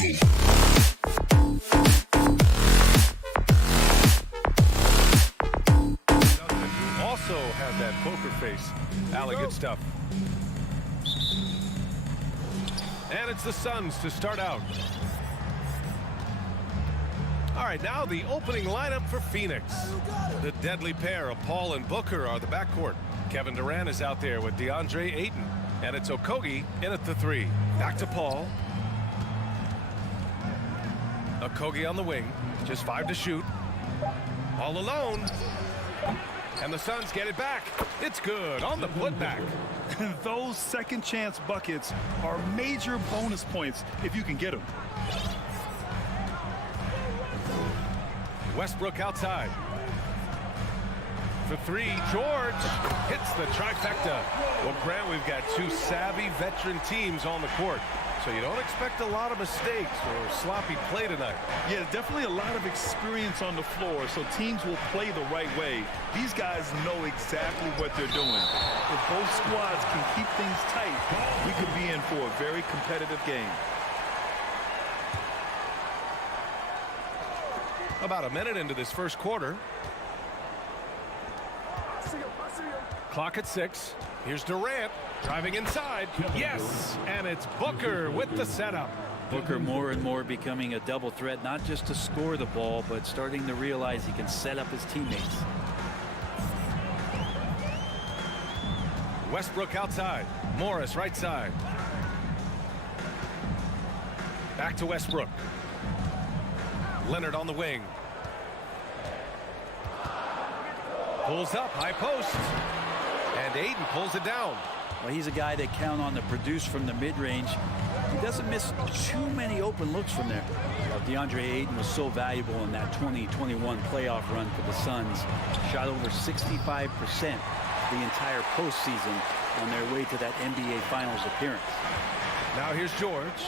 Also had that poker face. Allie, good stuff. And it's the Suns to start out. All right, now the opening lineup for Phoenix. The deadly pair of Paul and Booker are the backcourt. Kevin Durant is out there with DeAndre Ayton. And it's Okogie in at the 3. Back to Paul. Okogie on the wing. Just 5 to shoot. All alone. And the Suns get it back. It's good on the putback. Those second chance buckets are major bonus points if you can get them. Westbrook outside. For 3, George hits the trifecta. Well, Grant, we've got 2 savvy veteran teams on the court. So you don't expect a lot of mistakes or sloppy play tonight. Yeah, definitely a lot of experience on the floor, so teams will play the right way. These guys know exactly what they're doing. If both squads can keep things tight, we could be in for a very competitive game. About a minute into this first quarter. Clock at 6. Here's Durant driving inside. Yes, and it's Booker with the setup. Booker more and more becoming a double threat, not just to score the ball, but starting to realize he can set up his teammates. Westbrook outside. Morris right side. Back to Westbrook. Leonard on the wing. Pulls up, high post. And Ayton pulls it down. Well, he's a guy that count on to produce from the mid-range. He doesn't miss too many open looks from there. DeAndre Ayton was so valuable in that 2021 playoff run for the Suns. Shot over 65% the entire postseason on their way to that NBA Finals appearance. Now here's George.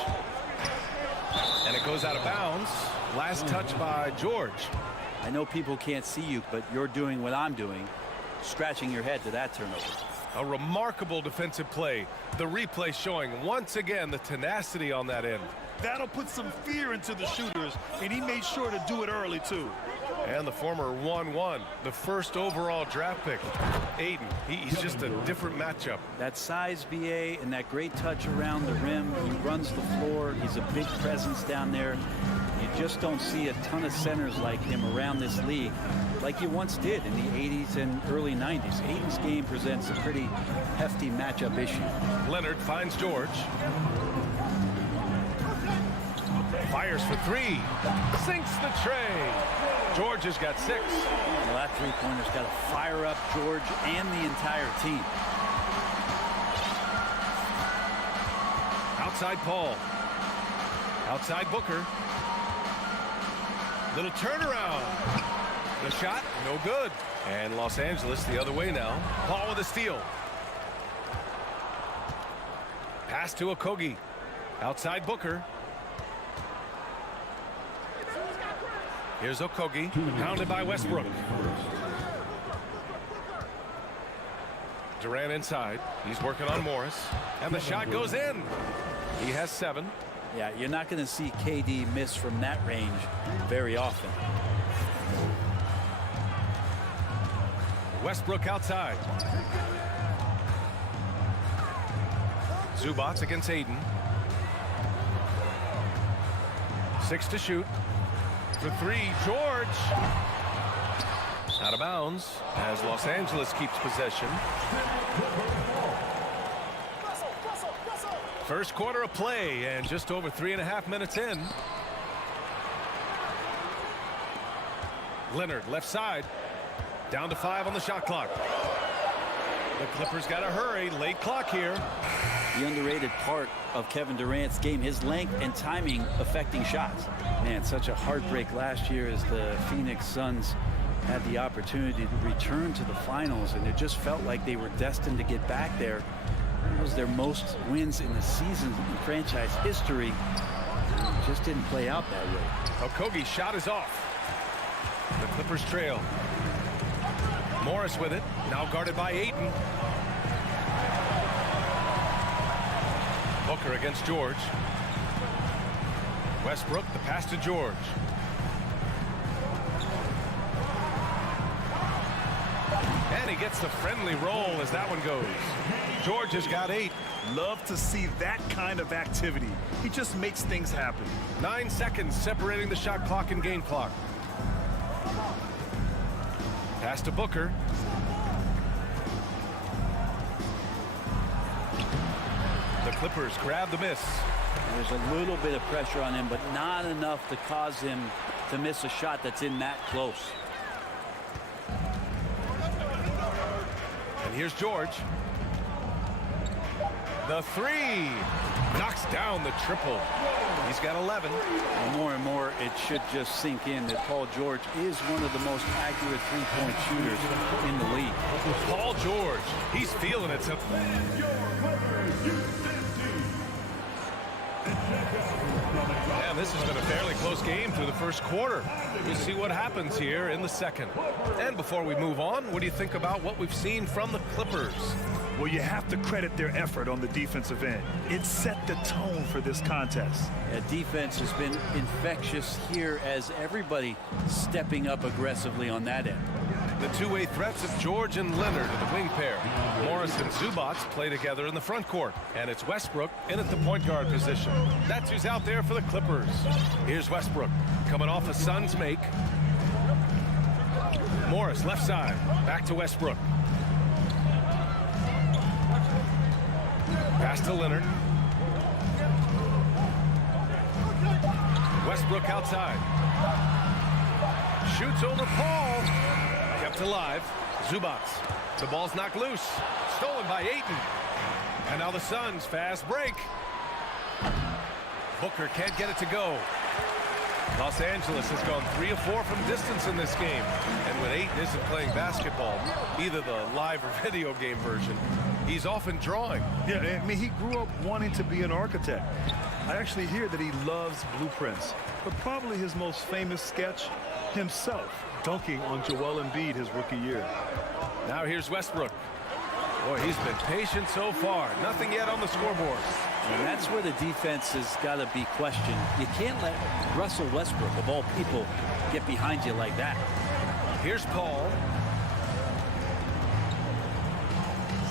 And it goes out of bounds. Last touch by George. I know people can't see you, but you're doing what I'm doing. Scratching your head to that turnover. A remarkable defensive play. The replay showing once again the tenacity on that end. That'll put some fear into the shooters, and he made sure to do it early, too. And the former 1-1, the first overall draft pick. Ayton, he's just a different matchup. That size, BA, and that great touch around the rim. He runs the floor. He's a big presence down there. You just don't see a ton of centers like him around this league like you once did in the 80s and early 90s. Ayton's game presents a pretty hefty matchup issue. Leonard finds George. Fires for 3. Sinks the tray. George has got 6. Well, that three-pointer's got to fire up George and the entire team. Outside Paul. Outside Booker. Little turnaround. The shot, no good. And Los Angeles the other way now. Paul with a steal. Pass to Okogie. Outside Booker. Here's Okogie, pounded by Westbrook. Durant inside. He's working on Morris. And the shot goes in. He has 7. Yeah, you're not going to see KD miss from that range very often. Westbrook outside. Zubats against Ayton. 6 to shoot. For 3, George. Out of bounds as Los Angeles keeps possession. First quarter of play and just over 3.5 minutes in. Leonard left side. Down to 5 on the shot clock. The Clippers got to hurry. Late clock here. The underrated part of Kevin Durant's game, his length and timing affecting shots. Man, such a heartbreak last year as the Phoenix Suns had the opportunity to return to the finals, and it just felt like they were destined to get back there. It was their most wins in the season in franchise history. It just didn't play out that way. Okogie's shot is off. The Clippers trail. Morris with it, now guarded by Ayton. Booker against George. Westbrook, the pass to George. And he gets the friendly roll as that one goes. George has got 8. Love to see that kind of activity. He just makes things happen. 9 seconds separating the shot clock and game clock. Pass to Booker. The Clippers grab the miss. There's a little bit of pressure on him, but not enough to cause him to miss a shot that's in that close. And here's George. The 3 knocks down the triple. He's got 11. Well, more and more, it should just sink in that Paul George is one of the most accurate three-point shooters in the league. Paul George, he's feeling it. And this has been a fairly close game through the first quarter. We'll see what happens here in the second. And before we move on, what do you think about what we've seen from the Clippers? Well, you have to credit their effort on the defensive end. It set the tone for this contest. Yeah, defense has been infectious here as everybody stepping up aggressively on that end. The two-way threats of George and Leonard in the wing pair. Morris and Zubac play together in the front court. And it's Westbrook in at the point guard position. That's who's out there for the Clippers. Here's Westbrook coming off a Suns make. Morris left side. Back to Westbrook. Pass to Leonard. Westbrook outside. Shoots over Paul. Kept alive. Zubac. The ball's knocked loose. Stolen by Ayton. And now the Suns fast break. Booker can't get it to go. Los Angeles has gone 3 of 4 from distance in this game. And when Ayton isn't playing basketball, either the live or video game version, he's often drawing. Yeah, I mean, he grew up wanting to be an architect. I actually hear that he loves blueprints. But probably his most famous sketch, himself dunking on Joel Embiid his rookie year. Now here's Westbrook. Boy, he's been patient so far. Nothing yet on the scoreboard. And that's where the defense has got to be questioned. You can't let Russell Westbrook, of all people, get behind you like that. Here's Paul.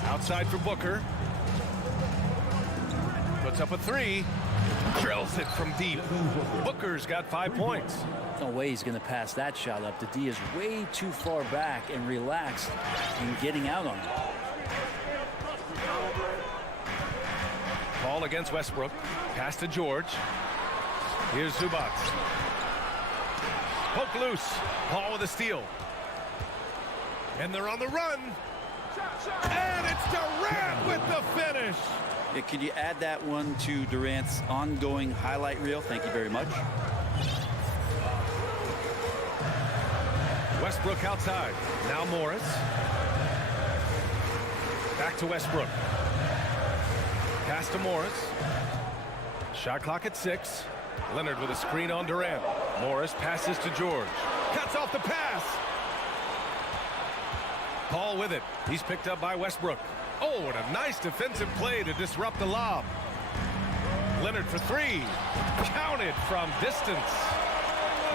Outside for Booker. Puts up a 3. Drills it from deep. Booker's got 5 points. No way he's going to pass that shot up. The D is way too far back and relaxed in getting out on it. Paul against Westbrook. Pass to George. Here's Zubac. Poke loose. Paul with a steal. And they're on the run. And it's Durant with the finish. Yeah, could you add that one to Durant's ongoing highlight reel? Thank you very much. Westbrook outside. Now Morris. Back to Westbrook. Pass to Morris. Shot clock at 6. Leonard with a screen on Durant. Morris passes to George. Cuts off the pass. Paul with it. He's picked up by Westbrook. Oh, what a nice defensive play to disrupt the lob. Leonard for 3. Counted from distance.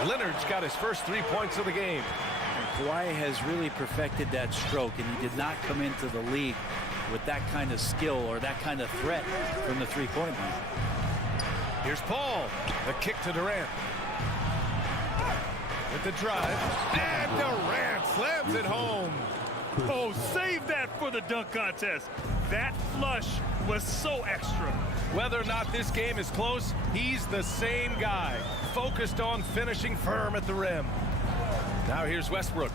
Leonard's got his first 3 points of the game. And Kawhi has really perfected that stroke, and he did not come into the league with that kind of skill or that kind of threat from the three-point line. Here's Paul. The kick to Durant. With the drive. And Durant slams it home. Oh, save that for the dunk contest. That flush was so extra. Whether or not this game is close, he's the same guy. Focused on finishing firm at the rim. Now here's Westbrook.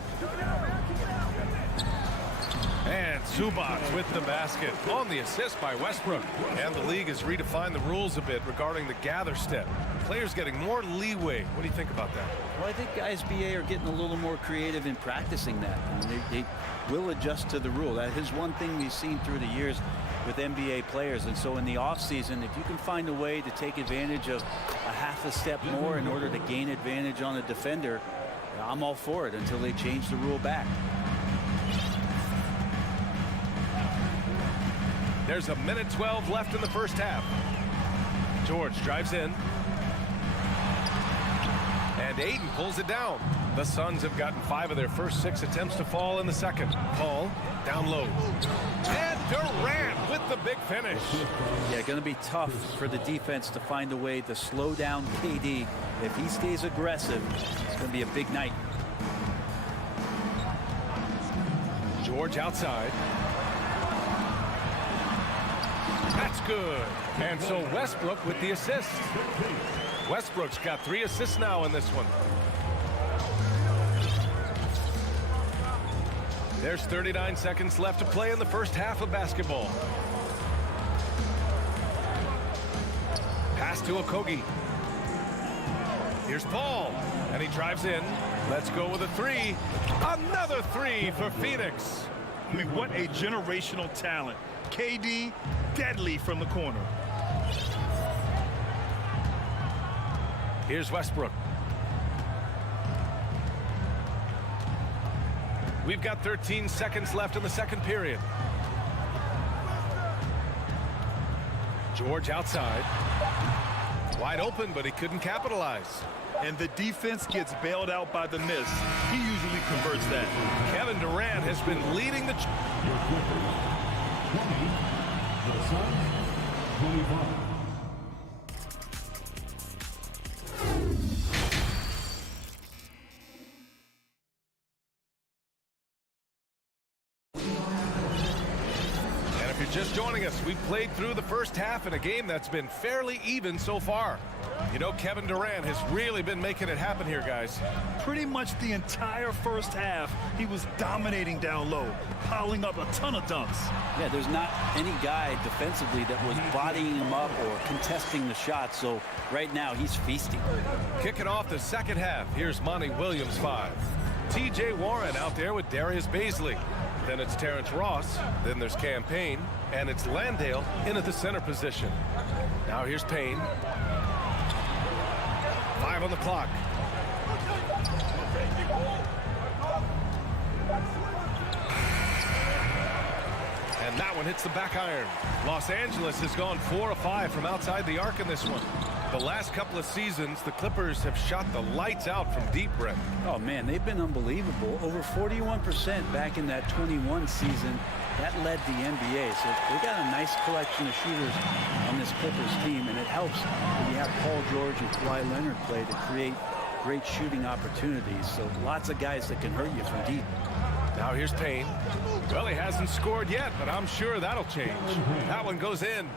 And Zubac with the basket on the assist by Westbrook. And the league has redefined the rules a bit regarding the gather step. Players getting more leeway. What do you think about that? Well, I think SBA are getting a little more creative in practicing that. I mean, they will adjust to the rule. That is one thing we've seen through the years with NBA players. And so in the offseason, if you can find a way to take advantage of a half a step more in order to gain advantage on a defender, I'm all for it until they change the rule back. There's a minute 12 left in the first half. George drives in. And Aiden pulls it down. The Suns have gotten 5 of their first 6 attempts to fall in the second. Paul down low. And Durant with the big finish. Yeah, going to be tough for the defense to find a way to slow down KD. If he stays aggressive, it's going to be a big night. George outside. That's good. And so Westbrook with the assist. Westbrook's got 3 assists now in this one. There's 39 seconds left to play in the first half of basketball. Pass to Okogie. Here's Paul, and he drives in. Let's go with a 3. Another 3 for Phoenix. I mean, what a generational talent. KD, deadly from the corner. Here's Westbrook. We've got 13 seconds left in the second period. George outside. Wide open, but he couldn't capitalize. And the defense gets bailed out by the miss. He usually converts that. Kevin Durant has been leading the... 20, the Suns, 25. Just joining us, we've played through the first half in a game that's been fairly even so far. You know, Kevin Durant has really been making it happen here, guys. Pretty much the entire first half, he was dominating down low, piling up a ton of dunks. Yeah, there's not any guy defensively that was bodying him up or contesting the shot, so right now he's feasting. Kicking off the second half, here's Monty Williams 5. TJ Warren out there with Darius Baisley. Then it's Terrence Ross. Then there's Cam Payne. And it's Landale in at the center position. Now here's Payne. 5 on the clock. And that one hits the back iron. Los Angeles has gone 4 of 5 from outside the arc in this one. The last couple of seasons, the Clippers have shot the lights out from deep, Brett. Oh, man, they've been unbelievable. Over 41% back in that 21 season. That led the NBA. So they got a nice collection of shooters on this Clippers team, and it helps when you have Paul George and Kawhi Leonard play to create great shooting opportunities. So lots of guys that can hurt you from deep. Now here's Payne. Well, he hasn't scored yet, but I'm sure that'll change. That one goes in.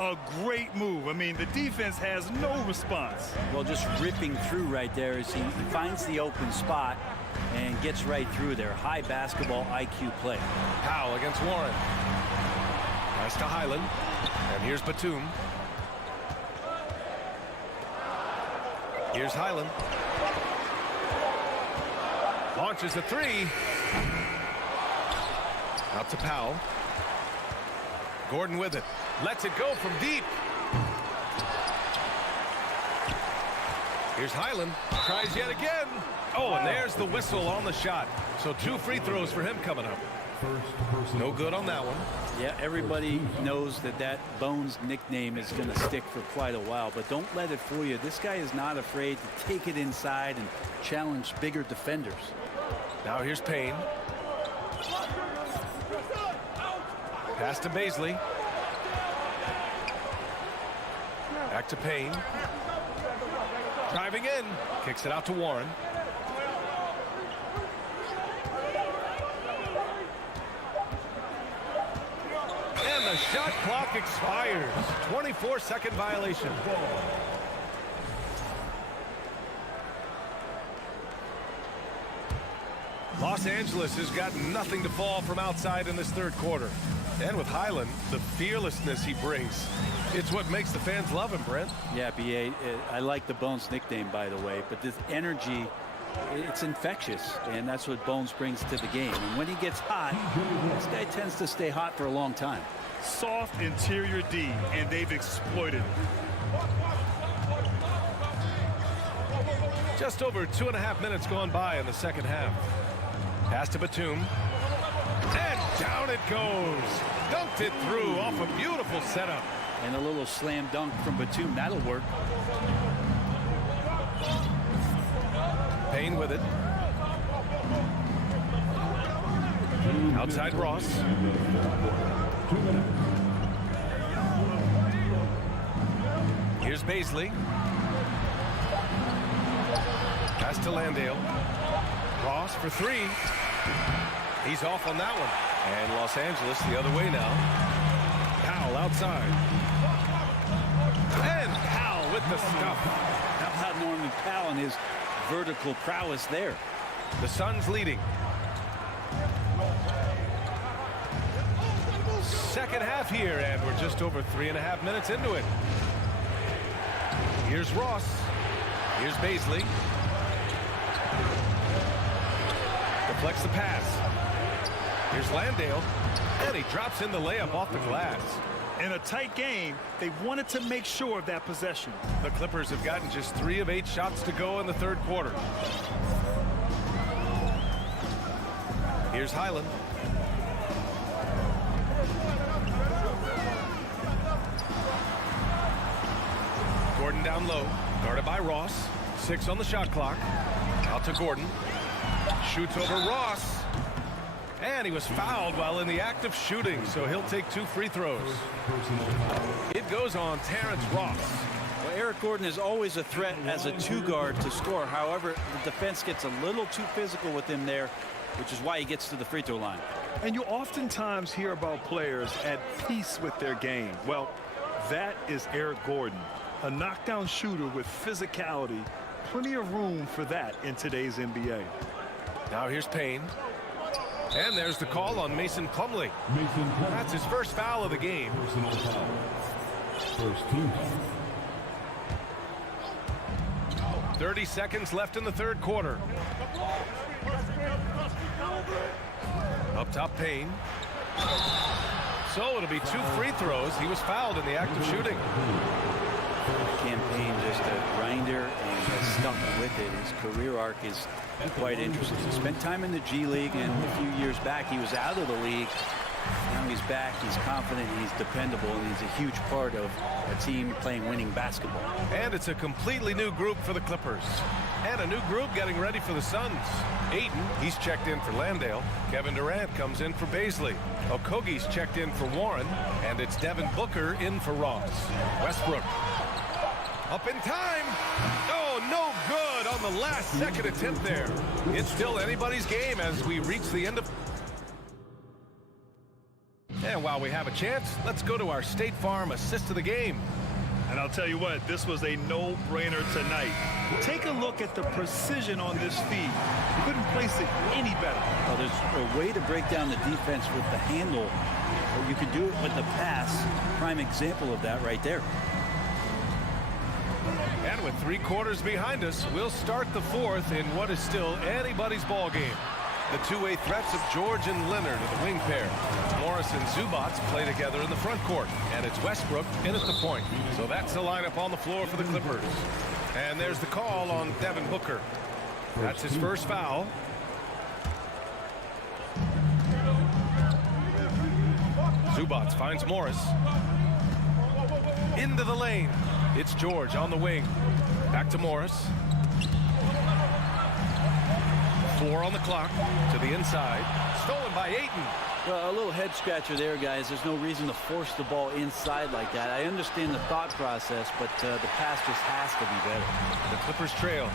A great move. I mean, the defense has no response. Well, just ripping through right there as he finds the open spot and gets right through there. High basketball IQ play. Powell against Warren. Pass to Highland. And here's Batum. Here's Highland. Launches a 3. Out to Powell. Gordon with it. Lets it go from deep. Here's Highland. Tries yet again. Oh, and there's the whistle on the shot. So 2 free throws for him coming up. No good on that one. Yeah, everybody knows that Bones nickname is going to stick for quite a while, but don't let it fool you. This guy is not afraid to take it inside and challenge bigger defenders. Now here's Payne. Pass to Baisley. Back to Payne. Driving in. Kicks it out to Warren. And the shot clock expires. 24-second violation. Los Angeles has got nothing to fall from outside in this third quarter. And with Highland, the fearlessness he brings, it's what makes the fans love him, Brent. Yeah, B.A., I like the Bones nickname, by the way, but this energy, it's infectious, and that's what Bones brings to the game. And when he gets hot, this guy tends to stay hot for a long time. Soft interior D, and they've exploited it. Just over 2.5 minutes gone by in the second half. Pass to Batum. And down it goes. Dunked it through off a beautiful setup. And a little slam dunk from Batum. That'll work. with it. Outside Ross. 2 minutes. Here's Baisley. Pass to Landale. Ross for three. He's off on that one. And Los Angeles the other way now. Powell outside. And Powell with the stuff. How about Norman Powell and his vertical prowess there? The Suns leading. Second half here, and we're just over 3.5 minutes into it. Here's Ross. Here's Baisley. Deflects the pass. Here's Landale. And he drops in the layup off the glass. In a tight game, they wanted to make sure of that possession. The Clippers have gotten just 3 of 8 shots to go in the third quarter. Here's Highland. Gordon down low, guarded by Ross. 6 on the shot clock. Out to Gordon. Shoots over Ross. And he was fouled while in the act of shooting, so he'll take 2 free throws. It goes on Terrence Ross. Well, Eric Gordon is always a threat as a 2-guard to score. However, the defense gets a little too physical with him there, which is why he gets to the free throw line. And you oftentimes hear about players at peace with their game. Well, that is Eric Gordon, a knockdown shooter with physicality. Plenty of room for that in today's NBA. Now here's Payne. And there's the call on Mason Plumlee. That's his first foul of the game. Personal foul. First team. 30 seconds left in the third quarter. Up top, Payne. So it'll be 2 free throws. He was fouled in the act of shooting. Campaign just a grinder and has stuck with it. His career arc is quite interesting. He spent time in the G League, and a few years back he was out of the league. Now he's back, he's confident, he's dependable, and he's a huge part of a team playing winning basketball. And it's a completely new group for the Clippers. And a new group getting ready for the Suns. Ayton, he's checked in for Landale. Kevin Durant comes in for Baisley. Okogie's checked in for Warren. And it's Devin Booker in for Ross. Westbrook. Up in time. Oh, no good on the last second attempt there. It's still anybody's game as we reach the end of... And while we have a chance, let's go to our State Farm assist of the game. And I'll tell you what, this was a no-brainer tonight. Take a look at the precision on this feed. Couldn't place it any better. Well, there's a way to break down the defense with the handle, or you could do it with the pass. Prime example of that right there. And with 3 quarters behind us, we'll start the fourth in what is still anybody's ball game. The two-way threats of George and Leonard are the wing pair. Morris and Zubats play together in the front court. And it's Westbrook in at the point. So that's the lineup on the floor for the Clippers. And there's the call on Devin Booker. That's his first foul. Zubats finds Morris. Into the lane. It's George on the wing. Back to Morris. 4 on the clock to the inside. Stolen by Ayton. Well, a little head scratcher there, guys. There's no reason to force the ball inside like that. I understand the thought process, but the pass just has to be better. The Clippers trail.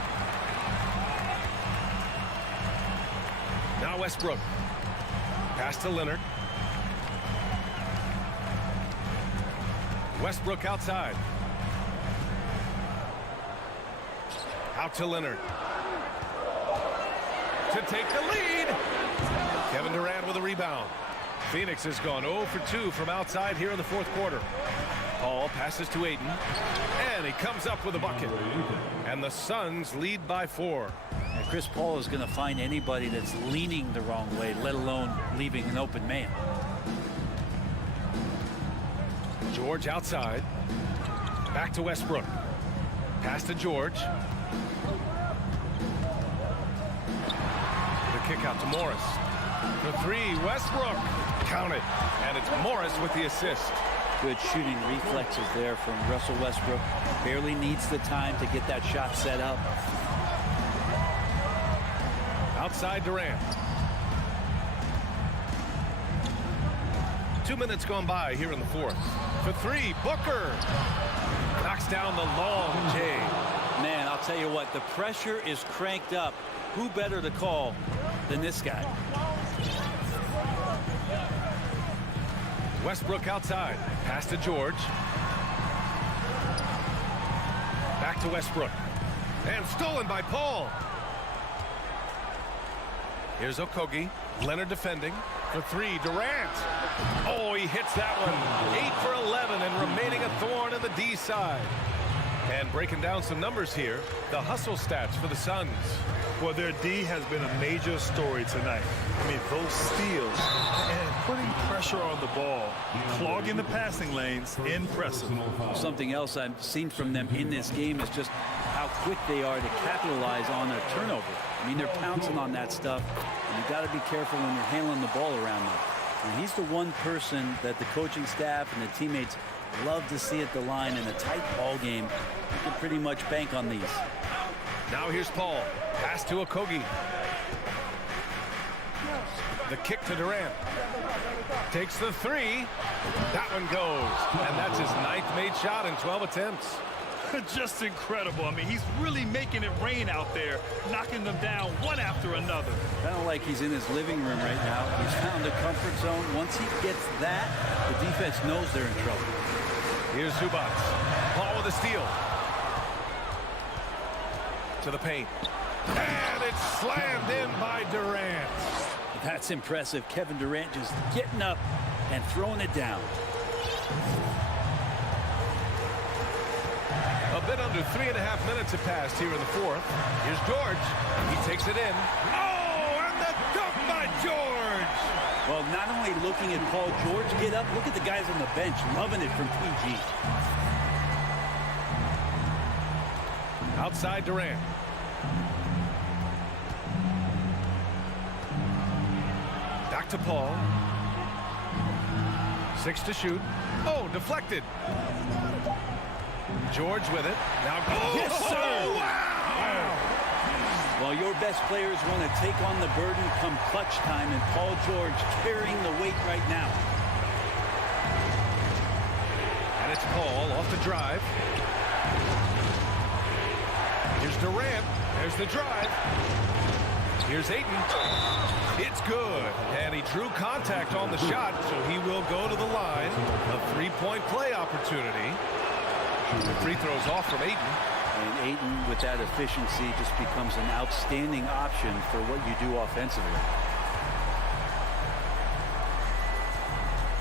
Now Westbrook. Pass to Leonard. Westbrook outside. Out to Leonard. To take the lead. Kevin Durant with a rebound. Phoenix has gone 0 for 2 from outside here in the fourth quarter. Paul passes to Ayton. And he comes up with a bucket. And the Suns lead by 4. And Chris Paul is going to find anybody that's leaning the wrong way, let alone leaving an open man. George outside. Back to Westbrook. Pass to George. Kick out to Morris. The 3, Westbrook. Count it. And it's Morris with the assist. Good shooting reflexes there from Russell Westbrook. Barely needs the time to get that shot set up. Outside Durant. 2 minutes gone by here in the fourth. For three, Booker knocks down the long J. Man, I'll tell you what, the pressure is cranked up. Who better to call than this guy? Westbrook outside. Pass to George. Back to Westbrook. And stolen by Paul. Here's Okogie. Leonard defending. For three, Durant. Oh, he hits that one. 8 for 11 and remaining a thorn in the D side. And breaking down some numbers here, the hustle stats for the Suns. Well, their D has been a major story tonight. I mean, those steals and putting pressure on the ball, clogging the passing lanes, impressive. Something else I've seen from them in this game is just how quick they are to capitalize on their turnover. I mean, they're pouncing on that stuff, and you got to be careful when you're handling the ball around them. And he's the one person that the coaching staff and the teammates love to see at the line in a tight ball game. You can pretty much bank on these. Now here's Paul. Pass to Okogie. The kick to Durant. Takes the three. That one goes. And that's his 9th made shot in 12 attempts. Just incredible. I mean, he's really making it rain out there, knocking them down one after another. Kind of like he's in his living room right now. He's found a comfort zone. Once he gets that, the defense knows they're in trouble. Here's Zubac. Paul with a steal. To the paint. And it's slammed in by Durant. That's impressive. Kevin Durant just getting up and throwing it down. A bit under 3.5 minutes have passed here in the fourth. Here's George. He takes it in. Oh, and the dunk by George. Well, not only looking at Paul George get up, look at the guys on the bench loving it from PG. Outside Durant. Back to Paul. 6 to shoot. Oh, deflected. George with it. Now goes. Yes, sir. Oh, wow. Well, your best players want to take on the burden come clutch time, and Paul George carrying the weight right now. And it's Paul off the drive. Here's Durant. There's the drive. Here's Ayton. It's good. And he drew contact on the shot, so he will go to the line. A three-point play opportunity. The free throws off from Ayton. And Ayton, with that efficiency, just becomes an outstanding option for what you do offensively.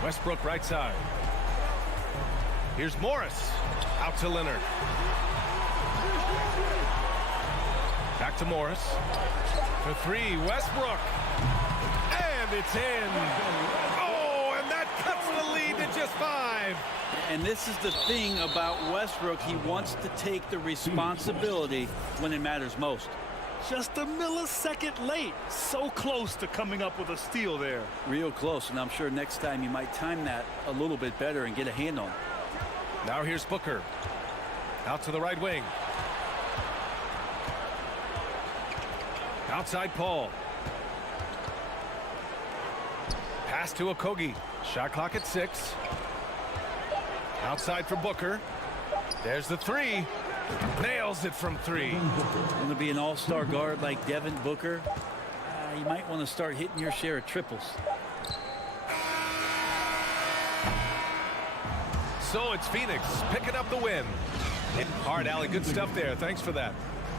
Westbrook right side. Here's Morris. Out to Leonard. Back to Morris. For three, Westbrook. And it's in. Oh, and that cuts the lead to just 5. And this is the thing about Westbrook. He wants to take the responsibility when it matters most. Just a millisecond late. So close to coming up with a steal there. Real close, and I'm sure next time you might time that a little bit better and get a hand on it. Now here's Booker. Out to the right wing. Outside Paul. Pass to Okogie. Shot clock at 6. Outside for Booker. There's the three. Nails it from 3. Going to be an all-star guard like Devin Booker. You might want to start hitting your share of triples. So it's Phoenix picking up the win. All right, Allie, good stuff there. Thanks for that.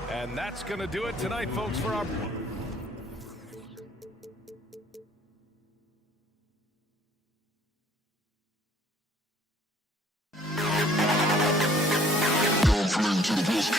And that's going to do it tonight, folks, for our... To the best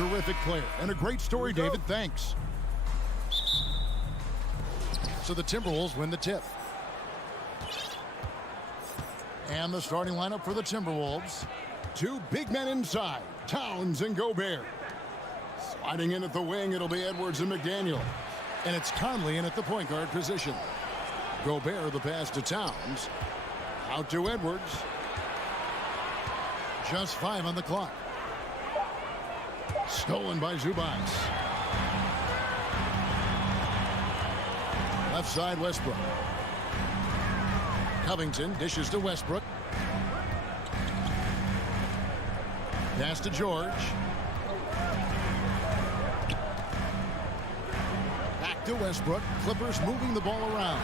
terrific player and a great story, David. Thanks. So the Timberwolves win the tip. And the starting lineup for the Timberwolves. Two big men inside, Towns and Gobert. Sliding in at the wing, it'll be Edwards and McDaniel. And it's Conley in at the point guard position. Gobert the pass to Towns. Out to Edwards. Just 5 on the clock. Stolen by Zubac. Left side, Westbrook. Covington dishes to Westbrook. Pass to George. Back to Westbrook. Clippers moving the ball around.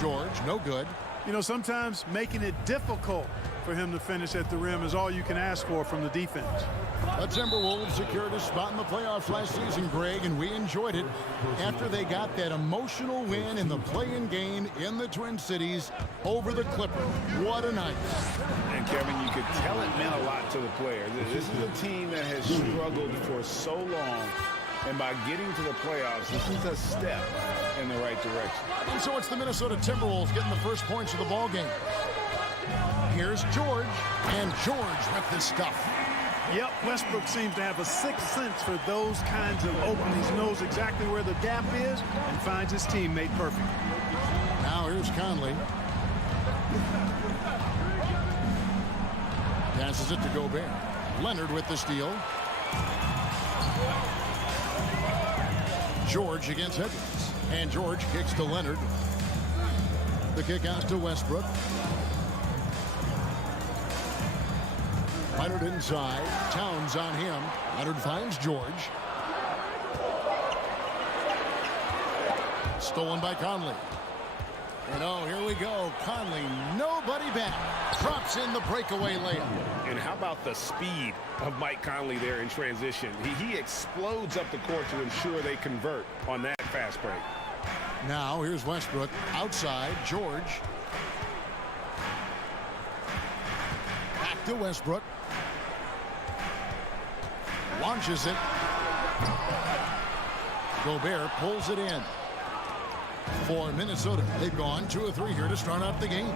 George, no good. You know, sometimes making it difficult for him to finish at the rim is all you can ask for from the defense. The Timberwolves secured a spot in the playoffs last season, Greg, and we enjoyed it after they got that emotional win in the play-in game in the Twin Cities over the Clippers. What a night. And, Kevin, you could tell it meant a lot to the players. This is a team that has struggled for so long, and by getting to the playoffs, this is a step in the right direction. And so it's the Minnesota Timberwolves getting the first points of the ball game. Here's George, and George with this stuff. Yep, Westbrook seems to have a sixth sense for those kinds of openings. Knows exactly where the gap is and finds his teammate perfect. Now here's Conley. Passes it to Gobert. Leonard with the steal. George against Edwards. And George kicks to Leonard. The kick out to Westbrook. Leonard inside. Towns on him. Leonard finds George. Stolen by Conley. And oh, here we go. Conley, nobody back. Drops in the breakaway layup. And how about the speed of Mike Conley there in transition? He explodes up the court to ensure they convert on that fast break. Now here's Westbrook outside. George. Back to Westbrook. Launches it. Gobert pulls it in. For Minnesota, they've gone 2 of 3 here to start out the game.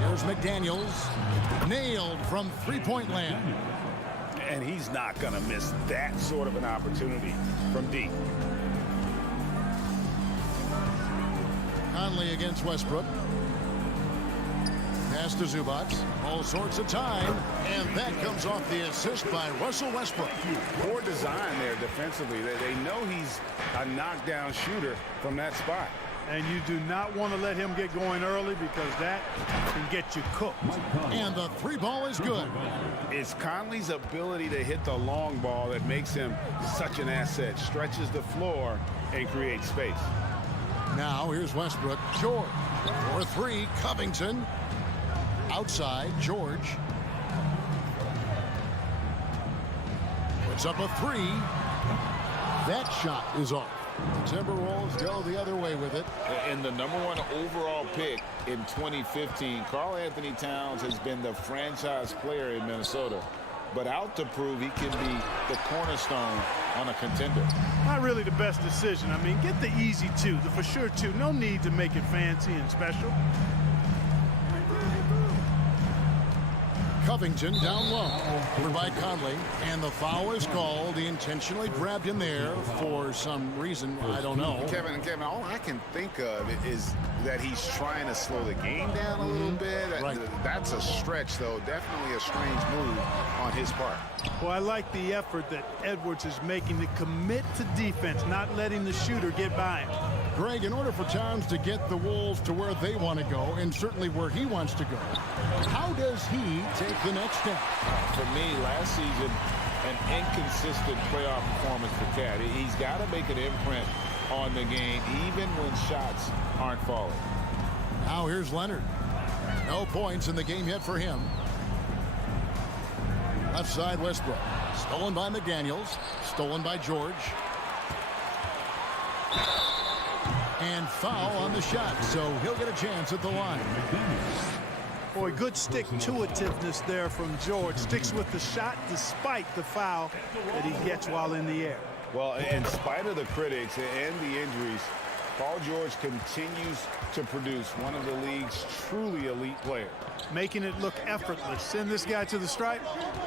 Here's McDaniels. Nailed from three-point land. And he's not going to miss that sort of an opportunity from deep. Conley against Westbrook. Pass to Zubac. All sorts of time. And that comes off the assist by Russell Westbrook. Poor design there defensively. They know he's a knockdown shooter from that spot. And you do not want to let him get going early because that can get you cooked. And the 3 ball is good. It's Conley's ability to hit the long ball that makes him such an asset. Stretches the floor and creates space. Now here's Westbrook. George. For 3. Covington. Outside. George. Puts up a 3. That shot is off. The Timberwolves go the other way with it. And the #1 overall pick in 2015, Karl Anthony Towns has been the franchise player in Minnesota, but out to prove he can be the cornerstone on a contender. Not really the best decision. I mean, get the easy 2, the for sure 2. No need to make it fancy and special. Covington down low. Over by Conley. And the foul is called. He intentionally grabbed him there for some reason. I don't know. Kevin, all I can think of is that he's trying to slow the game down a little bit. Right. That's a stretch, though. Definitely a strange move on his part. Well, I like the effort that Edwards is making to commit to defense, not letting the shooter get by him. Greg, in order for Towns to get the Wolves to where they want to go, and certainly where he wants to go, how does he take the next step? For me, last season, an inconsistent playoff performance for Cat. He's got to make an imprint on the game, even when shots aren't falling. Now here's Leonard. No points in the game yet for him. Left side, Westbrook. Stolen by McDaniels. Stolen by George. And foul on the shot, so he'll get a chance at the line. Boy, good stick-to-itiveness there from George. Sticks with the shot despite the foul that he gets while in the air. Well, in spite of the critics and the injuries, Paul George continues to produce one of the league's truly elite players. Making it look effortless. Send this guy to the stripe.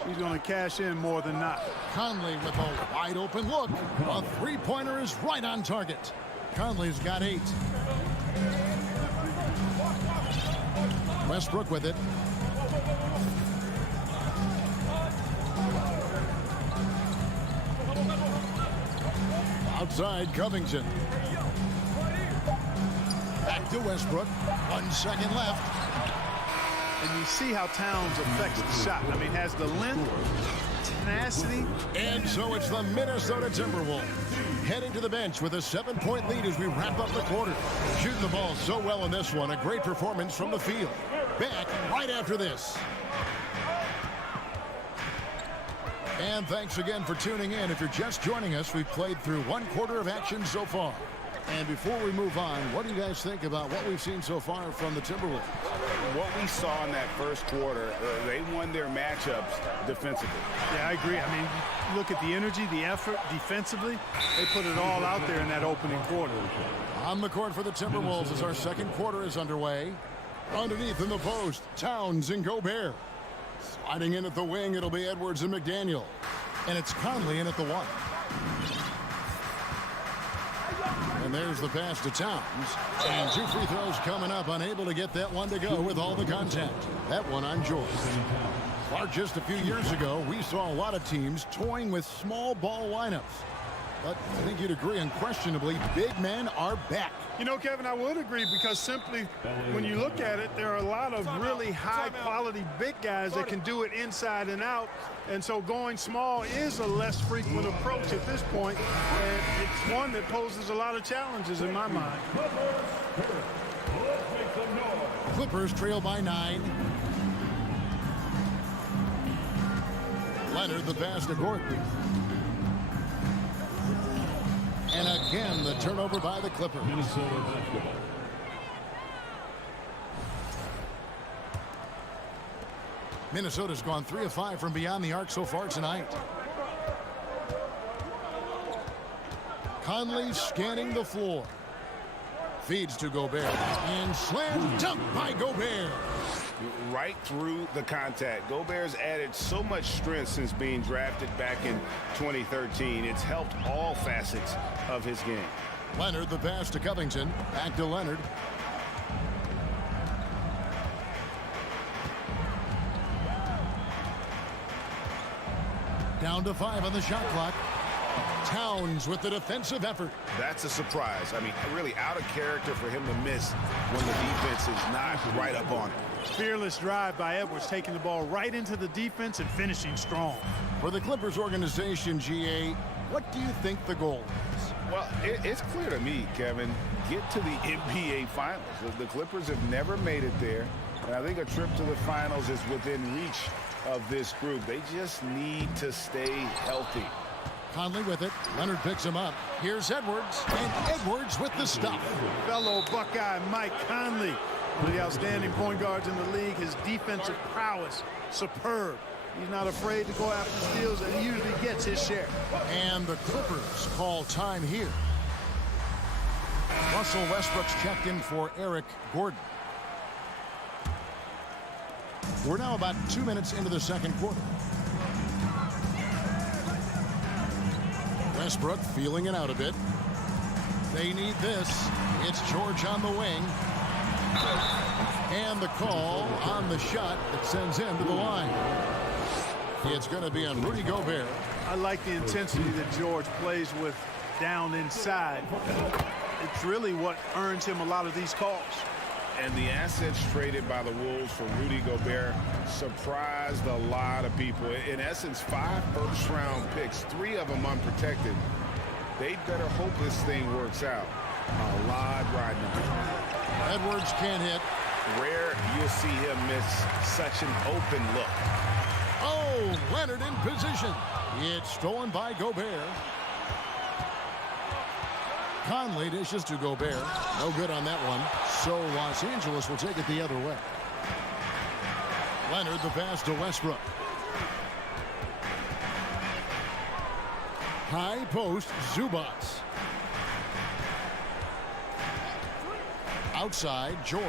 He's going to cash in more than not. Conley with a wide open look. A three-pointer is right on target. Conley's got 8. Westbrook with it. Outside Covington. Back to Westbrook. 1 second left. And you see how Towns affects the shot. I mean, has the length, tenacity. And so it's the Minnesota Timberwolves heading to the bench with a 7-point lead as we wrap up the quarter. Shooting the ball so well in this one. A great performance from the field. Back right after this. And thanks again for tuning in. If you're just joining us, we've played through 1 quarter of action so far. And before we move on, what do you guys think about what we've seen so far from the Timberwolves? What we saw in that first quarter, they won their matchups defensively. Yeah, I agree. I mean, look at the energy, the effort defensively. They put it all out there in that opening quarter. On the court for the Timberwolves as our second quarter is underway. Underneath in the post, Towns and Gobert. Sliding in at the wing, it'll be Edwards and McDaniel. And it's Conley in at the 1. And there's the pass to Towns. And 2 free throws coming up. Unable to get that one to go with all the contact. That one on George. Clark, just a few years ago, we saw a lot of teams toying with small ball lineups. But I think you'd agree, unquestionably, big men are back. You know, Kevin, I would agree because simply when you look at it, there are a lot of really high-quality big guys that can do it inside and out. And so going small is a less frequent approach at this point, and it's one that poses a lot of challenges in my mind. Clippers trail by 9. Leonard the pass to Gordon. And again, the turnover by the Clippers. Minnesota's gone 3 of 5 from beyond the arc so far tonight. Conley scanning the floor. Feeds to Gobert. And slam dunk by Gobert. Right through the contact. Gobert's added so much strength since being drafted back in 2013. It's helped all facets of his game. Leonard the pass to Covington. Back to Leonard. Down to 5 on the shot clock. Towns with the defensive effort. That's a surprise. I mean, really out of character for him to miss when the defense is not right up on it. Fearless drive by Edwards, taking the ball right into the defense and finishing strong. For the Clippers organization, GA, what do you think the goal is? Well, it's clear to me, Kevin, get to the NBA Finals. The Clippers have never made it there, and I think a trip to the Finals is within reach of this group. They just need to stay healthy. Conley with it. Leonard picks him up. Here's Edwards, and Edwards with the stop. Fellow Buckeye Mike Conley, one of the outstanding point guards in the league. His defensive prowess, superb. He's not afraid to go after steals, and he usually gets his share. And the Clippers call time here. Russell Westbrook's checked in for Eric Gordon. We're now about 2 minutes into the second quarter. Westbrook feeling it out a bit. They need this. It's George on the wing. And the call on the shot that sends him to the line. It's going to be on Rudy Gobert. I like the intensity that George plays with down inside. It's really what earns him a lot of these calls. And the assets traded by the Wolves for Rudy Gobert surprised a lot of people. In essence, 5 first-round picks, 3 of them unprotected. They better hope this thing works out. A lot riding on it. Edwards can't hit. Rare you'll see him miss such an open look. Oh, Leonard in position. It's stolen by Gobert. Conley dishes to Gobert. No good on that one. So Los Angeles will take it the other way. Leonard the pass to Westbrook. High post, Zubats. Outside, George.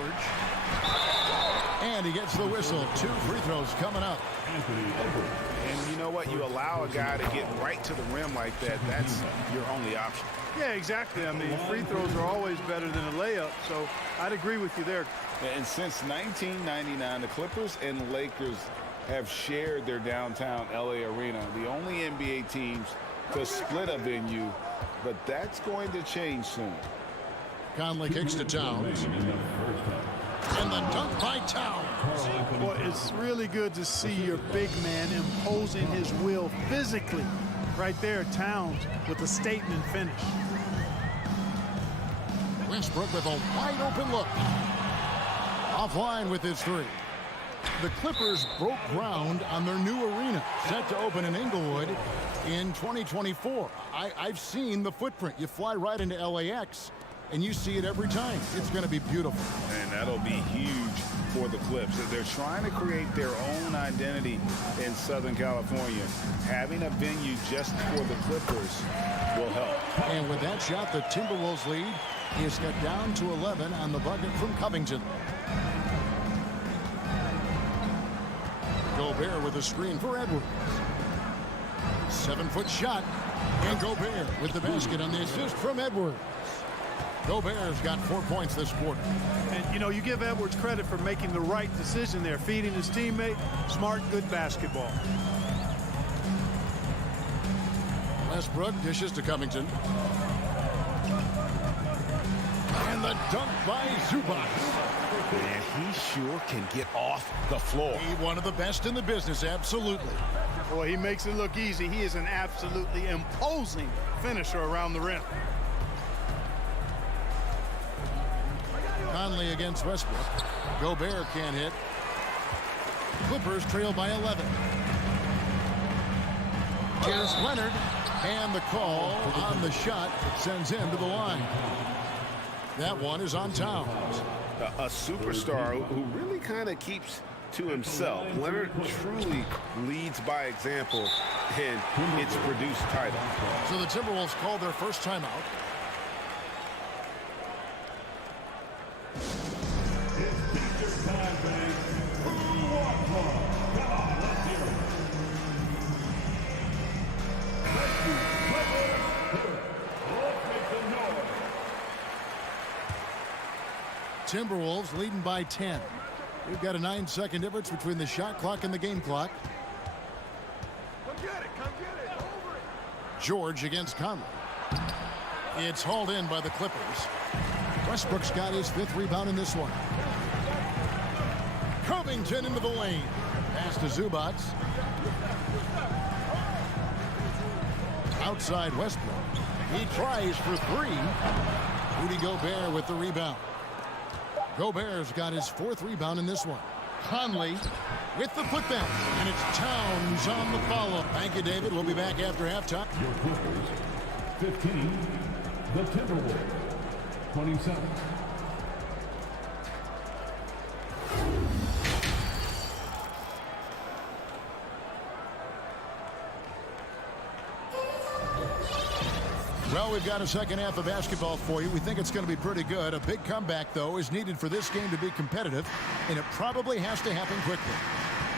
And he gets the whistle. 2 free throws coming up. And you know what? You allow a guy to get right to the rim like that. That's your only option. Yeah, exactly. I mean, free throws are always better than a layup, so I'd agree with you there. And since 1999, the Clippers and Lakers have shared their downtown LA arena, the only NBA teams to split a venue, but that's going to change soon. Conley kicks to Towns. And the dunk by Towns. Well, it's really good to see your big man imposing his will physically. Right there, Towns with a statement finish. Westbrook with a wide open look. Offline with his 3. The Clippers broke ground on their new arena, set to open in Inglewood in 2024. I've seen the footprint. You fly right into LAX, and you see it every time. It's going to be beautiful. And that'll be huge for the Clips. They're trying to create their own identity in Southern California. Having a venue just for the Clippers will help. And with that shot, the Timberwolves lead is cut down to 11 on the bucket from Covington. Gobert with a screen for Edwards. 7-foot shot. And Gobert with the basket on the assist from Edwards. Gobert's got 4 points this quarter. And, you know, you give Edwards credit for making the right decision there, feeding his teammate. Smart, good basketball. Westbrook dishes to Covington. And the dunk by Zubats. And he sure can get off the floor. He one of the best in the business, absolutely. Boy, he makes it look easy. He is an absolutely imposing finisher around the rim. Conley against Westbrook. Gobert can't hit. Clippers trail by 11. Here's Leonard. And the call on the shot that sends him to the line. That one is on Towns. A superstar who really kind of keeps to himself. Leonard truly leads by example, and it's produced title. So the Timberwolves call their first timeout. Timberwolves leading by 10. We've got a 9-second difference between the shot clock and the game clock. Come get it. Over it. George against Conley. It's hauled in by the Clippers. Westbrook's got his 5th rebound in this one. Covington into the lane. Pass to Zubats. Outside Westbrook. He tries for 3. Rudy Gobert with the rebound. Gobert's got his 4th rebound in this one. Conley with the putback. And it's Towns on the follow. Thank you, David. We'll be back after halftime. Your Clippers, 15. The Timberwolves, 27. Well, we've got a second half of basketball for you. We think it's going to be pretty good. A big comeback, though, is needed for this game to be competitive, and it probably has to happen quickly.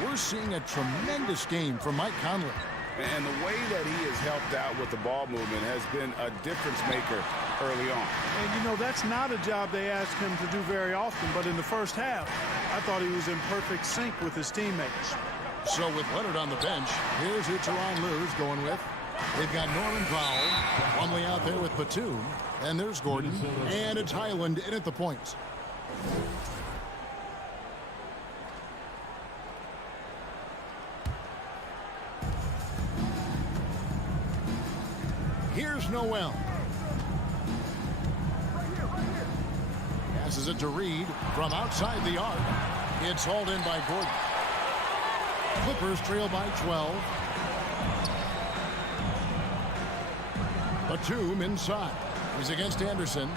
We're seeing a tremendous game from Mike Conley. And the way that he has helped out with the ball movement has been a difference maker early on. And, you know, that's not a job they ask him to do very often, but in the first half, I thought he was in perfect sync with his teammates. So with Leonard on the bench, here's who Tyronn Lue's going with. They've got Norman Powell, Plumlee out there with Batum, and there's Gordon, and it's Highland in at the points. Here's Noel. Passes it to Reed from outside the arc. It's hauled in by Gordon. Clippers trail by 12. Batum inside. He's against Anderson.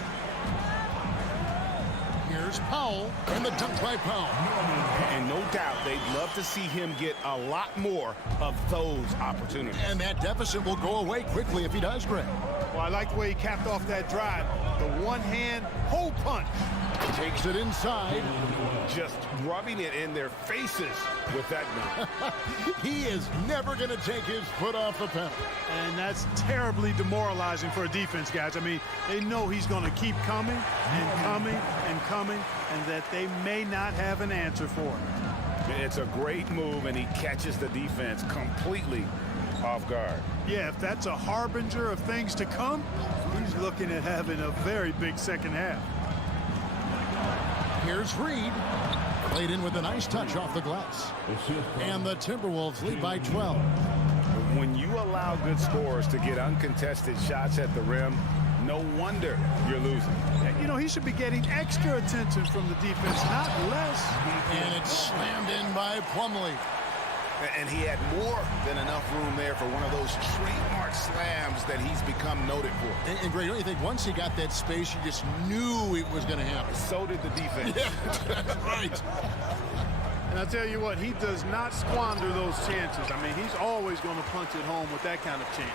Here's Here's Powell, and the dunk by Powell. And no doubt they'd love to see him get a lot more of those opportunities. And that deficit will go away quickly if he does, Greg. Well, I like the way he capped off that drive. The one-hand hole punch. Takes it inside. Just rubbing it in their faces with that move. He is never going to take his foot off the pedal. And that's terribly demoralizing for a defense, guys. I mean, they know he's going to keep coming and coming and coming, and that they may not have an answer for it. It's a great move, and he catches the defense completely off guard. Yeah, if that's a harbinger of things to come, he's looking at having a very big second half. Here's Reed. Played in with a nice touch off the glass. And the Timberwolves lead by 12. When you allow good scorers to get uncontested shots at the rim, no wonder you're losing. You know, he should be getting extra attention from the defense, not less. And it's slammed in by Plumlee. And he had more than enough room there for one of those trademark slams that he's become noted for. And Greg, don't you think once he got that space, you just knew it was going to happen? So did the defense. Yeah, that's right. And I'll tell you what, he does not squander those chances. I mean, he's always going to punch it home with that kind of chance.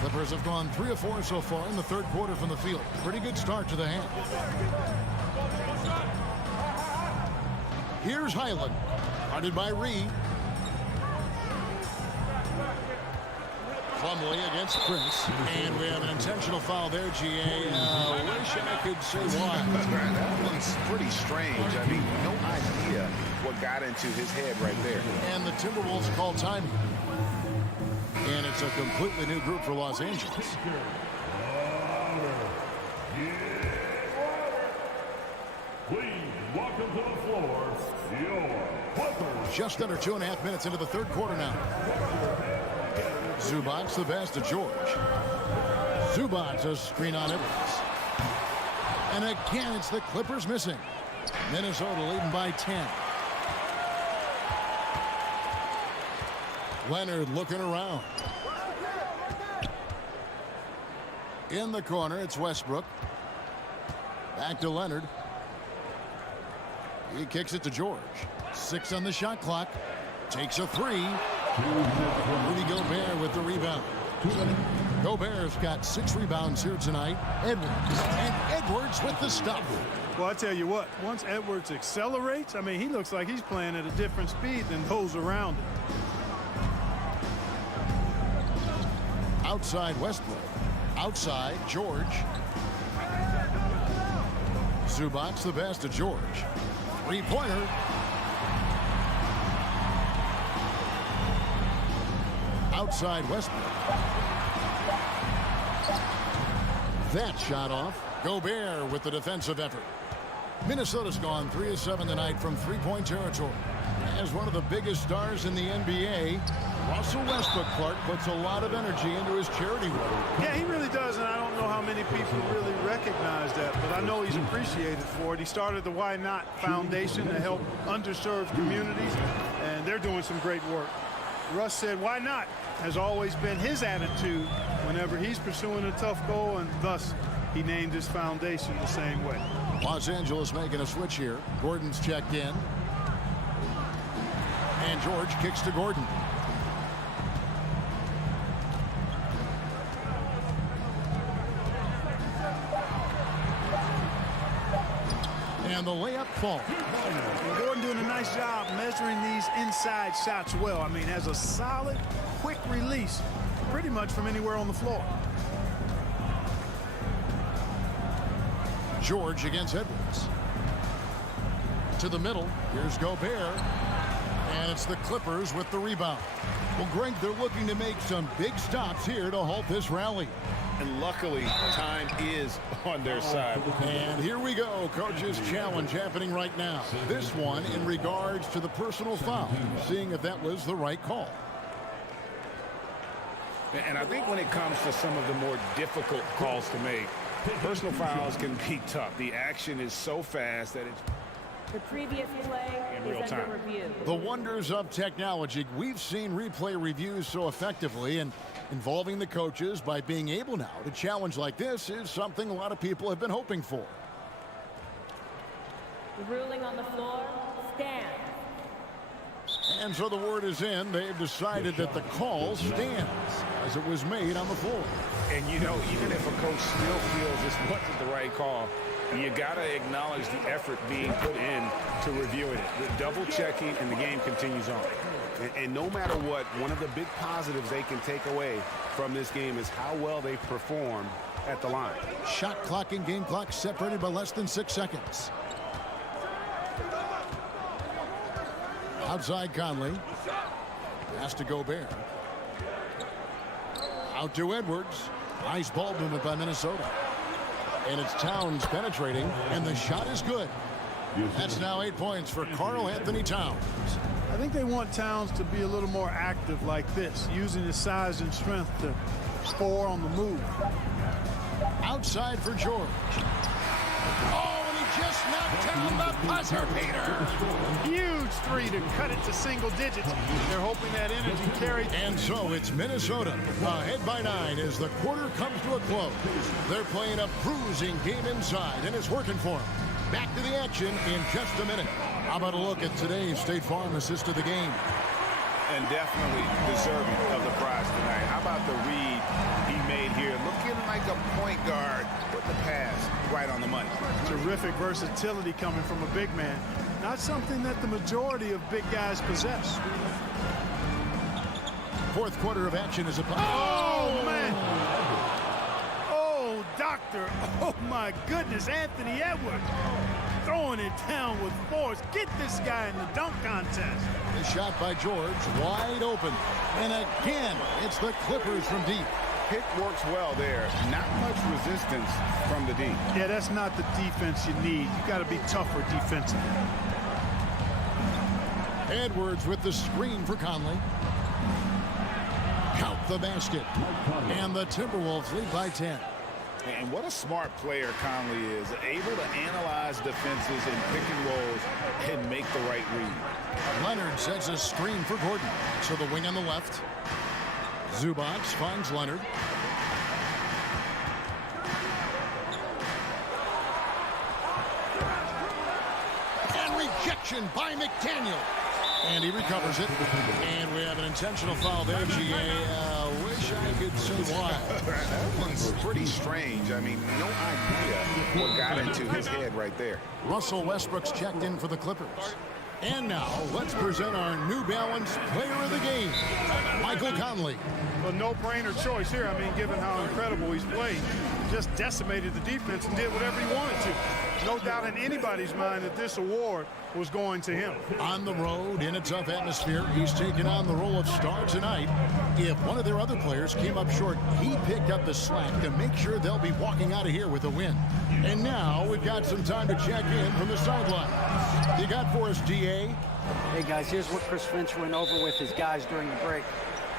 Clippers have gone 3 of 4 so far in the third quarter from the field. Pretty good start to the half. Here's Highland. Guarded by Reed. Plumlee against Prince. And we have an intentional foul there, G.A. Wish I could say why. That one's pretty strange. I mean, no idea what got into his head right there. And the Timberwolves call timing. And it's a completely new group for Los Angeles. Please welcome to the floor, your Clippers. Just under 2.5 minutes into the third quarter now. Zubac the pass to George. Zubac a screen on Edwards. And again, it's the Clippers missing. Minnesota leading by 10. Leonard looking around. In the corner, it's Westbrook. Back to Leonard. He kicks it to George. 6 on the shot clock. Takes a 3. Rudy Gobert with the rebound. Gobert's got 6 rebounds here tonight. Edwards. And Edwards with the stop. Well, I tell you what, once Edwards accelerates, I mean, he looks like he's playing at a different speed than those around him. Outside Westbrook. Outside George. Zubac the pass to George. 3-pointer. Outside Westbrook. That shot off. Gobert with the defensive effort. Minnesota's gone 3 of 7 tonight from 3-point territory. As one of the biggest stars in the NBA, Russell Westbrook, Clark, puts a lot of energy into his charity work. Yeah, he really does, and I don't know how many people really recognize that, but I know he's appreciated for it. He started the Why Not Foundation to help underserved communities, and they're doing some great work. Russ said, why not? Has always been his attitude whenever he's pursuing a tough goal, and thus he named his foundation the same way. Los Angeles making a switch here. Gordon's checked in. And George kicks to Gordon. And the layup falls. Gordon doing a nice job measuring these inside shots well. I mean, has a solid, quick release pretty much from anywhere on the floor. George against Edwards. To the middle. Here's Gobert. And it's the Clippers with the rebound. Well, Greg, they're looking to make some big stops here to halt this rally. And luckily, time is on their side. And here we go. Coach's challenge happening right now. This one in regards to the personal foul. Seeing if that was the right call. And I think when it comes to some of the more difficult calls to make, personal fouls can be tough. The action is so fast that it's the previous play in real is time. under review. The wonders of technology. We've seen replay reviews so effectively, and involving the coaches by being able now to challenge like this is something a lot of people have been hoping for. The ruling on the floor stands. And so the word is in. They've decided that the call stands as it was made on the floor. And, you know, even if a coach still feels this wasn't the right call, you got to acknowledge the effort being put in to reviewing it. The double checking, and the game continues on. And no matter what, one of the big positives they can take away from this game is how well they perform at the line. Shot clock and game clock separated by less than 6 seconds. Outside Conley. Pass to Gobert. Out to Edwards. Nice ball movement by Minnesota. And it's Towns penetrating, and the shot is good. That's now 8 points for Karl Anthony Towns. I think they want Towns to be a little more active like this, using his size and strength to score on the move. Outside for George. Oh, and he just knocked down the buzzer beater. Huge three to cut it to single digits. They're hoping that energy carries. And so it's Minnesota ahead by 9 as the quarter comes to a close. They're playing a bruising game inside, and it's working for them. Back to the action in just a minute. How about a look at today's State Farm assist of the game? And definitely deserving of the prize tonight. How about the read he made here? Looking like a point guard with the pass right on the money. Terrific versatility coming from a big man. Not something that the majority of big guys possess. Fourth quarter of action is upon. Oh, man. Oh, doctor. Oh, my goodness. Anthony Edwards throwing it down with force. Get this guy in the dunk contest. The shot by George, wide open. And again, it's the Clippers from deep. Pick works well there. Not much resistance from the deep. Yeah, that's not the defense you need. You got to be tougher defensively. Edwards with the screen for Conley. Count the basket. And the Timberwolves lead by 10. And what a smart player Conley is. Able to analyze defenses and pick and rolls and make the right read. Leonard sets a screen for Gordon. So the wing on the left. Zubac finds Leonard. And rejection by McDaniel. And he recovers it. And we have an intentional foul there, GA. Wish I could say why. That one's pretty strange. I mean, no idea what got into his head right there. Russell Westbrook's checked in for the Clippers. And now, let's present our New Balance Player of the Game, Michael Conley. A no-brainer choice here. I mean, given how incredible he's played, just decimated the defense and did whatever he wanted to. No doubt in anybody's mind that this award was going to him. On the road, in a tough atmosphere, he's taking on the role of star tonight. If one of their other players came up short, he picked up the slack to make sure they'll be walking out of here with a win. And now we've got some time to check in from the sideline. You got for us, DA? Hey, guys, here's what Chris Finch went over with his guys during the break.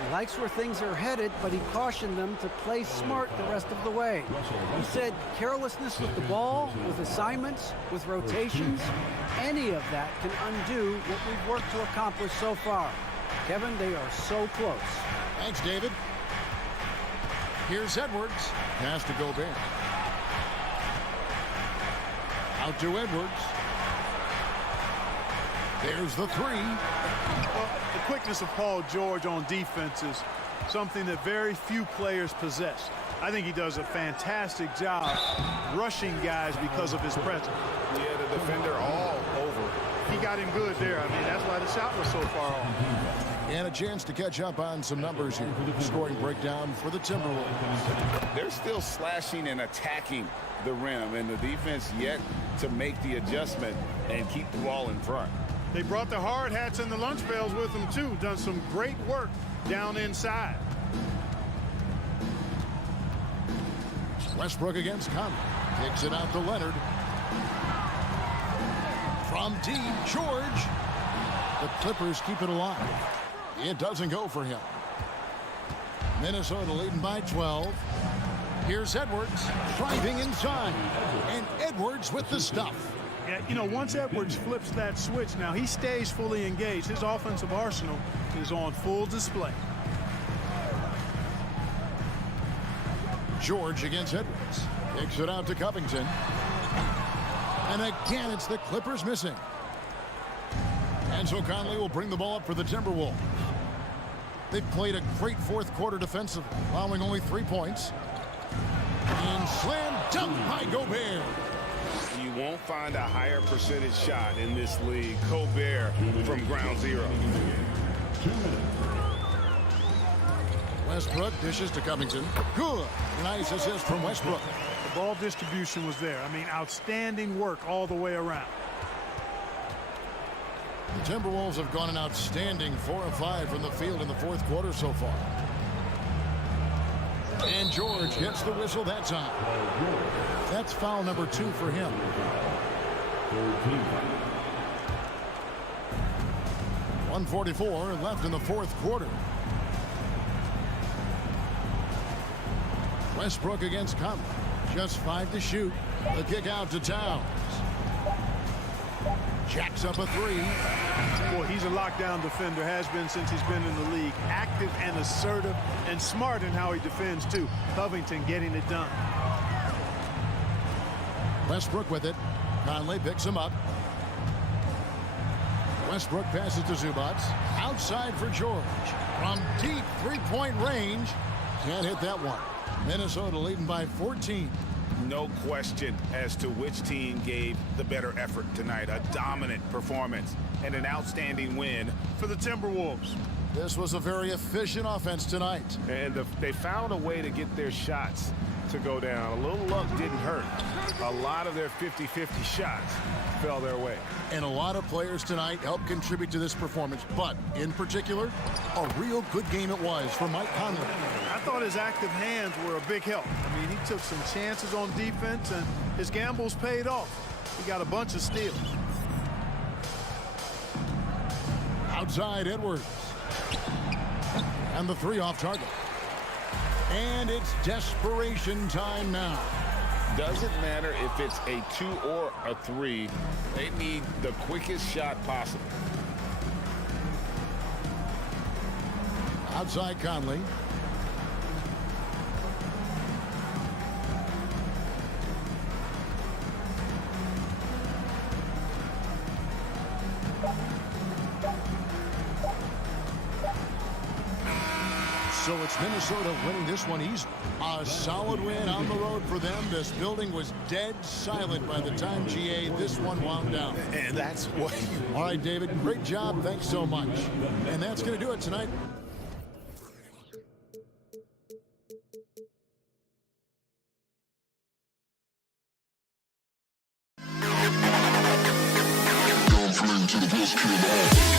He likes where things are headed, but he cautioned them to play smart the rest of the way. He said carelessness with the ball, with assignments, with rotations, any of that can undo what we've worked to accomplish so far. Kevin, they are so close. Thanks, David. Here's Edwards. Pass to Gobert. Out to Edwards. There's the three. Well, the quickness of Paul George on defense is something that very few players possess. I think he does a fantastic job rushing guys because of his presence. Yeah, the defender all over. He got him good there. I mean, that's why the shot was so far off. And a chance to catch up on some numbers here. Scoring breakdown for the Timberwolves. They're still slashing and attacking the rim, and the defense yet to make the adjustment and keep the ball in front. They brought the hard hats and the lunch bells with them, too. Done some great work down inside. Westbrook against Conley. Kicks it out to Leonard. From deep, George. The Clippers keep it alive. It doesn't go for him. Minnesota leading by 12. Here's Edwards driving inside. And Edwards with the stuff. Yeah, you know, once Edwards flips that switch, now he stays fully engaged. His offensive arsenal is on full display. George against Edwards. Kicks it out to Covington. And again, it's the Clippers missing. And so Conley will bring the ball up for the Timberwolves. They've played a great fourth quarter defensively, allowing only 3 points. And slam dunk by Gobert. You won't find a higher percentage shot in this league. Gobert from ground zero. Westbrook dishes to Covington. Good. Nice assist from Westbrook. The ball distribution was there. I mean, outstanding work all the way around. The Timberwolves have gone an outstanding 4 of 5 from the field in the fourth quarter so far. And George gets the whistle that time. That's foul number 2 for him. .144 left in the fourth quarter. Westbrook against Conley. Just 5 to shoot. The kick out to Towns. Jacks up a 3. Boy, he's a lockdown defender, has been since he's been in the league. Active and assertive and smart in how he defends, too. Covington getting it done. Westbrook with it. Conley picks him up. Westbrook passes to Zubac. Outside for George. From deep three-point range. Can't hit that one. Minnesota leading by 14. No question as to which team gave the better effort tonight. A dominant performance and an outstanding win for the Timberwolves. This was a very efficient offense tonight. And they found a way to get their shots to go down. A little luck didn't hurt. A lot of their 50-50 shots fell their way. And a lot of players tonight helped contribute to this performance, but in particular, a real good game it was for Mike Conley. I thought his active hands were a big help. I mean, he took some chances on defense, and his gambles paid off. He got a bunch of steals. Outside Edwards. And the 3 off target. And it's desperation time now. Doesn't matter if it's a 2 or a 3. They need the quickest shot possible. Outside Conley. So it's Minnesota winning this one easily. A solid win on the road for them. This building was dead silent by the time GA this one wound down. And that's what All right, David, great job. Thanks so much. And that's going to do it tonight. To the best kid.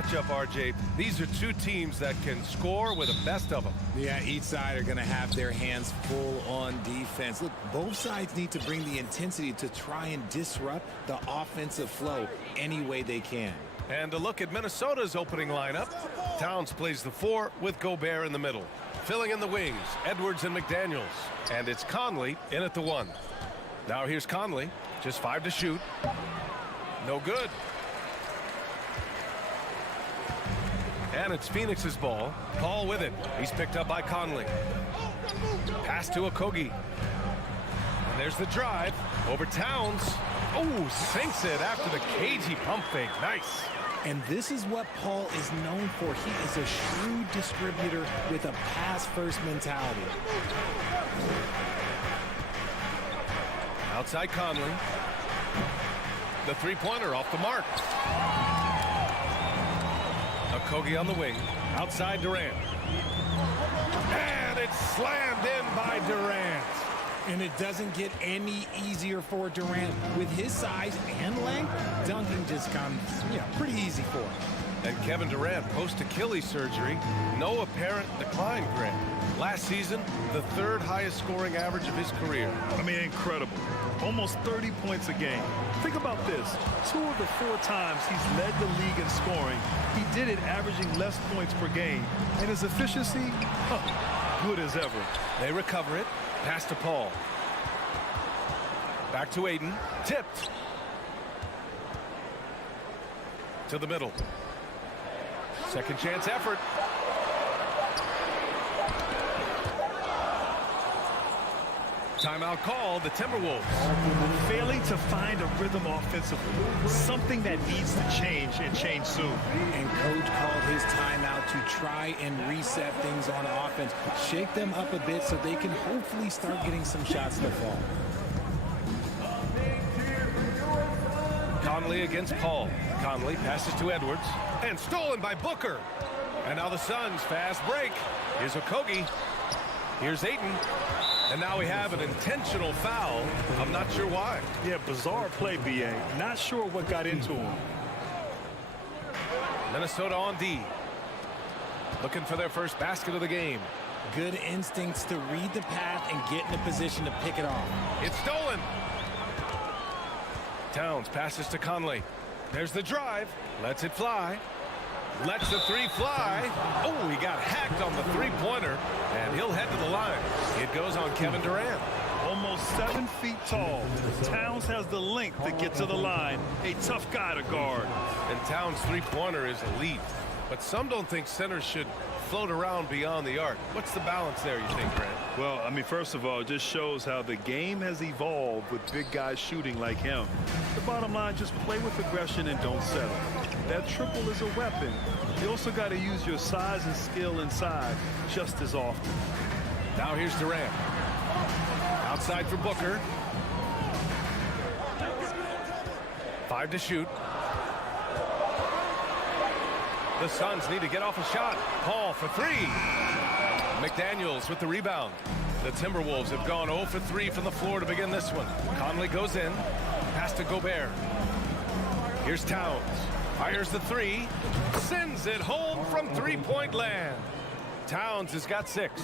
matchup, RJ. These are two teams that can score with the best of them. Yeah, each side are going to have their hands full on defense. Look, both sides need to bring the intensity to try and disrupt the offensive flow any way they can. And a look at Minnesota's opening lineup. Towns plays the 4 with Gobert in the middle. Filling in the wings, Edwards and McDaniels. And it's Conley in at the 1. Now here's Conley, just 5 to shoot. No good. And it's Phoenix's ball. Paul with it. He's picked up by Conley. Pass to Okogie. And there's the drive over Towns. Oh, sinks it after the cagey pump fake. Nice. And this is what Paul is known for. He is a shrewd distributor with a pass-first mentality. Outside Conley. The three-pointer off the mark. Okogie on the wing. Outside Durant. And it's slammed in by Durant. And it doesn't get any easier for Durant. With his size and length, dunking just comes, pretty easy for him. And Kevin Durant, post-Achilles surgery, no apparent decline, Grant. Last season, the 3rd highest scoring average of his career. I mean, incredible. Almost 30 points a game. Think about this. 2 of the 4 times he's led the league in scoring, he did it averaging less points per game. And his efficiency, good as ever. They recover it. Pass to Paul. Back to Aiden. Tipped. To the middle. Second chance effort. Timeout called, the Timberwolves. Failing to find a rhythm offensively. Something that needs to change and change soon. And coach called his timeout to try and reset things on offense. Shake them up a bit so they can hopefully start getting some shots to fall. Conley against Paul. Conley passes to Edwards. And stolen by Booker. And now the Suns fast break. Here's Okogie. Here's Ayton. And now we have an intentional foul. I'm not sure why. Yeah, bizarre play, B.A. Not sure what got into him. Minnesota on D. Looking for their first basket of the game. Good instincts to read the path and get in a position to pick it off. It's stolen. Towns passes to Conley. There's the drive. Lets it fly. Lets the 3 fly. Oh, he got hacked on the three-pointer, and he'll head to the line. It goes on Kevin Durant. Almost 7 feet tall. Towns has the length to get to the line. A tough guy to guard. And Towns' three-pointer is elite. But some don't think centers should float around beyond the arc. What's the balance there, you think, Grant? Well, I mean, first of all, it just shows how the game has evolved with big guys shooting like him. The bottom line, just play with aggression and don't settle. That triple is a weapon. You also got to use your size and skill inside just as often. Now here's Durant. Outside for Booker. 5 to shoot. The Suns need to get off a shot. Paul for 3. McDaniels with the rebound. The Timberwolves have gone 0 for 3 from the floor to begin this one. Conley goes in. Pass to Gobert. Here's Towns. Fires the 3. Sends it home from three-point land. Towns has got 6.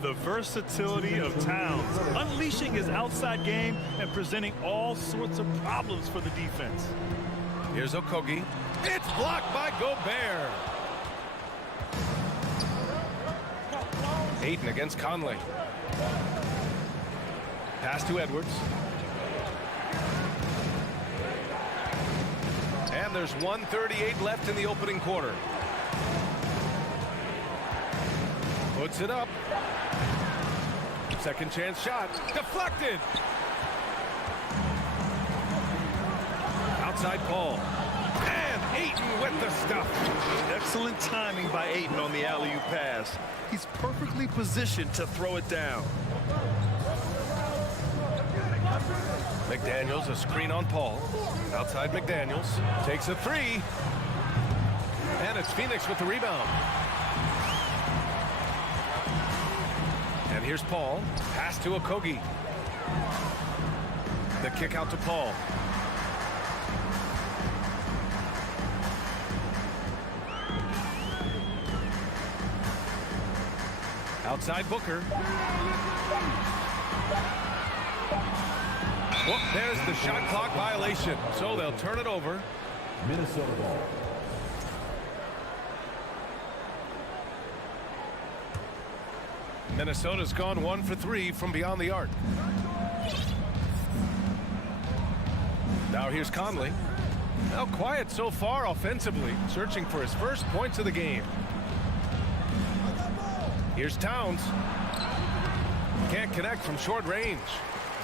The versatility of Towns. Unleashing his outside game and presenting all sorts of problems for the defense. Here's Okogie. It's blocked by Gobert. Ayton against Conley. Pass to Edwards. And there's 1:38 left in the opening quarter. Puts it up. Second chance shot. Deflected. Outside Paul. And Ayton with the stuff. Excellent timing by Ayton on the alley-oop pass. He's perfectly positioned to throw it down. McDaniels, a screen on Paul. Outside McDaniels. Takes a 3. And it's Phoenix with the rebound. And here's Paul. Pass to Okogie. The kick out to Paul. Outside Booker. Well, there's the shot clock violation. So they'll turn it over. Minnesota ball. Minnesota's gone 1 for 3 from beyond the arc. Now here's Conley. Now quiet so far offensively, searching for his first points of the game. Here's Towns. Can't connect from short range.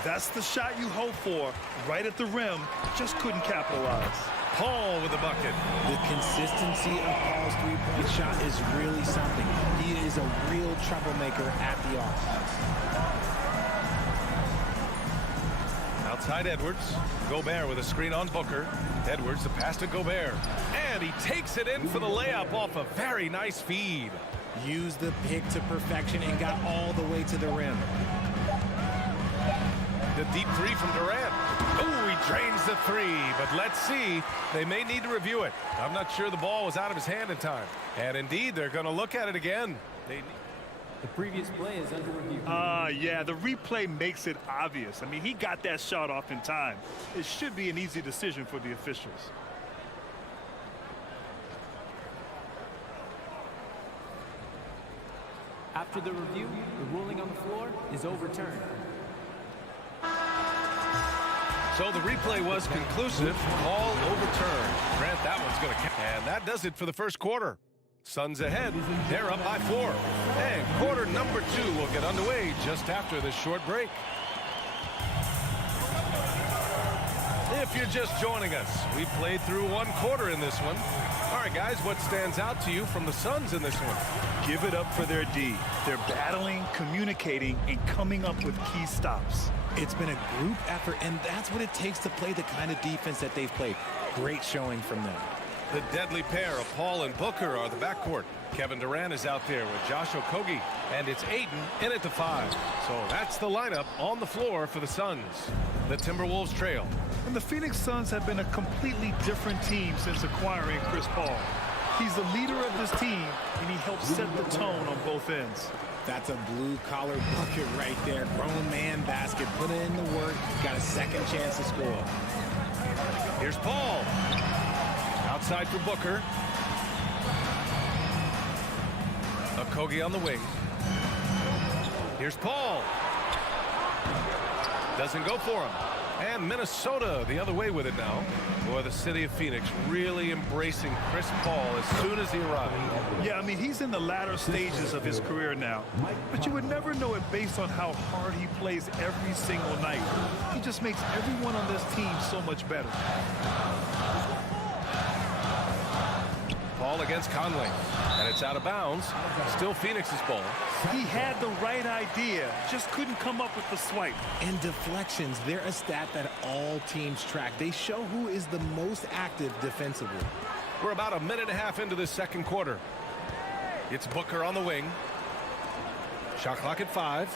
That's the shot you hope for. Right at the rim. Just couldn't capitalize. Paul with the bucket. The consistency of Paul's three-point shot is really something. He is a real troublemaker at the arc. Outside Edwards. Gobert with a screen on Booker. Edwards, the pass to Gobert. And he takes it in for the layup off a very nice feed. Used the pick to perfection and got all the way to the rim. The deep 3 from Durant. Oh, he drains the 3, but let's see. They may need to review it. I'm not sure the ball was out of his hand in time. And indeed, they're going to look at it again. The previous play is under review. Yeah, the replay makes it obvious. I mean, he got that shot off in time. It should be an easy decision for the officials. After the review, the ruling on the floor is overturned. So the replay was conclusive. Call overturned. Grant, that one's going to count. And that does it for the first quarter. Suns ahead. They're up by 4. And quarter number 2 will get underway just after this short break. If you're just joining us, we played through 1 quarter in this one. All right, guys, what stands out to you from the Suns in this one? Give it up for their D. They're battling, communicating, and coming up with key stops. It's been a group effort, and that's what it takes to play the kind of defense that they've played. Great showing from them. The deadly pair of Paul and Booker are the backcourt. Kevin Durant is out there with Josh Okogie, and it's Ayton in at the 5. So that's the lineup on the floor for the Suns. The Timberwolves trail. And the Phoenix Suns have been a completely different team since acquiring Chris Paul. He's the leader of this team, and he helps set the tone on both ends. That's a blue-collar bucket right there. Grown man basket. Put in the work. Got a second chance to score. Here's Paul. Outside for Booker. Okogie on the wing. Here's Paul. Doesn't go for him. And Minnesota the other way with it now. Boy, the city of Phoenix really embracing Chris Paul as soon as he arrived. Yeah, I mean, he's in the latter stages of his career now. But you would never know it based on how hard he plays every single night. He just makes everyone on this team so much better. Paul against Conley. And it's out of bounds. Still Phoenix's ball. He had the right idea, just couldn't come up with the swipe. And deflections, they're a stat that all teams track. They show who is the most active defensively. We're about a minute and a half into this second quarter. It's Booker on the wing. Shot clock at 5.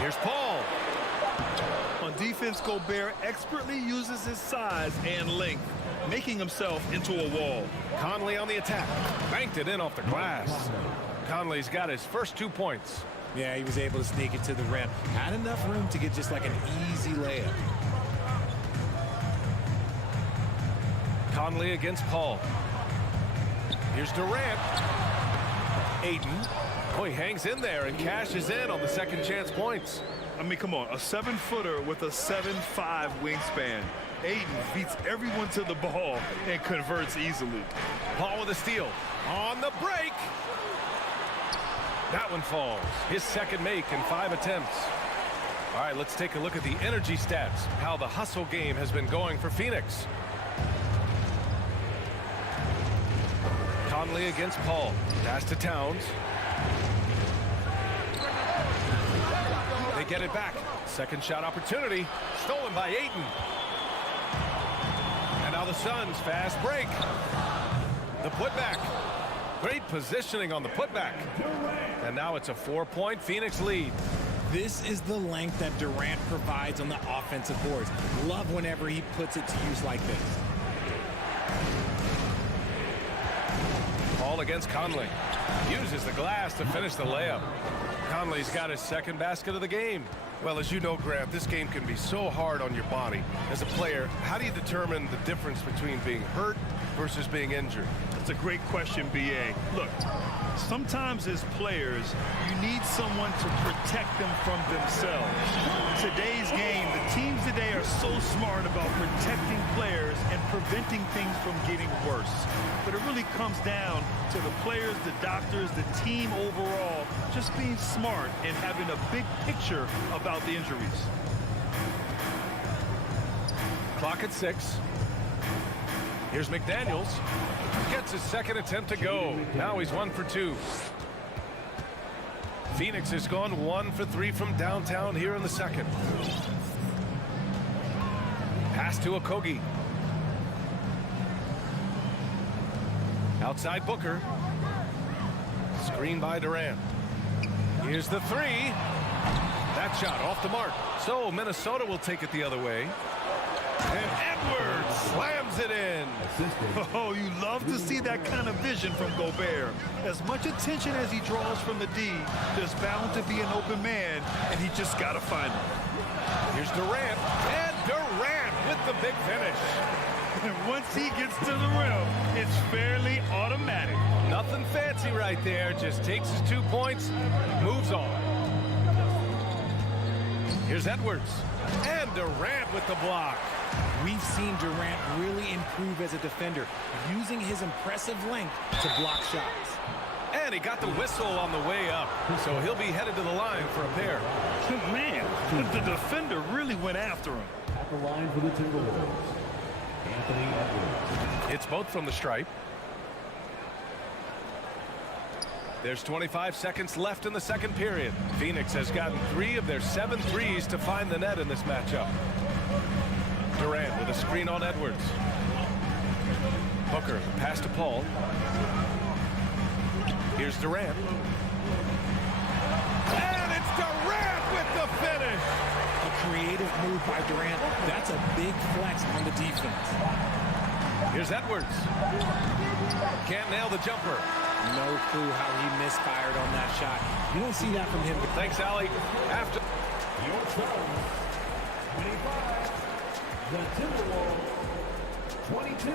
Here's Paul. On defense, Gobert expertly uses his size and length, making himself into a wall. Conley on the attack. Banked it in off the glass. Conley's got his first 2 points. Yeah, he was able to sneak it to the rim. Had enough room to get just like an easy layup. Conley against Paul. Here's Durant. Ayton. Oh, he hangs in there and cashes in on the second chance points. I mean, come on, a 7-footer with a 7'5" wingspan. Ayton beats everyone to the ball and converts easily. Paul with a steal. On the break. That one falls. His second make in 5 attempts. All right, let's take a look at the energy stats. How the hustle game has been going for Phoenix. Conley against Paul. Pass to Towns. They get it back. Second shot opportunity. Stolen by Ayton. And now the Suns fast break. The putback. Great positioning on the putback. And now it's a 4-point Phoenix lead. This is the length that Durant provides on the offensive boards. Love whenever he puts it to use like this. Paul against Conley. Uses the glass to finish the layup. Conley's got his second basket of the game. Well, as you know, Grant, this game can be so hard on your body. As a player, how do you determine the difference between being hurt versus being injured? That's a great question, B.A. Look, sometimes as players, you need someone to protect them from themselves. Today's game, the teams today are so smart about protecting players and preventing things from getting worse. But it really comes down to the players, the doctors, the team overall, just being smart and having a big picture about the injuries. Clock at 6. Here's McDaniels. Gets his second attempt to go. Now he's 1 for 2. Phoenix has gone 1 for 3 from downtown here in the second. Pass to Okogie. Outside Booker. Screen by Durant. Here's the 3. That shot off the mark. So Minnesota will take it the other way. And Edwards slams it in. Oh, you love to see that kind of vision from Gobert. As much attention as he draws from the D, there's bound to be an open man, and he just got to find him. Here's Durant. And Durant with the big finish. And once he gets to the rim, it's fairly automatic. Nothing fancy right there. Just takes his 2 points, moves on. Here's Edwards. And Durant with the block. We've seen Durant really improve as a defender, using his impressive length to block shots. And he got the whistle on the way up, so he'll be headed to the line for a pair. Man, the defender really went after him. At the line for the Timberwolves, Anthony Edwards. It's both from the stripe. There's 25 seconds left in the second period. Phoenix has gotten 3 of their 7 threes to find the net in this matchup. Durant with a screen on Edwards. Booker, pass to Paul. Here's Durant. And it's Durant with the finish. A creative move by Durant. That's a big flex on the defense. Here's Edwards. Can't nail the jumper. No clue how he misfired on that shot. You don't see that from him. Thanks, Allie. After Your turn. 25. The Timberwolves. 22.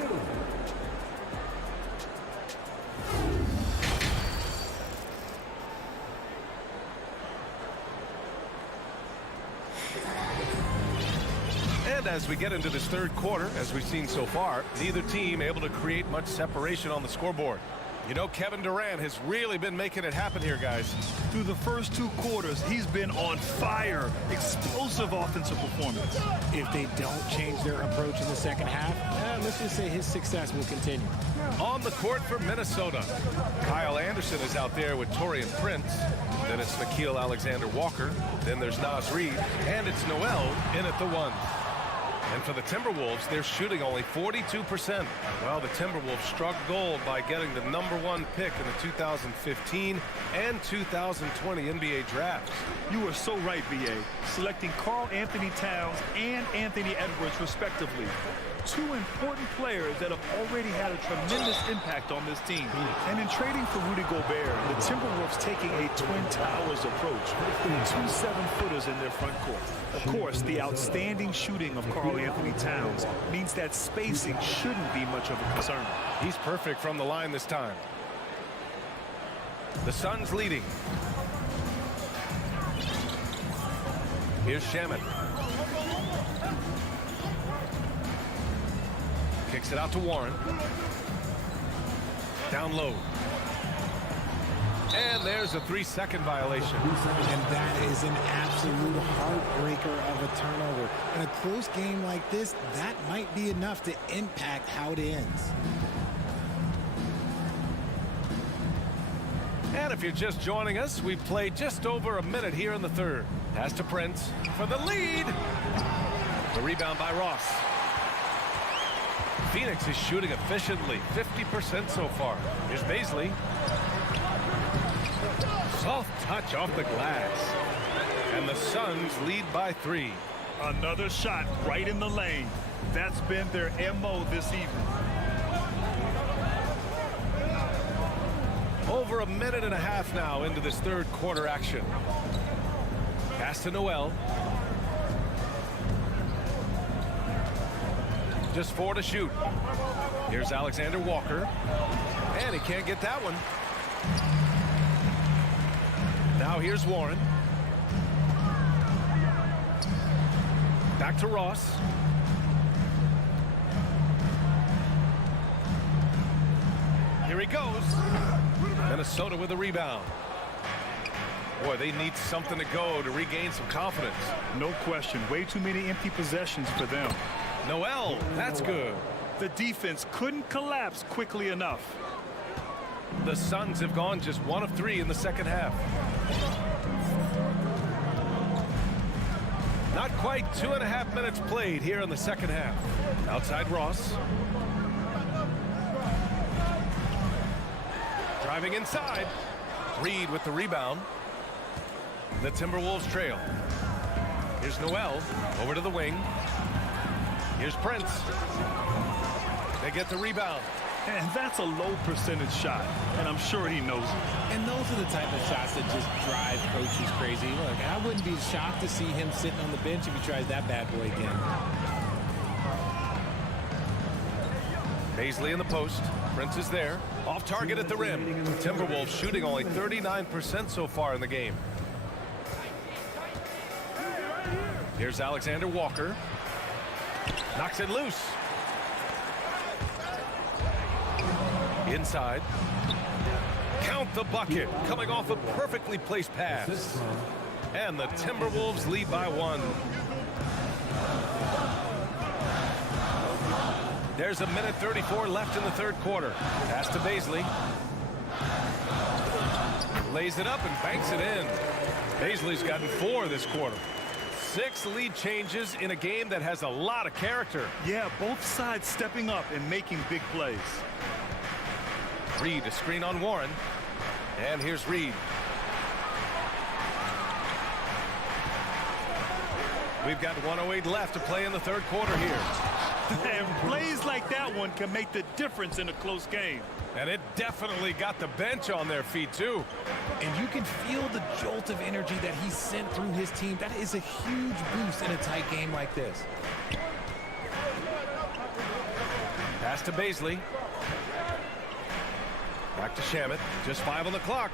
And as we get into this third quarter, as we've seen so far, neither team able to create much separation on the scoreboard. You know, Kevin Durant has really been making it happen here, guys. Through the first 2 quarters, he's been on fire. Explosive offensive performance. If they don't change their approach in the second half, let's just say his success will continue. On the court for Minnesota, Kyle Anderson is out there with Taurean Prince. Then it's Nickeil Alexander-Walker. Then there's Naz Reid. And it's Noel in at the 1. And for the Timberwolves, they're shooting only 42%. Well, the Timberwolves struck gold by getting the #1 pick in the 2015 and 2020 NBA drafts. You are so right, B.A. Selecting Karl Anthony Towns and Anthony Edwards, respectively. 2 important players that have already had a tremendous impact on this team. And in trading for Rudy Gobert, the Timberwolves taking a Twin Towers approach, 2 7-footers in their front court. Of course, the outstanding shooting of Karl Anthony Towns means that spacing shouldn't be much of a concern. He's perfect from the line this time. The Suns leading. Here's Shaman. Kicks it out to Warren. Down low. And there's a 3-second violation. And that is an absolute heartbreaker of a turnover. In a close game like this, that might be enough to impact how it ends. And if you're just joining us, we've played just over a minute here in the third. Pass to Prince for the lead. The rebound by Ross. Phoenix is shooting efficiently, 50% so far. Here's Baisley. Soft touch off the glass. And the Suns lead by 3. Another shot right in the lane. That's been their MO this evening. Over a minute and a half now into this third quarter action. Pass to Noel. Just 4 to shoot. Here's Alexander Walker. And he can't get that one. Now here's Warren. Back to Ross. Here he goes. Minnesota with a rebound. Boy, they need something to go to regain some confidence. No question. Way too many empty possessions for them. Noel, that's good. The defense couldn't collapse quickly enough. The Suns have gone just 1 of 3 in the second half. Not quite 2.5 minutes played here in the second half. Outside Ross. Driving inside. Reid with the rebound. The Timberwolves trail. Here's Noel over to the wing. Here's Prince. They get the rebound. And that's a low percentage shot, and I'm sure he knows it. And those are the type of shots that just drive coaches crazy. Look, I wouldn't be shocked to see him sitting on the bench if he tries that bad boy again. Baisley in the post. Prince is there. Off target at the rim. Timberwolves shooting only 39% so far in the game. Here's Alexander Walker. Knocks it loose. Inside. Count the bucket. Coming off a perfectly placed pass. And the Timberwolves lead by 1. There's a minute 34 left in the third quarter. Pass to Baisley. Lays it up and banks it in. Baisley's gotten 4 this quarter. 6 lead changes in a game that has a lot of character. Yeah, both sides stepping up and making big plays. Reid, a screen on Warren. And here's Reid. We've got 1:08 left to play in the third quarter here. And plays like that one can make the difference in a close game. And it definitely got the bench on their feet, too. And you can feel the jolt of energy that he sent through his team. That is a huge boost in a tight game like this. Pass to Baisley. Back to Shamet. Just 5 on the clock.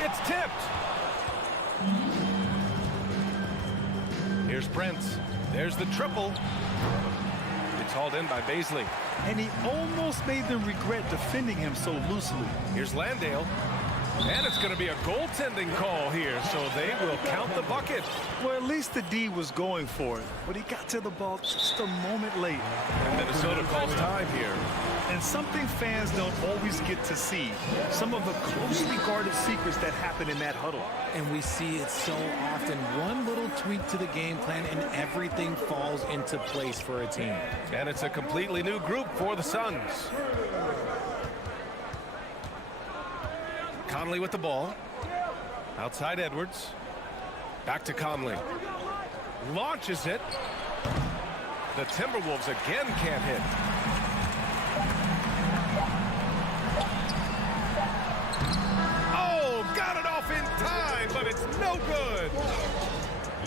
It's tipped. Here's Here's Brents. There's the triple. It's hauled in by Baisley. And he almost made them regret defending him so loosely. Here's Landale. And it's going to be a goaltending call here, so they will count the bucket. Well, at least the D was going for it, but he got to the ball just a moment late. And Minnesota calls time here. And something fans don't always get to see, some of the closely guarded secrets that happen in that huddle. And we see it so often. One little tweak to the game plan and everything falls into place for a team. And it's a completely new group for the Suns. Conley with the ball. Outside Edwards. Back to Conley. Launches it. The Timberwolves again can't hit. Oh, got it off in time, but it's no good.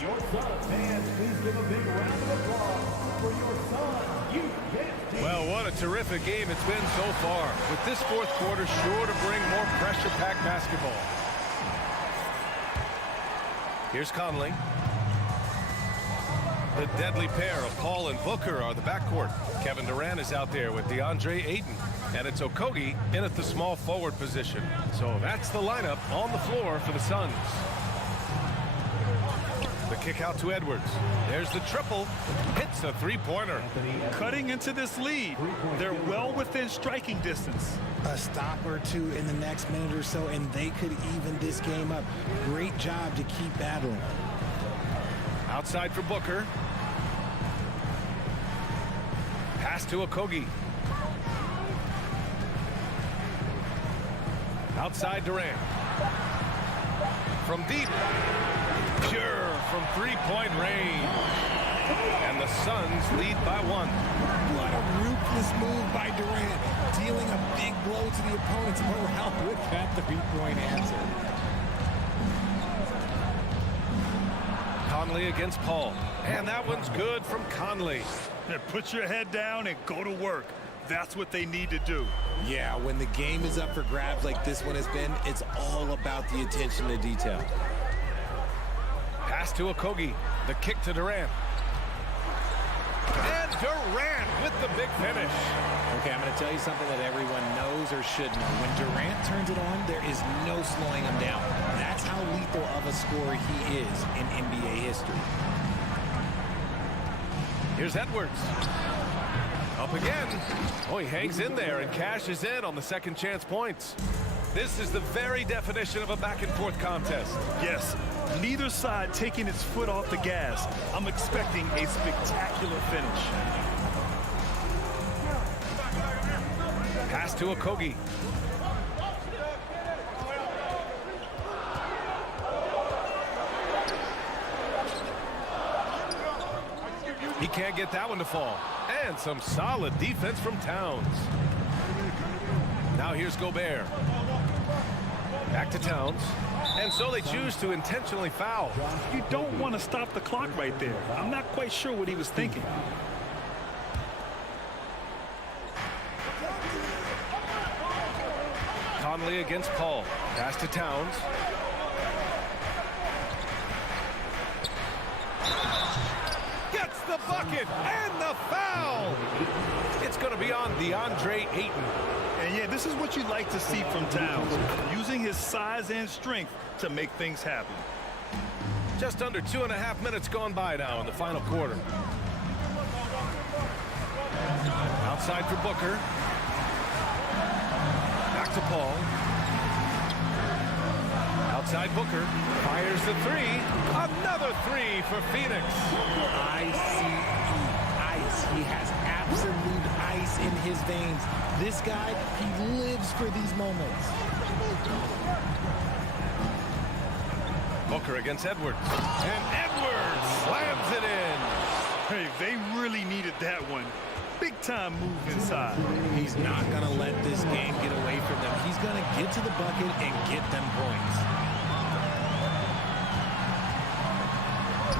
Your Suns fans, please give a big round of applause for your Suns. Well, what a terrific game it's been so far. With this fourth quarter sure to bring more pressure-packed basketball. Here's Conley. The deadly pair of Paul and Booker are the backcourt. Kevin Durant is out there with DeAndre Ayton. And it's Okogie in at the small forward position. So that's the lineup on the floor for the Suns. The kick out to Edwards. There's the triple. Hits a three-pointer. Cutting into this lead. They're well within striking distance. A stop or two in the next minute or so, and they could even this game up. Great job to keep battling. Outside for Booker. Pass to Okogie. Outside Durant. From deep. Pure from three-point range. And the Suns lead by one. What a ruthless move by Durant. Dealing a big blow to the opponent's morale with that three-point answer. Conley against Paul. And that one's good from Conley. Put your head down and go to work. That's what they need to do. Yeah, when the game is up for grabs like this one has been, it's all about the attention to detail. Pass to Okogie. The kick to Durant. And Durant with the big finish. Okay, I'm going to tell you something that everyone knows or should know. When Durant turns it on, there is no slowing him down. That's how lethal of a scorer he is in NBA history. Here's Edwards. Up again. Oh, he hangs in there and cashes in on the second chance points. This is the very definition of a back-and-forth contest. Yes, neither side taking its foot off the gas. I'm expecting a spectacular finish. Pass to Okogie. He can't get that one to fall. And some solid defense from Towns. Now here's Gobert. Back to Towns. And so they choose to intentionally foul. You don't want to stop the clock right there. I'm not quite sure what he was thinking. Conley against Paul. Pass to Towns. Gets the bucket and the foul. It's going to be on DeAndre Ayton. And yeah, this is what you like to see from Towns, using his size and strength to make things happen. Just under 2.5 minutes gone by now in the final quarter. Outside for Booker. Back to Paul. Outside Booker. Fires the three. Another three for Phoenix. Ice. He has absolute ice in his veins. This guy, he lives for these moments. Booker against Edwards. And Edwards slams it in. Hey, they really needed that one. Big time move inside. He's not going to let this game get away from them. He's going to get to the bucket and get them points.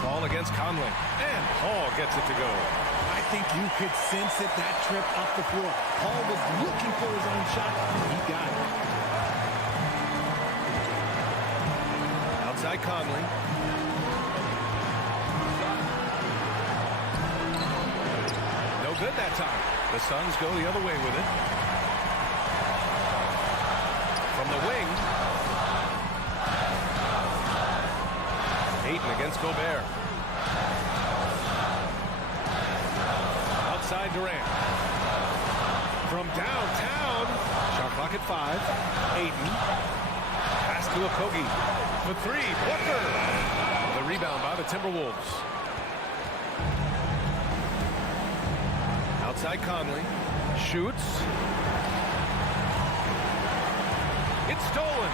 Paul against Conley. And Paul gets it to go. I think you could sense it, that trip up the floor. Paul was looking for his own shot, and he got it. Outside Conley. good that time. The Suns go the other way with it. From the wing. Ayton against Gobert. Outside Durant. From downtown. Shot clock at 5. Ayton. Pass to Okogie. For 3. Booker. The rebound by the Timberwolves. Outside Conley. Shoots. It's stolen.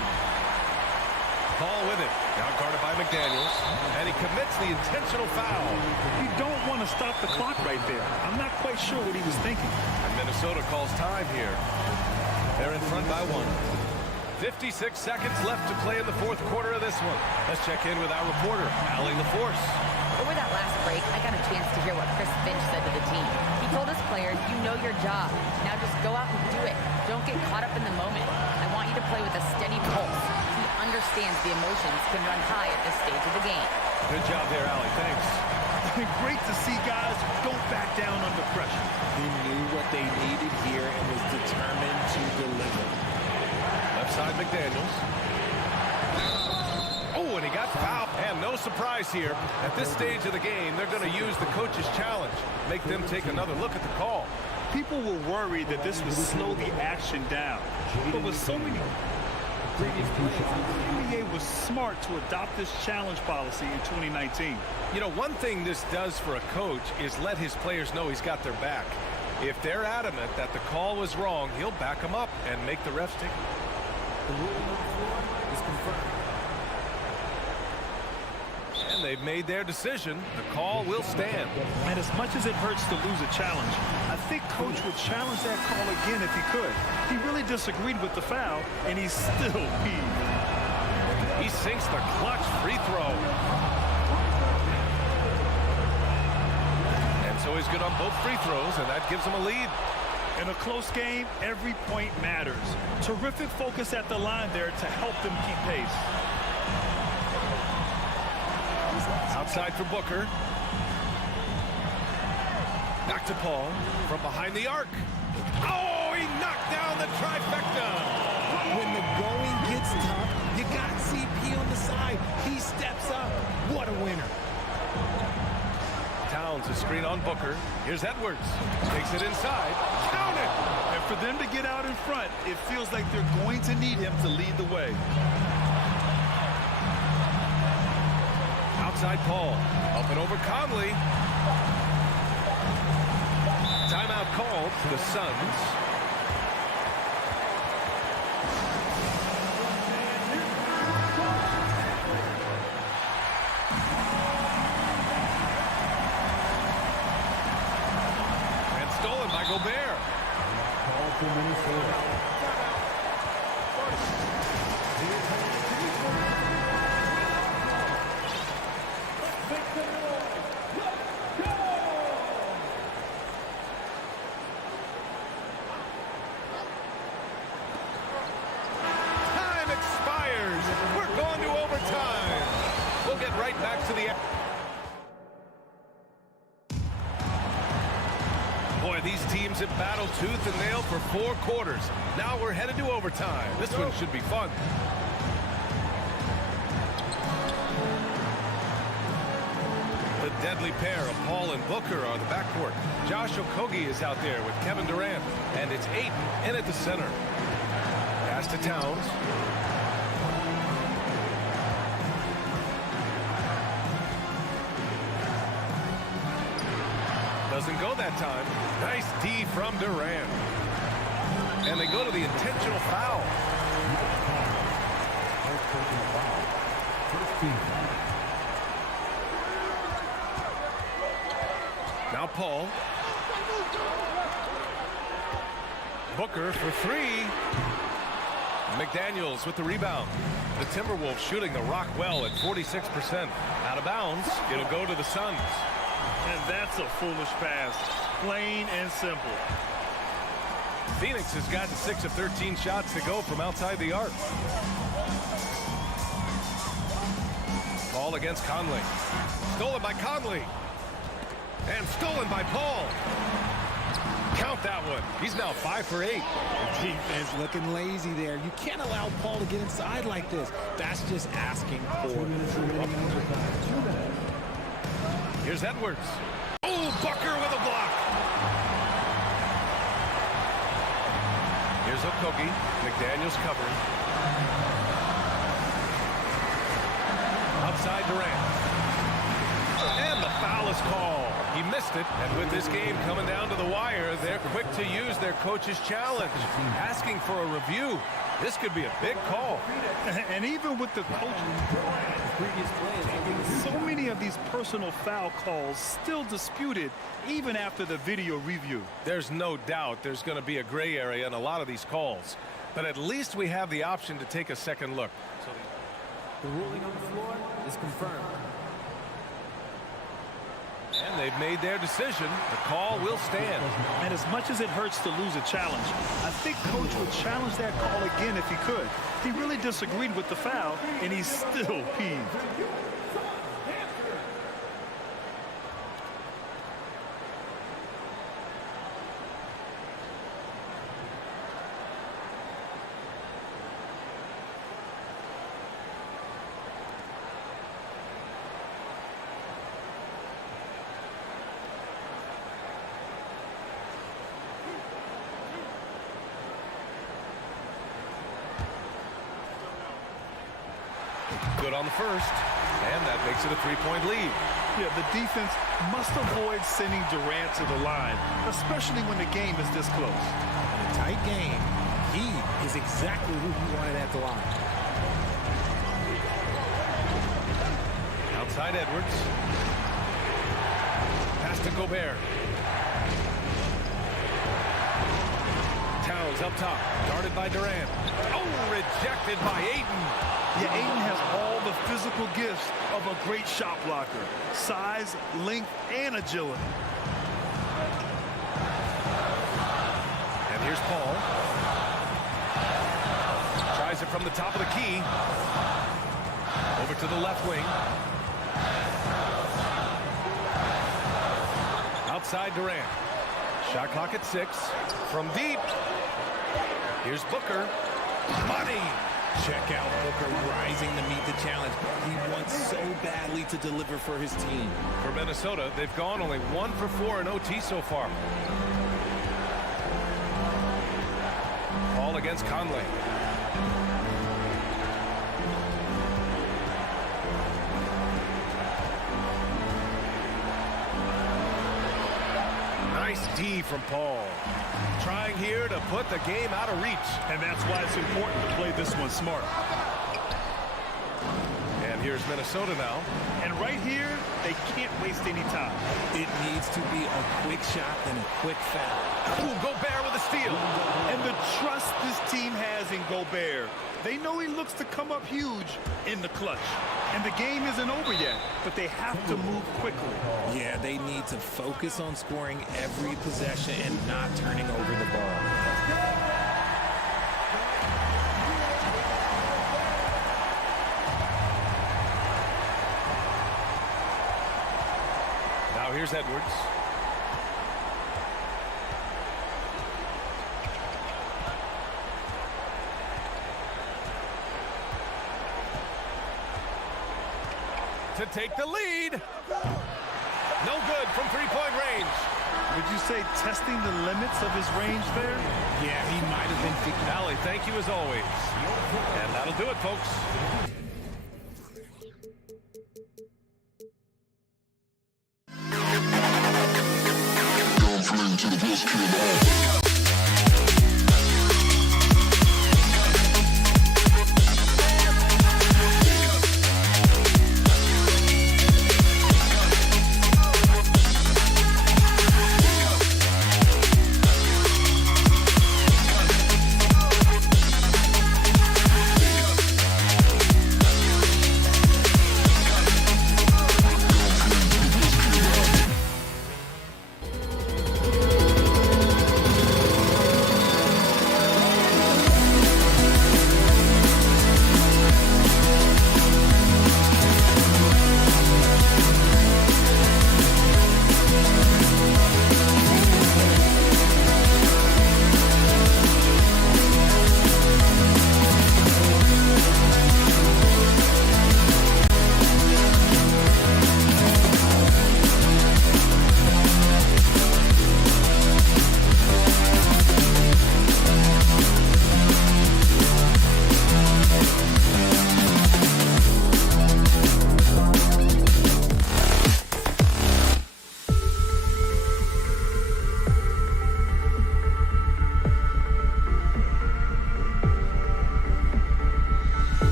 Ball with it. Now guarded by McDaniels. And he commits the intentional foul. You don't want to stop the clock right there. I'm not quite sure what he was thinking. And Minnesota calls time here. They're in front by 1. 56 seconds left to play in the fourth quarter of this one. Let's check in with our reporter, Allie LaForce. Over that last break, I got a chance to hear what Chris Finch said to the team. He told his players, you know your job. Now just go out and do it. Don't get caught up in the moment. I want you to play with a steady pulse. He understands the emotions can run high at this stage of the game. Good job there, Allie. Thanks. Great to see guys who don't back down under pressure. He knew what they needed here and was determined to deliver. Left side McDaniels. Oh, and he got fouled. And no surprise here. At this stage of the game, they're going to use the coach's challenge. Make them take another look at the call. People were worried that this would slow the action down. But with so many previous plays, the NBA was smart to adopt this challenge policy in 2019. You know, one thing this does for a coach is let his players know he's got their back. If they're adamant that the call was wrong, he'll back them up and make the refs take it. The ruling on the floor is confirmed. And they've made their decision. The call will stand. And as much as it hurts to lose a challenge, I think Coach would challenge that call again if he could. He really disagreed with the foul, and he's still peeved. He sinks the clutch free throw. And so he's good on both free throws, and that gives him a lead. In a close game, every point matters. Terrific focus at the line there to help them keep pace. Outside for Booker. Back to Paul from behind the arc. Oh, he knocked down the trifecta. When the going gets tough, you got CP on the side. He steps up. What a winner. Towns a screen on Booker. Here's Edwards. Takes it inside. Count it. And for them to get out in front, it feels like they're going to need him to lead the way. Outside Paul. Up and over Conley. Timeout called to the Suns. And stolen by Gobert. Call for Minnesota. Back to the... Boy, these teams have battled tooth and nail for 4 quarters. Now we're headed to overtime. This one should be fun. The deadly pair of Paul and Booker are the backcourt. Josh Okogie is out there with Kevin Durant. And it's Ayton in at the center. Pass to Towns. Doesn't go that time. Nice D from Durant. And they go to the intentional foul. Now Paul. Booker for 3. McDaniels with the rebound. The Timberwolves shooting the rock well at 46%. Out of bounds. It'll go to the Suns. And that's a foolish pass. Plain and simple. Phoenix has gotten 6 of 13 shots to go from outside the arc. Ball against Conley. Stolen by Conley. And stolen by Paul. Count that one. He's now 5 for 8. Defense looking lazy there. You can't allow Paul to get inside like this. That's just asking for trouble. Here's Edwards. Oh, Bucker with a block. Here's Okogie. McDaniels covering. Outside Durant. And the foul is called. He missed it, and with this game coming down to the wire, they're quick to use their coach's challenge, asking for a review. This could be a big call. And even with the Previous play, so many of these personal foul calls still disputed even after the video review. There's no doubt there's going to be a gray area in a lot of these calls, but at least we have the option to take a second look. So the ruling on the floor is confirmed. And they've made their decision. The call will stand. And as much as it hurts to lose a challenge, I think Coach would challenge that call again if he could. He really disagreed with the foul, and he's still peeved. Good on the first, and that makes it a 3-point lead. Yeah, the defense must avoid sending Durant to the line, especially when the game is this close. In a tight game, he is exactly who he wanted at the line. Outside Edwards. Pass to Gobert. Towns up top, guarded by Durant. Oh, rejected by Ayton. Yeah, Ayton has all the physical gifts of a great shot blocker. Size, length, and agility. And here's Paul. Tries it from the top of the key. Over to the left wing. Outside Durant. Shot clock at 6. From deep. Here's Booker. Money. Check out Booker rising to meet the challenge. He wants so badly to deliver for his team. For Minnesota, they've gone only 1 for 4 in OT so far. Paul against Conley. Nice D from Paul. Trying here to put the game out of reach. And that's why it's important to play this one smart. And here's Minnesota now. And right here, they can't waste any time. It needs to be a quick shot and a quick foul. Ooh, Gobert with a steal. And the trust this team has in Gobert. They know he looks to come up huge in the clutch. And the game isn't over yet, but they have to move quickly. Yeah, they need to focus on scoring every possession and not turning over the ball. Now here's Edwards. To take the lead. No good from 3-point range. Would you say testing the limits of his range there? Yeah, he might have been. Allie, thank you as always. And that'll do it, folks. Don't fling to the best kid.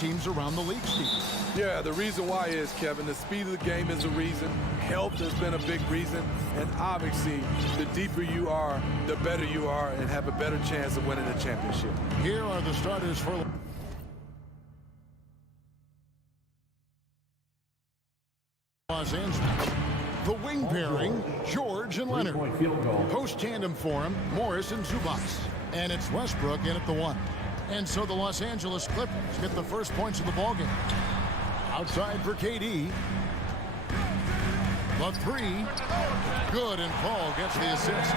teams around the league, Steve. Yeah, the reason why is, Kevin, the speed of the game is a reason. Health has been a big reason. And obviously, the deeper you are, the better you are and have a better chance of winning the championship. Here are the starters for Los Angeles. The wing pairing, George and Leonard. Post tandem for him, Morris and Zubats. And it's Westbrook in at the 1. And so the Los Angeles Clippers get the first points of the ballgame. Outside for KD. The 3. Good, and Paul gets the assist.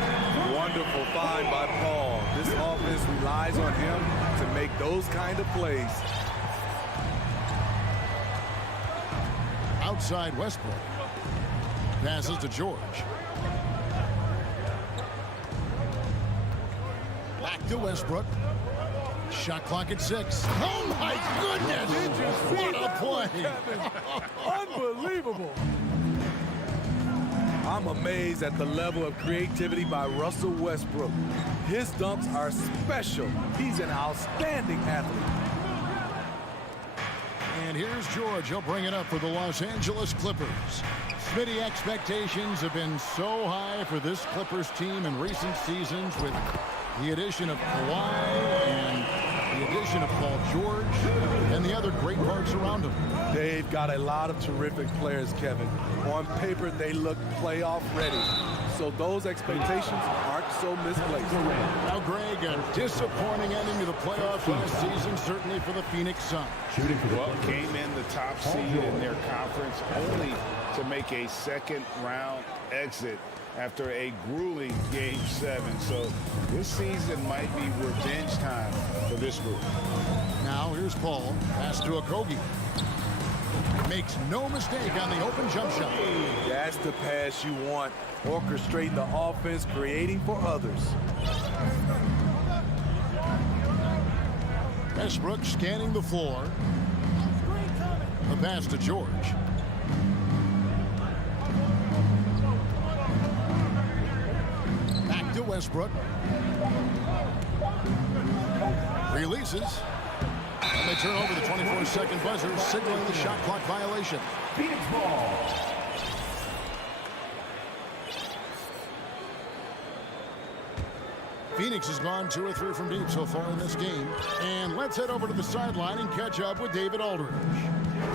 Wonderful find by Paul. This offense relies on him to make those kind of plays. Outside Westbrook. Passes to George. Back to Westbrook. Shot clock at 6. Oh my goodness! What a play! Unbelievable. I'm amazed at the level of creativity by Russell Westbrook. His dunks are special. He's an outstanding athlete. And here's George. He'll bring it up for the Los Angeles Clippers. Smitty, expectations have been so high for this Clippers team in recent seasons with the addition of Kawhi and the addition of Paul George and the other great parts around him. They've got a lot of terrific players, Kevin. On paper, they look playoff ready. So those expectations aren't so misplaced. Now, Greg, a disappointing ending to the playoffs last season, certainly for the Phoenix Suns. Well, came in the top seed in their conference only to make a second-round exit after a grueling Game 7. So this season might be revenge time for this group. Now here's Paul. Pass to Okogie. Makes no mistake on the open jump shot. That's the pass you want. Orchestrating the offense, creating for others. Westbrook scanning the floor. The pass to George. Back to Westbrook. Releases. And they turn over the 24-second buzzer, signaling the shot clock violation. Phoenix ball. Phoenix has gone 2 or 3 from deep so far in this game. And let's head over to the sideline and catch up with David Aldridge.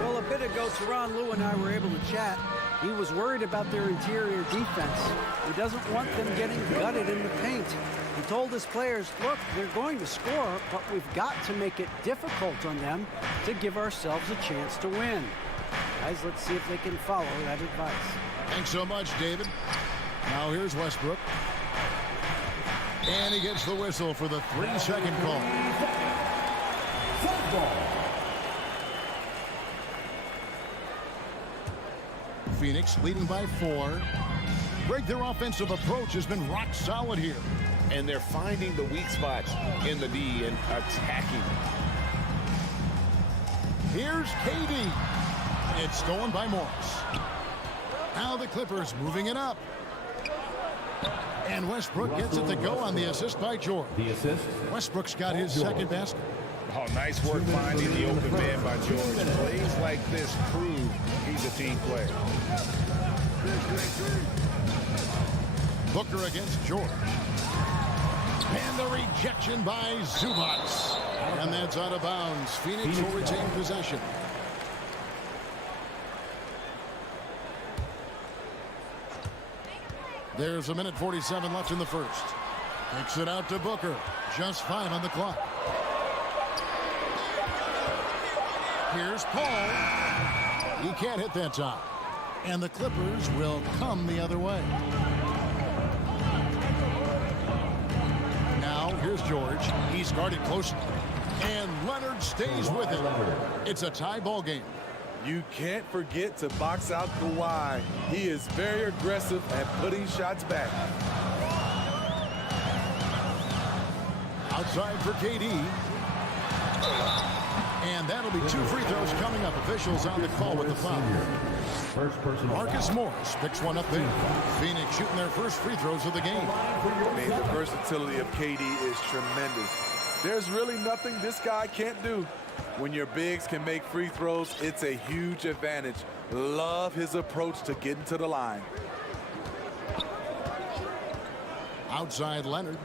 Well, a bit ago, Teron Lue and I were able to chat. He was worried about their interior defense. He doesn't want them getting gutted in the paint. He told his players, look, they're going to score, but we've got to make it difficult on them to give ourselves a chance to win. Guys, let's see if they can follow that advice. Thanks so much, David. Now here's Westbrook. And he gets the whistle for the 3-second call. Phoenix leading by 4. Greg, their offensive approach has been rock solid here. And they're finding the weak spots in the D and attacking. Here's KD. It's stolen by Morris. Now the Clippers moving it up. And Westbrook gets it to go on the assist by George. The assist. Westbrook's got his second basket. Oh, nice work finding the open man by George. Plays like this prove he's a team player. Booker against George. And the rejection by Zubats. And that's out of bounds. Phoenix will retain possession. There's 1:47 left in the first. Kicks it out to Booker. Just 5 on the clock. Here's Paul. He can't hit that time. And the Clippers will come the other way. Now, here's George. He's guarded closely. And Leonard stays with it. It's a tie ball game. You can't forget to box out Kawhi. He is very aggressive at putting shots back. Outside for KD. And that'll be 2 free throws coming up. Officials on the call with the foul. First personal Marcus Morris picks one up there. Phoenix shooting their first free throws of the game. I mean, the versatility of KD is tremendous. There's really nothing this guy can't do. When your bigs can make free throws, it's a huge advantage. Love his approach to getting to the line. Outside Leonard.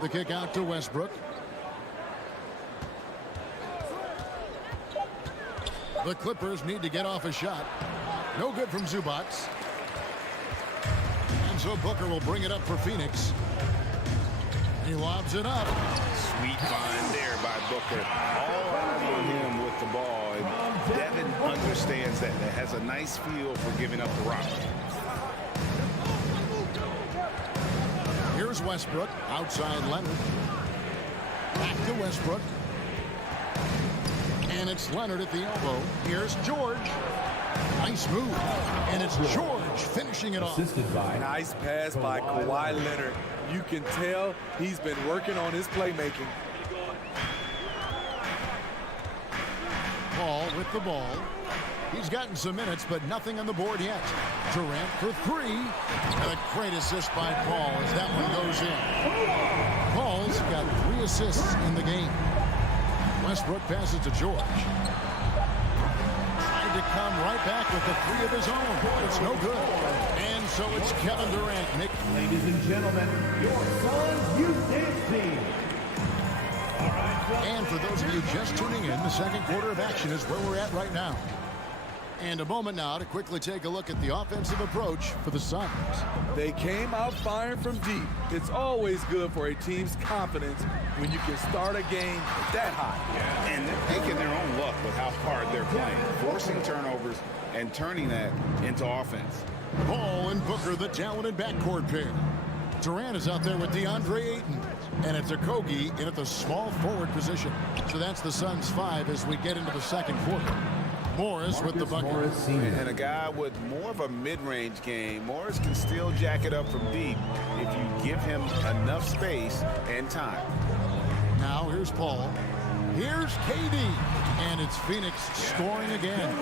The kick out to Westbrook. The Clippers need to get off a shot. No good from Zubac. And so Booker will bring it up for Phoenix. He lobs it up. Sweet find there by Booker. All eyes on him with the ball. And Devin understands that. That has a nice feel for giving up the rock. Here's Westbrook. Outside Leonard. Back to Westbrook. And it's Leonard at the elbow. Here's George. Nice move. And it's George finishing it off. Nice pass by Kawhi Leonard. You can tell he's been working on his playmaking. Paul with the ball. He's gotten some minutes, but nothing on the board yet. Durant for three. And a great assist by Paul as that one goes in. Paul's got 3 assists in the game. Westbrook passes to George. Trying to come right back with the 3 of his own. It's no good. And so it's Kevin Durant. Nick. Ladies and gentlemen, your Suns youth dance team. And for those of you just tuning in, the second quarter of action is where we're at right now. And a moment now to quickly take a look at the offensive approach for the Suns. They came out firing from deep. It's always good for a team's confidence when you can start a game that hot. Yeah, and they're taking their own luck with how hard they're playing, forcing turnovers and turning that into offense. Paul and Booker, the talented backcourt pair. Durant is out there with DeAndre Ayton. And it's Okogie in at the small forward position. So that's the Suns 5 as we get into the second quarter. Morris with the bucket. And a guy with more of a mid-range game. Morris can still jack it up from deep if you give him enough space and time. Now here's Paul. Here's KD. And it's Phoenix scoring again.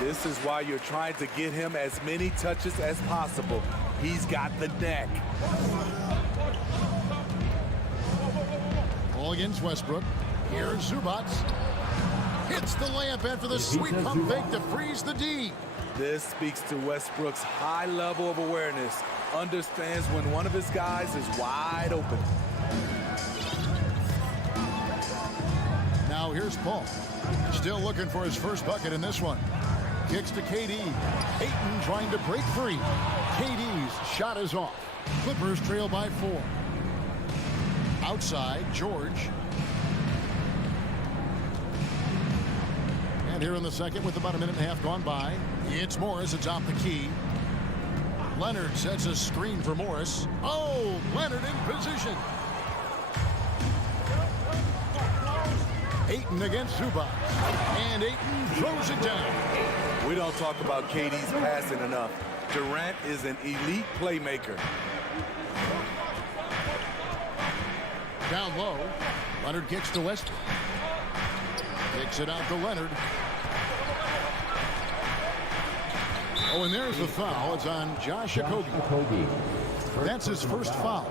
This is why you're trying to get him as many touches as possible. He's got the neck. Ball against Westbrook. Here's Zubac. Hits the layup after the sweet pump fake to freeze the D. This speaks to Westbrook's high level of awareness. Understands when one of his guys is wide open. Now here's Paul. Still looking for his first bucket in this one. Kicks to KD. Ayton trying to break free. KD's shot is off. Clippers trail by 4. Outside, George. And here in the second with about a minute and a half gone by, it's Morris atop the key. Leonard sets a screen for Morris. Oh, Leonard in position. Ayton against Zubac. And Ayton throws it down. We don't talk about KD's passing enough. Durant is an elite playmaker. Down low. Leonard kicks to Westbrook. Takes it out to Leonard. Oh, and there's the foul. It's on Josh Okogie. That's his first foul.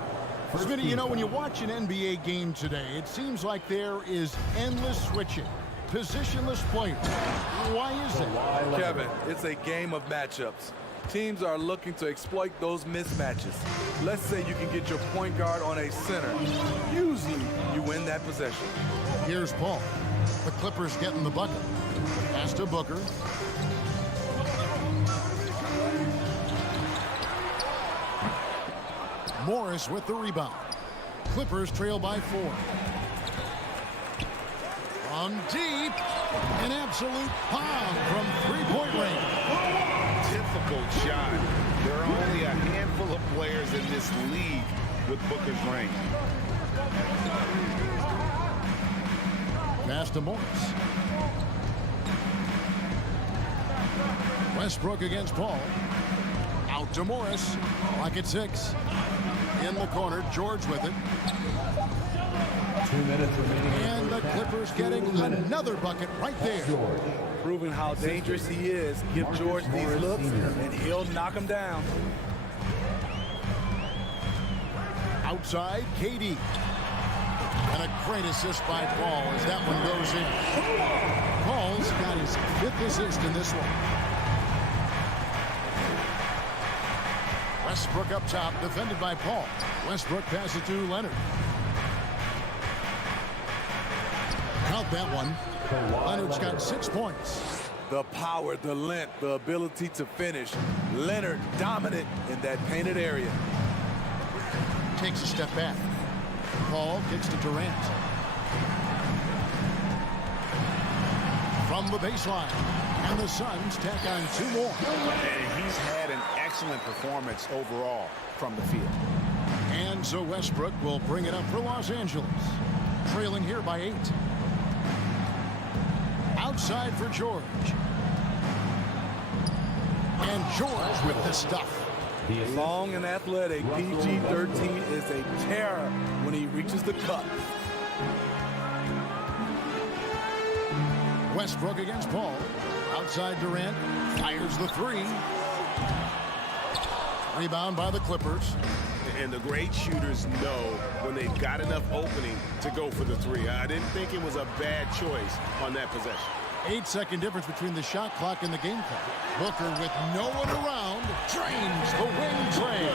Smitty, you know, when you watch an NBA game today, it seems like there is endless switching. Positionless players. Why is it? Kevin, it's a game of matchups. Teams are looking to exploit those mismatches. Let's say you can get your point guard on a center. Usually, you win that possession. Here's Paul. The Clippers getting the bucket. Pass to Booker. Morris with the rebound. Clippers trail by 4. From deep, an absolute bomb from three-point range. Difficult shot. There are only a handful of players in this league with Booker's range. Pass to Morris. Westbrook against Paul. Out to Morris. Clock at 6. In the corner, George with it. 2 minutes remaining. And the Clippers getting another bucket right there. Proving how dangerous he is. Give George these looks, and he'll knock him down. Outside, KD. And a great assist by Paul as that one goes in. Paul's got his 5th assist in this one. Westbrook up top, defended by Paul. Westbrook passes to Leonard. Count that one. Leonard's got 6 points. The power, the length, the ability to finish. Leonard dominant in that painted area. Takes a step back. Paul kicks to Durant. From the baseline. And the Suns tack on 2 more. And he's had an excellent performance overall from the field. And so Westbrook will bring it up for Los Angeles. Trailing here by 8. Outside for George. And George with the stuff. Long and athletic, PG-13 is a terror when he reaches the cup. Westbrook against Paul. Outside Durant. Fires the 3. Rebound by the Clippers. And the great shooters know when they've got enough opening to go for the 3. I didn't think it was a bad choice on that possession. 8-second difference between the shot clock and the game clock. Booker with no one around drains the wing train.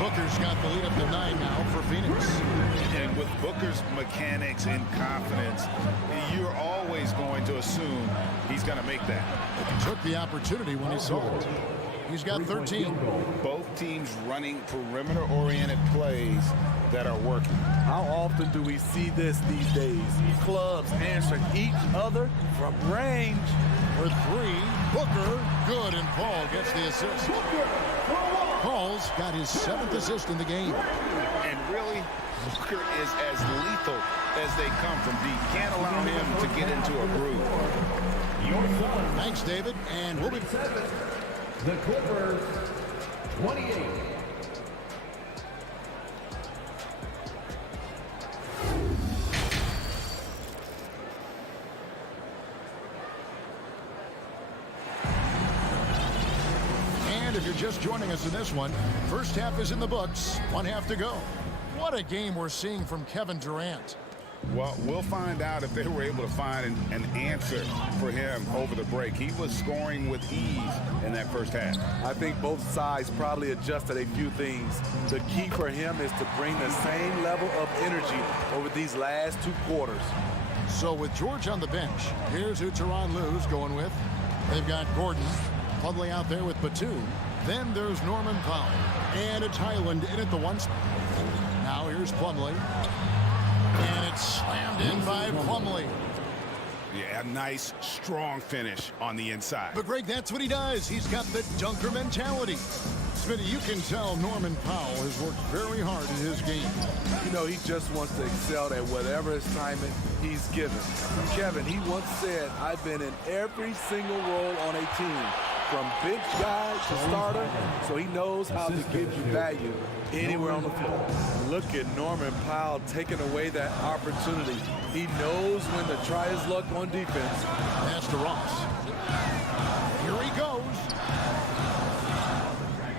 Booker's got the lead up to 9 now for Phoenix. And with Booker's mechanics and confidence, you're always going to assume he's going to make that. Took the opportunity when he saw it. He's got 13. Both teams running perimeter-oriented plays that are working. How often do we see this these days? Clubs answering each other from range. For 3, Booker, good, and Paul gets the assist. Paul's got his 7th assist in the game. And really, Booker is as lethal as they come from deep. Can't allow him to get into a groove. Thanks, David, and we'll be... The Clippers, 28. And if you're just joining us in this one, first half is in the books, 1 half to go. What a game we're seeing from Kevin Durant. Well, we'll find out if they were able to find an answer for him over the break. He was scoring with ease in that first half. I think both sides probably adjusted a few things. The key for him is to bring the same level of energy over these last 2 quarters. So with George on the bench, here's who Tyronn Lue's going with. They've got Gordon, Plumlee out there with Batum. Then there's Norman Powell. And it's Highland in at the 1 spot. Now here's Plumlee. And it's slammed in by Plumlee. Yeah, a nice, strong finish on the inside. But Greg, that's what he does. He's got the dunker mentality. Smitty, you can tell Norman Powell has worked very hard in his game. You know, he just wants to excel at whatever assignment he's given. Kevin, he once said, I've been in every single role on a team, from bench guy to starter, so he knows how to give you value anywhere on the floor. Look at Norman Powell taking away that opportunity. He knows when to try his luck on defense. Pass to Ross. Here he goes.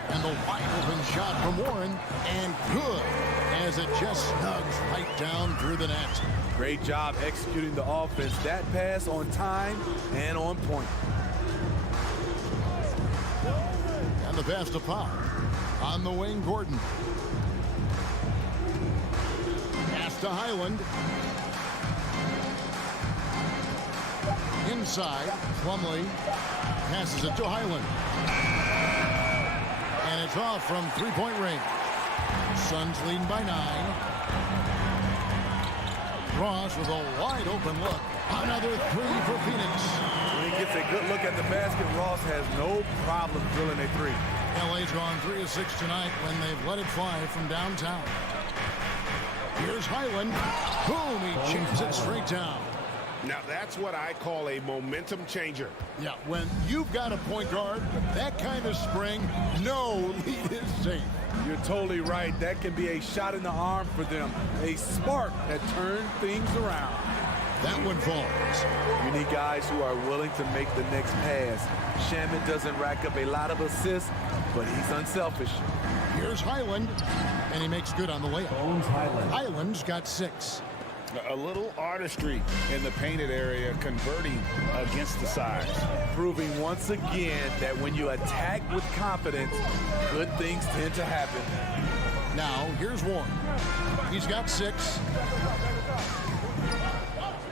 And the wide open shot from Warren, and good, as it just snugs right down through the net. Great job executing the offense. That pass on time and on point. And the pass to Powell. On the wing, Gordon. Pass to Highland. Inside, Plumlee passes it to Highland. And it's off from 3-point range. Suns leading by 9. Ross with a wide open look. Another 3 for Phoenix. When he gets a good look at the basket, Ross has no problem drilling a 3. LA's gone 3 of 6 tonight when they've let it fly from downtown. Here's Highland. Boom, he chips it straight down. Now that's what I call a momentum changer. Yeah, when you've got a point guard with that kind of spring, no lead is safe. You're totally right. That can be a shot in the arm for them. A spark that turns things around. That one falls. You need guys who are willing to make the next pass. Shaman doesn't rack up a lot of assists, but he's unselfish. Here's Highland, and he makes good on the layup. Highland's got 6. A little artistry in the painted area, converting against the size. Proving once again that when you attack with confidence, good things tend to happen. Now, here's Warren. He's got 6.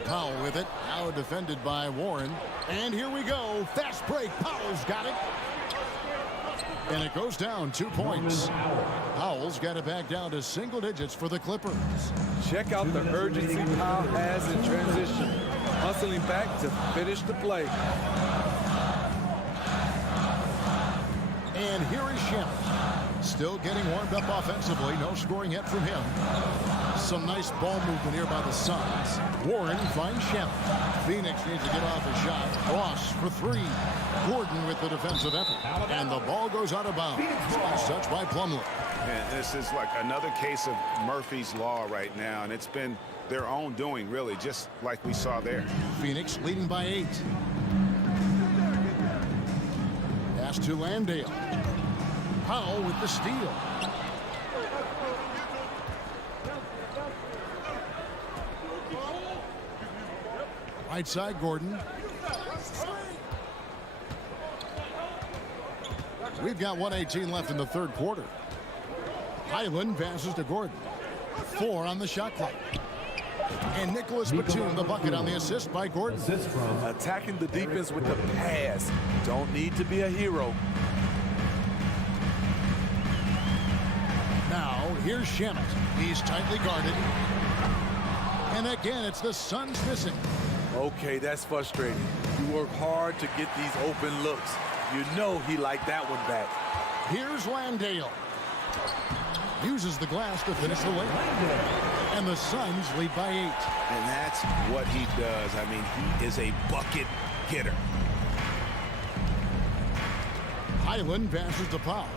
Powell with it. Now defended by Warren. And here we go. Fast break. Powell's got it. And it goes down 2 points. Powell's got it back down to single digits for the Clippers. Check out the urgency Powell has in transition. Hustling back to finish the play. And here is Shag. Still getting warmed up offensively. No scoring yet from him. Some nice ball movement here by the Suns. Warren finds Shag. Phoenix needs to get off a shot. Ross for 3. Gordon with the defensive effort. And the ball goes out of bounds. Nice touch by Plumlee. And this is like another case of Murphy's Law right now, and it's been their own doing, really, just like we saw there. Phoenix leading by 8. Pass to Landale. Powell with the steal. Right side, Gordon. We've got 1:18 left in the third quarter. Highland passes to Gordon. 4 on the shot clock. And Nicholas Batum, the bucket on the assist by Gordon. Attacking the defense with the pass. Don't need to be a hero. Now, here's Shamet. He's tightly guarded. And again, it's the Suns missing. Okay, that's frustrating. You work hard to get these open looks. You know he liked that one back. Here's Landale. Uses the glass to finish the layup. And the Suns lead by 8. And that's what he does. I mean, he is a bucket getter. Highland passes to Powell.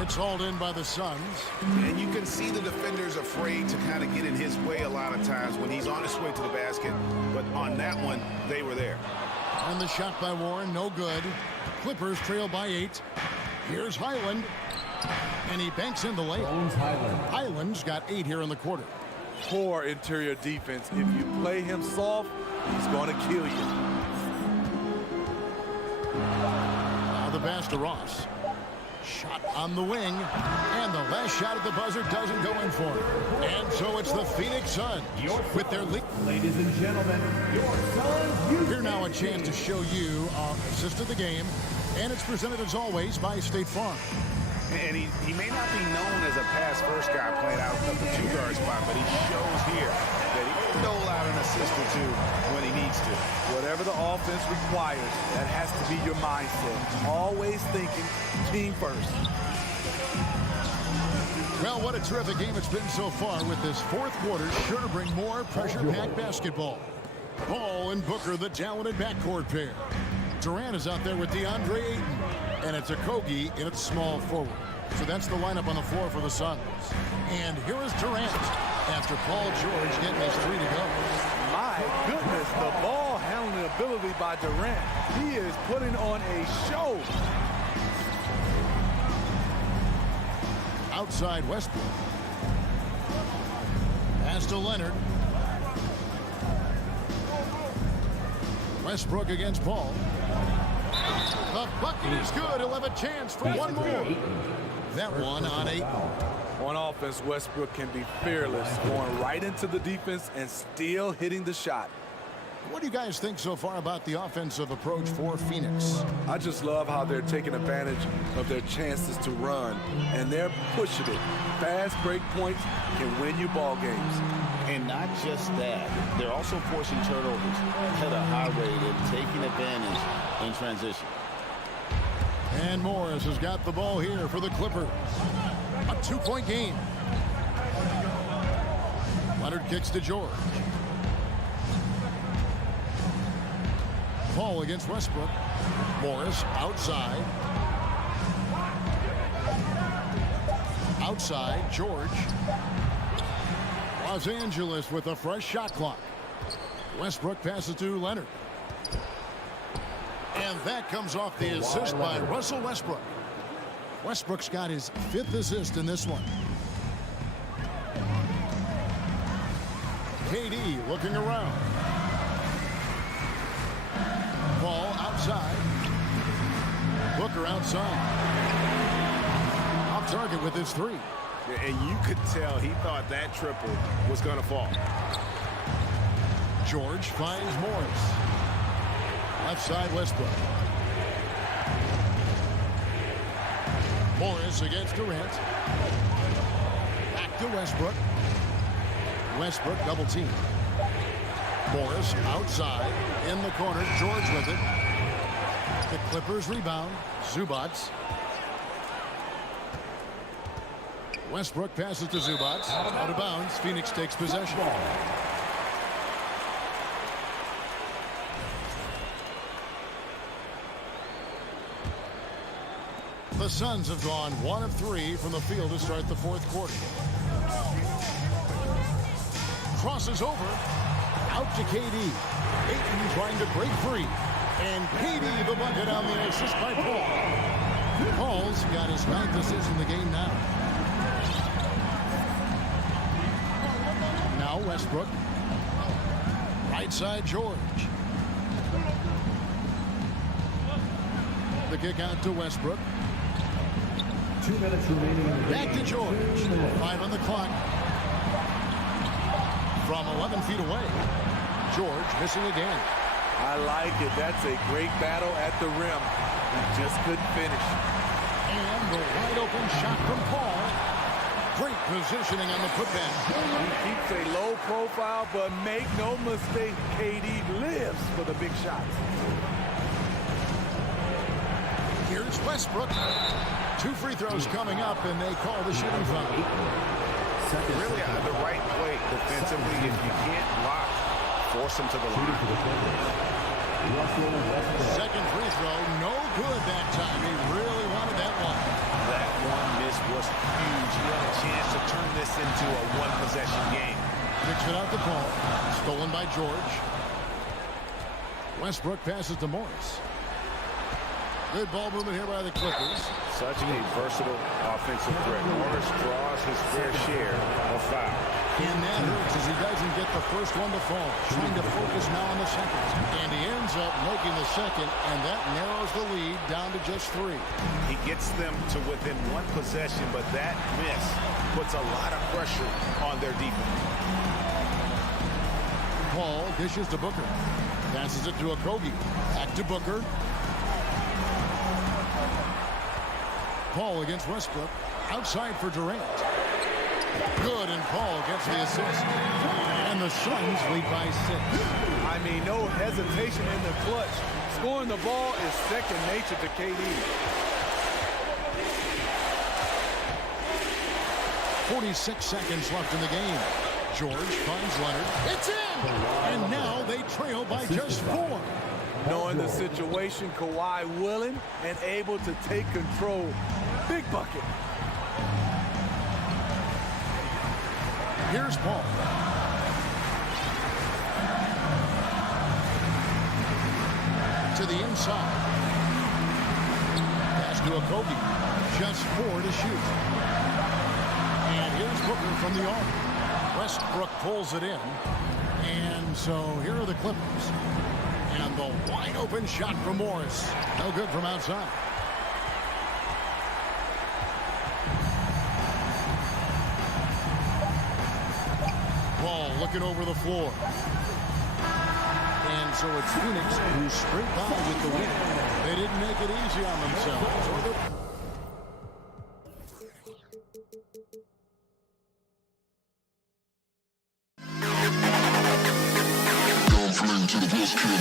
It's hauled in by the Suns. And you can see the defenders afraid to kind of get in his way a lot of times when he's on his way to the basket. But on that one, they were there. And the shot by Warren, no good. Clippers trail by 8. Here's Highland. And he banks in the layup. Highland's got 8 here in the quarter. Poor interior defense. If you play him soft, he's going to kill you. Now the pass to Ross. Shot on the wing, and the last shot at the buzzer doesn't go in for him. And so it's the Phoenix Suns with their lead. Ladies and gentlemen, your Suns. Here now a chance to show you our assist of the game, and it's presented as always by State Farm. And he may not be known as a pass-first guy playing out of the 2-guard spot, but he shows here that he can dole out an assist or 2 when he needs to. Whatever the offense requires, that has to be your mindset. Always thinking team first. Well, what a terrific game it's been so far, with this fourth quarter sure to bring more pressure-packed basketball. Ball and Booker, the talented backcourt pair. Durant is out there with DeAndre Ayton, and it's Okogie in its small forward. So that's the lineup on the floor for the Suns. And here is Durant after Paul George getting his 3 to go. My goodness, the ball handling ability by Durant. He is putting on a show. Outside Westbrook. Pass to Leonard. Westbrook against Paul. The bucket is good. He'll have a chance for one more. That one on 8. On offense, Westbrook can be fearless, going right into the defense and still hitting the shot. What do you guys think so far about the offensive approach for Phoenix? I just love how they're taking advantage of their chances to run, and they're pushing it. Fast break points can win you ball games. And not just that, they're also forcing turnovers at a high rate and taking advantage in transition. And Morris has got the ball here for the Clippers. A 2-point game. Leonard kicks to George. Paul against Westbrook. Morris outside. Outside, George. Los Angeles with a fresh shot clock. Westbrook passes to Leonard. And that comes off the assist by Russell Westbrook. Westbrook's got his 5th assist in this one. KD looking around. Ball outside. Booker outside. Off target with his 3. And you could tell he thought that triple was going to fall. George finds Morris. Left side Westbrook. Morris against Durant. Back to Westbrook. Westbrook double team. Morris outside in the corner. George with it. The Clippers rebound. Zubats. Westbrook passes to Zubats. Out of bounds. Phoenix takes possession. The Suns have gone 1 of 3 from the field to start the 4th quarter. Crosses over. Out to KD. Ayton trying to break free. And KD the bucket on the assist by Paul. Paul's got his 9th assist in the game now. Now Westbrook. Right side George. The kick out to Westbrook. 2 minutes remaining. Back to George. 5 on the clock. From 11 feet away. George missing again. I like it. That's a great battle at the rim. He just couldn't finish. And the wide open shot from Paul. Great positioning on the putback. He keeps a low profile, but make no mistake, KD lives for the big shots. Here's Westbrook. 2 free throws coming up, and they call the shooting foul. Really the right play defensively. If you can't block, force him to the line. Second free throw, no good that time. He really wanted that one. That one miss was huge. He had a chance to turn this into a one-possession game. Kicks it out to Paul. Stolen by George. Westbrook passes to Morris. Good ball movement here by the Clippers. Such a versatile offensive threat. Morris draws his fair share of fouls. And that hurts as he doesn't get the first one to fall. Trying to focus now on the second. And he ends up making the second, and that narrows the lead down to just 3. He gets them to within 1 possession, but that miss puts a lot of pressure on their defense. Paul dishes to Booker. Passes it to Okogie. Back to Booker. Paul against Westbrook. Outside for Durant. Good, and Paul gets the assist. And the Suns lead by 6. I mean, no hesitation in the clutch. Scoring the ball is second nature to KD. 46 seconds left in the game. George finds Leonard. It's in! And now they trail by just 4. Knowing the situation, Kawhi willing and able to take control. Big bucket. Here's Paul. To the inside. Pass to Okogie. Just 4 to shoot. And here's Booker from the arc. Westbrook pulls it in. And so here are the Clippers. And the wide open shot from Morris. No good from outside. Ball looking over the floor. And so it's Phoenix who scraped by with the win. They didn't make it easy on themselves. To the best kid.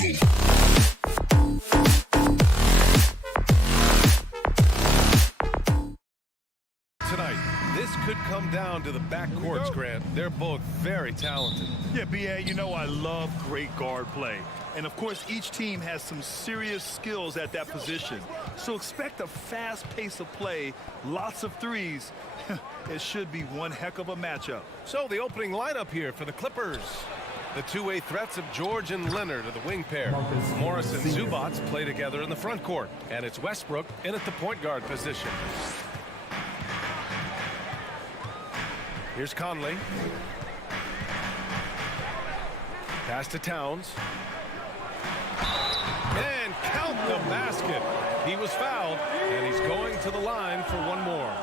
Tonight, this could come down to the backcourts, Grant. They're both very talented. Yeah, B.A., you know I love great guard play. And, of course, each team has some serious skills at that position. So expect a fast pace of play, lots of threes. It should be one heck of a matchup. So the opening lineup here for the Clippers. The two-way threats of George and Leonard are the wing pair. Morris and Zubats play together in the front court. And it's Westbrook in at the point guard position. Here's Conley. Pass to Towns. And count the basket. He was fouled, and he's going to the line for one more.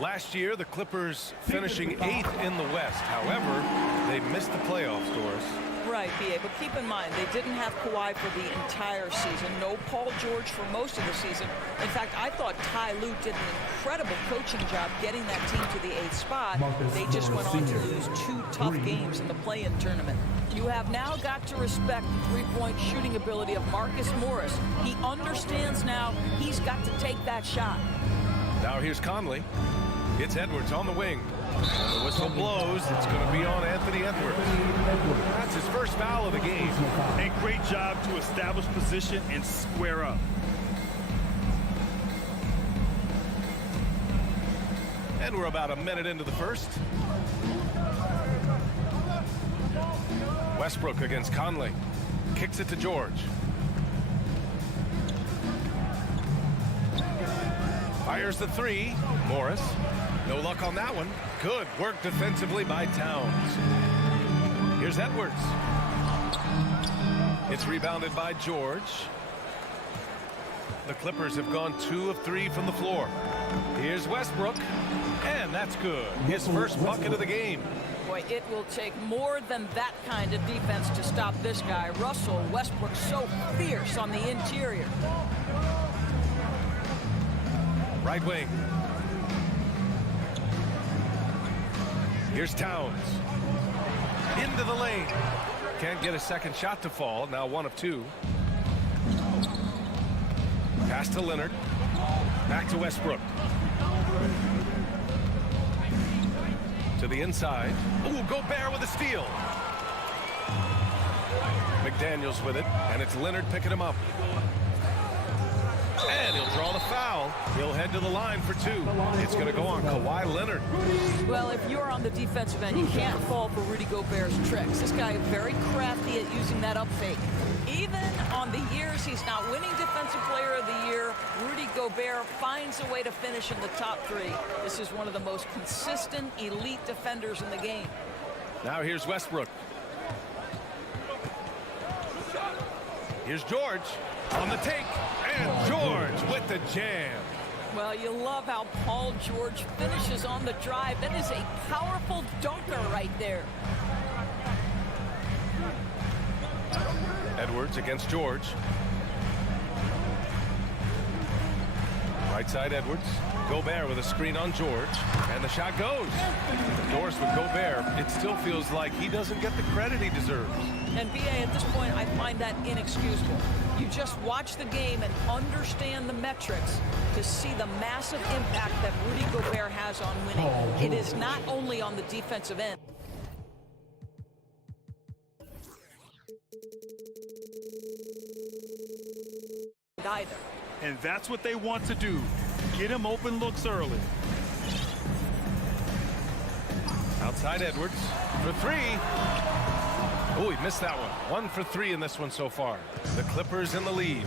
Last year, the Clippers finishing 8th in the West. However, they missed the playoffs, Doris. Right, B.A., but keep in mind, they didn't have Kawhi for the entire season. No Paul George for most of the season. In fact, I thought Ty Lue did an incredible coaching job getting that team to the 8th spot. They just went on to lose 2 tough games in the play-in tournament. You have now got to respect the three-point shooting ability of Marcus Morris. He understands now he's got to take that shot. Now here's Conley. It's Edwards on the wing. And the whistle blows. It's going to be on Anthony Edwards. That's his first foul of the game. And great job to establish position and square up. And we're about a minute into the first. Westbrook against Conley. Kicks it to George. Fires the three. Morris. No luck on that one. Good work defensively by Towns. Here's Edwards. It's rebounded by George. The Clippers have gone 2 of 3 from the floor. Here's Westbrook. And that's good. His first bucket of the game. Boy, it will take more than that kind of defense to stop this guy. Russell Westbrook so fierce on the interior. Right wing. Here's Towns. Into the lane. Can't get a second shot to fall. Now 1 of 2. Pass to Leonard. Back to Westbrook. To the inside. Ooh, Gobert with a steal. McDaniels with it, and it's Leonard picking him up. And he'll draw the foul. He'll head to the line for 2. It's going to go on Kawhi Leonard. Well, if you're on the defensive end, you can't fall for Rudy Gobert's tricks. This guy is very crafty at using that up fake. Even on the years he's not winning Defensive Player of the Year, Rudy Gobert finds a way to finish in the top 3. This is one of the most consistent, elite defenders in the game. Now here's Westbrook. Here's George on the take. And George with the jam. Well, you love how Paul George finishes on the drive. That is a powerful dunker right there. Edwards against George. Right side Edwards. Gobert with a screen on George. And the shot goes. Doris with Gobert. It still feels like he doesn't get the credit he deserves. And B.A., at this point, I find that inexcusable. You just watch the game and understand the metrics to see the massive impact that Rudy Gobert has on winning. It is not only on the defensive end. Either. And that's what they want to do. Get him open looks early. Outside Edwards for 3. Oh, he missed that one. 1 for 3 in this one so far. The Clippers in the lead.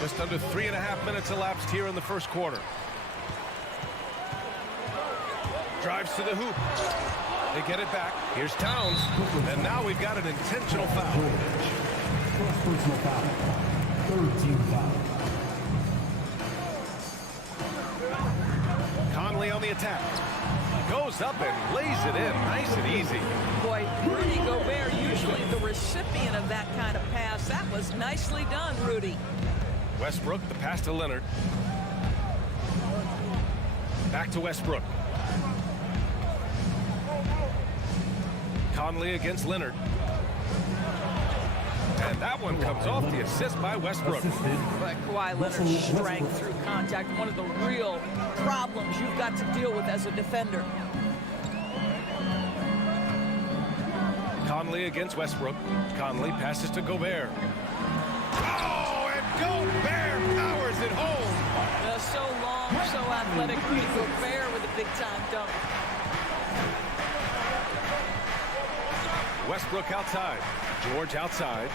Just under 3.5 minutes elapsed here in the first quarter. Drives to the hoop. They get it back. Here's Towns. And now we've got an intentional foul. First personal foul. 3rd team foul. Conley on the attack. Goes up and lays it in. Nice and easy. Boy, Rudy Gobert, usually the recipient of that kind of pass. That was nicely done, Rudy. Westbrook, the pass to Leonard. Back to Westbrook. Conley against Leonard. And that one comes off the assist by Westbrook. But Kawhi Leonard's strength through contact, one of the real problems you've got to deal with as a defender. Conley against Westbrook. Conley passes to Gobert. Oh, and Gobert powers it home. So long, so athletic. Rudy Gobert with a big-time dunk. Westbrook outside. George outside.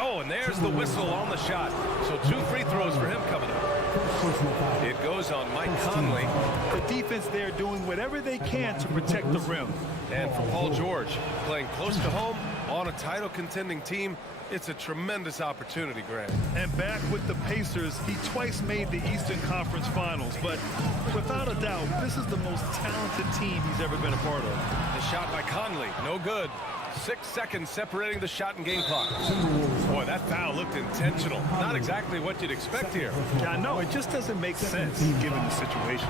Oh, and there's the whistle on the shot. So 2 free throws for him coming up. It goes on Mike Conley. The defense there doing whatever they can to protect the rim. And for Paul George, playing close to home on a title contending team, it's a tremendous opportunity, Grant. And back with the Pacers, he twice made the Eastern Conference Finals. But without a doubt, this is the most talented team he's ever been a part of. The shot by Conley, no good. 6 seconds separating the shot and game clock. Boy, that foul looked intentional. Not exactly what you'd expect here. Yeah, I know. It just doesn't make sense given the situation.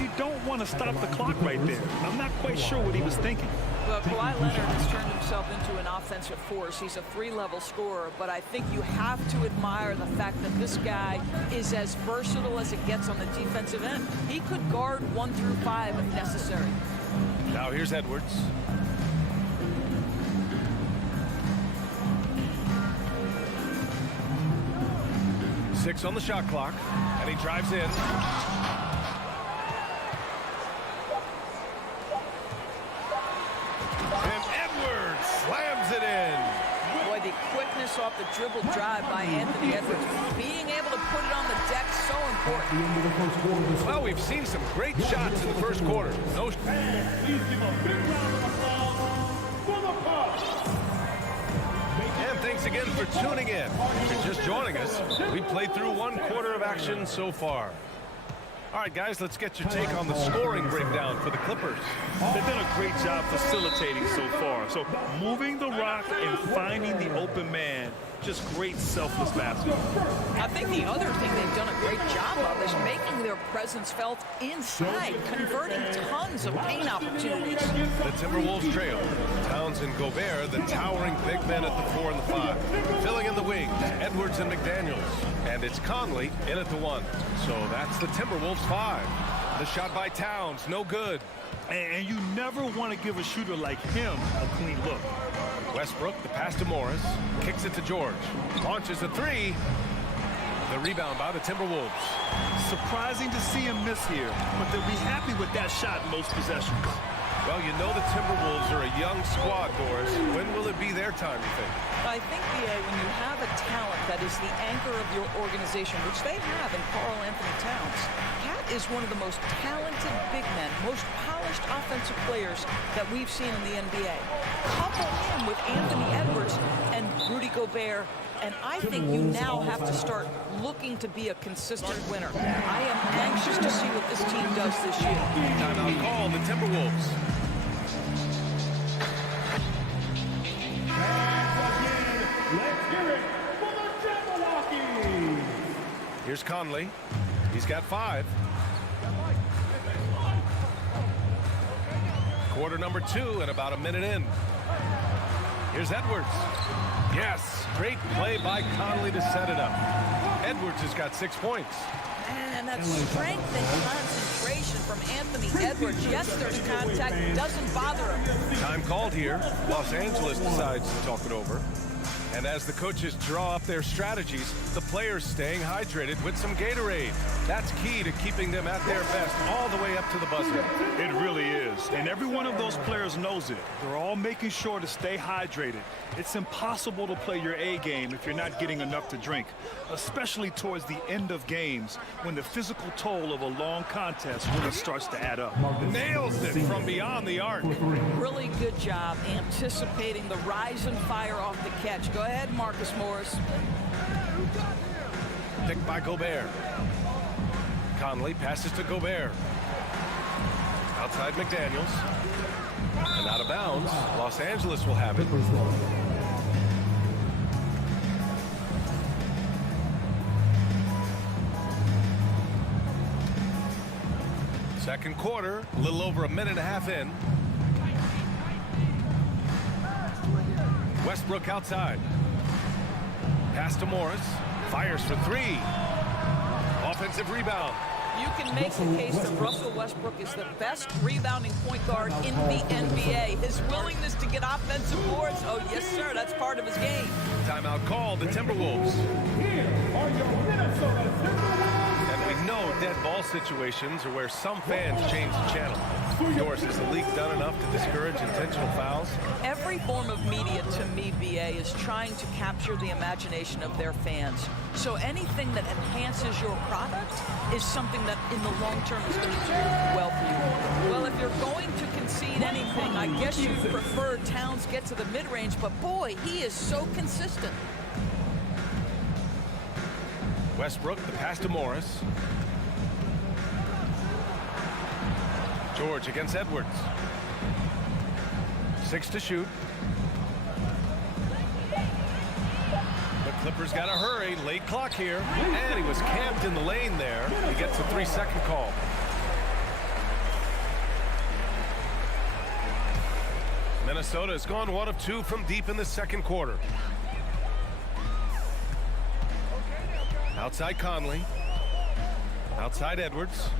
You don't want to stop the clock right there. I'm not quite sure what he was thinking. Well, Kawhi Leonard has turned himself into an offensive force. He's a 3-level scorer, but I think you have to admire the fact that this guy is as versatile as it gets on the defensive end. He could guard 1 through 5 if necessary. Now here's Edwards. Six on the shot clock, and he drives in. And Edwards slams it in. Boy, the quickness off the dribble drive by Anthony Edwards. Being able to put it on the deck, so important. Well, we've seen some great shots in the first quarter. No. Please give a big round of applause for the Bucks. And thanks again for tuning in. If you're just joining us, we've played through 1 quarter of action so far. All right, guys, let's get your take on the scoring breakdown for the Clippers. They've done a great job facilitating so far. So moving the rock and finding the open man, just great selfless basketball. I think the other thing they've done a great job of is making their presence felt inside, converting tons of paint opportunities. The Timberwolves trail. Towns and Gobert, the towering big men at the 4 and the 5. Filling in the wings, Edwards and McDaniels. And it's Conley in at the 1. So that's the Timberwolves 5. The shot by Towns, no good. And you never want to give a shooter like him a clean look. Westbrook, the pass to Morris, kicks it to George. Launches a 3. The rebound by the Timberwolves. Surprising to see him miss here, but they'll be happy with that shot in most possessions. Well, you know the Timberwolves are a young squad, Doris. When will it be their time, you think? I think, B.A., when you have a talent that is the anchor of your organization, which they have in Karl Anthony Towns, Cat is one of the most talented big men, most polished offensive players that we've seen in the NBA. Couple him with Anthony Edwards and Rudy Gobert, and I think you now have to start looking to be a consistent winner. I am anxious to see what this team does this year. Timeout call, the Timberwolves. Let's hear it for the Jabberwockies. Here's Conley. He's got 5. Quarter number 2 and about a minute in. Here's Edwards. Yes, great play by Conley to set it up. Edwards has got 6 points. And that strength and concentration from Anthony Edwards. Yes, there's contact. Doesn't bother him. Time called here. Los Angeles decides to talk it over. And as the coaches draw up their strategies, the players staying hydrated with some Gatorade. That's key to keeping them at their best all the way up to the buzzer. It really is. And every one of those players knows it. They're all making sure to stay hydrated. It's impossible to play your A game if you're not getting enough to drink, especially towards the end of games when the physical toll of a long contest really starts to add up. Nails it from beyond the arc. Really good job anticipating the rise and fire off the catch. Go ahead, Marcus Morris. Picked by Gobert. Conley passes to Gobert. Outside McDaniels. And out of bounds. Los Angeles will have it. Second quarter, a little over a minute and a half in. Westbrook outside. Pass to Morris. Fires for three. Offensive rebound. You can make the case that Russell Westbrook is the best rebounding point guard in the NBA. His willingness to get offensive boards, oh yes sir, that's part of his game. Timeout called, the Timberwolves. Here are your Minnesota Timberwolves. And we know dead ball situations are where some fans change the channel. Yours, has the league done enough to discourage intentional fouls? Every form of media, to me, BA, is trying to capture the imagination of their fans. So anything that enhances your product is something that in the long term is going to do well for you. Well, if you're going to concede anything, I guess you'd prefer Towns get to the mid-range, but boy, he is so consistent. Westbrook, the pass to Morris. George against Edwards. 6 to shoot. The Clippers got to hurry. Late clock here. And he was camped in the lane there. He gets a 3-second call. Minnesota has gone 1 of 2 from deep in the second quarter. Outside Conley. Outside Edwards.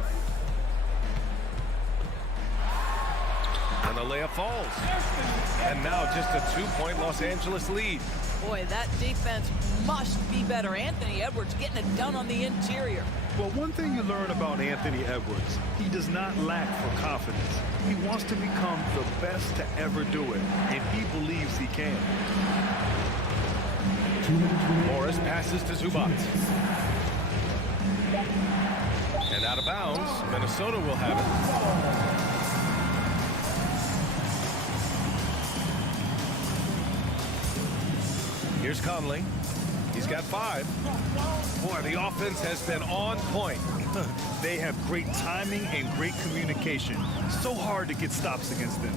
And the layup falls. And now just a 2-point Los Angeles lead. Boy, that defense must be better. Anthony Edwards getting it done on the interior. Well, one thing you learn about Anthony Edwards, he does not lack for confidence. He wants to become the best to ever do it, and he believes he can. Morris passes to Zubac. And out of bounds, Minnesota will have it. Here's Conley. He's got 5. Boy, the offense has been on point. They have great timing and great communication. So hard to get stops against them.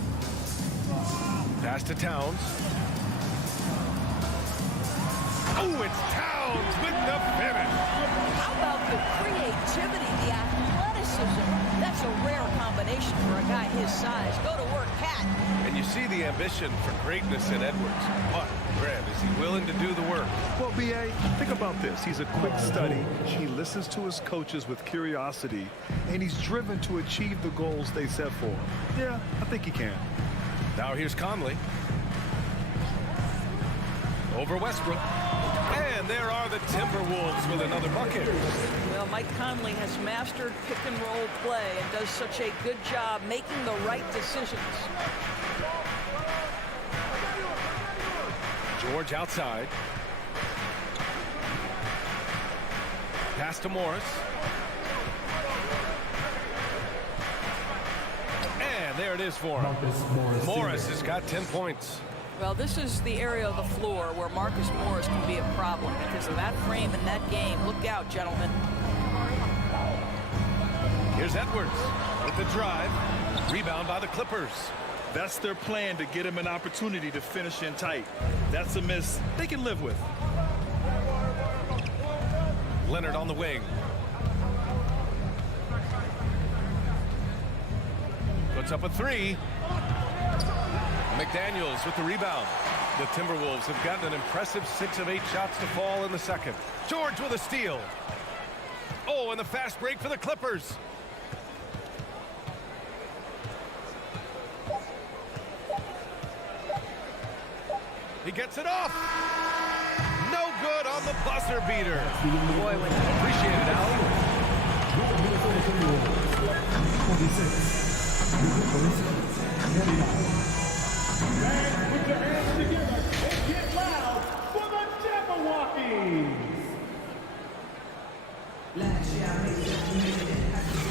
Pass to Towns. Oh, it's Towns with the finish. How about the creativity, the athleticism? That's a rare combination for a guy his size. Go to work, Cat. And you see the ambition for greatness in Edwards. But, Grant, is he willing to do the work? Well, B.A., think about this. He's a quick study. He listens to his coaches with curiosity, and he's driven to achieve the goals they set for him. Yeah, I think he can. Now here's Conley. Over Westbrook. And there are the Timberwolves with another bucket. Well, Mike Conley has mastered pick-and-roll play and does such a good job making the right decisions. George outside. Pass to Morris. And there it is for him. Morris has got 10 points. Well, this is the area of the floor where Marcus Morris can be a problem because of that frame in that game. Look out, gentlemen. Here's Edwards with the drive. Rebound by the Clippers. That's their plan, to get him an opportunity to finish in tight. That's a miss they can live with. Leonard on the wing. Puts up a 3. McDaniels with the rebound. The Timberwolves have gotten an impressive 6 of 8 shots to fall in the second. George with a steal. Oh, and the fast break for the Clippers. He gets it off. No good on the buzzer beater. Boy, when appreciate it, Al. And put your hands together and get loud for the Jabberwockies.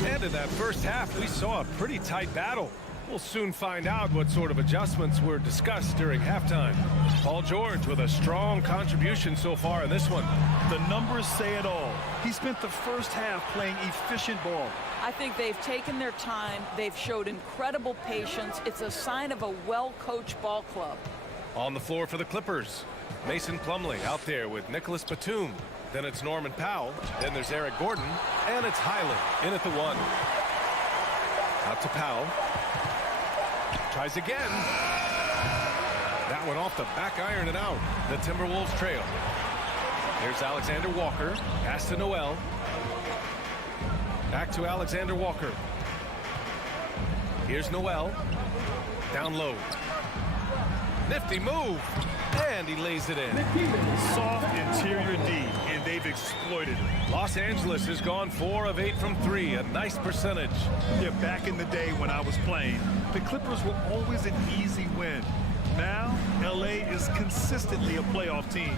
And in that first half, we saw a pretty tight battle. We'll soon find out what sort of adjustments were discussed during halftime. Paul George with a strong contribution so far in this one. The numbers say it all. He spent the first half playing efficient ball. I think they've taken their time. They've showed incredible patience. It's a sign of a well-coached ball club. On the floor for the Clippers, Mason Plumlee out there with Nicholas Batum. Then it's Norman Powell. Then there's Eric Gordon. And it's Highland in at the 1. Out to Powell. Tries again. That one off the back iron and out. The Timberwolves trail. Here's Alexander Walker. Pass to Noel. Back to Alexander Walker. Here's Noel. Down low. Nifty move. And he lays it in. Soft interior D, and they've exploited it. Los Angeles has gone 4 of 8 from 3. A nice percentage. Yeah, back in the day when I was playing, the Clippers were always an easy win. Now, LA is consistently a playoff team.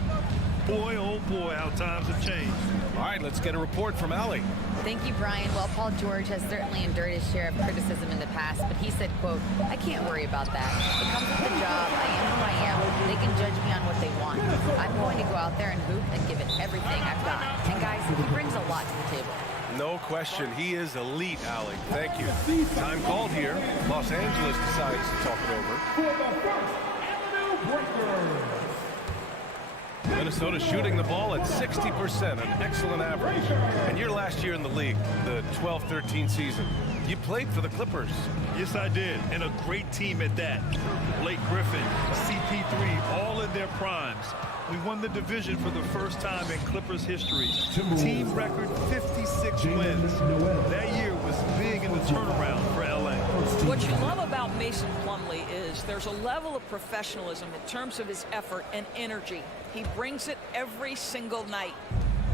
Boy, oh boy, how times have changed. All right, let's get a report from Allie. Thank you, Brian. Well, Paul George has certainly endured his share of criticism in the past, but he said, quote, "I can't worry about that. It comes with the job. I am who I am. They can judge me on what they want. I'm going to go out there and hoop and give it everything I've got." And guys, he brings a lot to the table. No question. He is elite, Allie. Thank you. Time called here. Los Angeles decides to talk it over. For the First Avenue Breakers. Minnesota shooting the ball at 60%, an excellent average. And your last year in the league, the 12-13 season, you played for the Clippers. Yes, I did, and a great team at that. Blake Griffin, CP3, all in their primes. We won the division for the first time in Clippers history. Team record 56 wins. That year was big in the turnaround for LA. What you love about Mason Plumlee is there's a level of professionalism in terms of his effort and energy. He brings it every single night.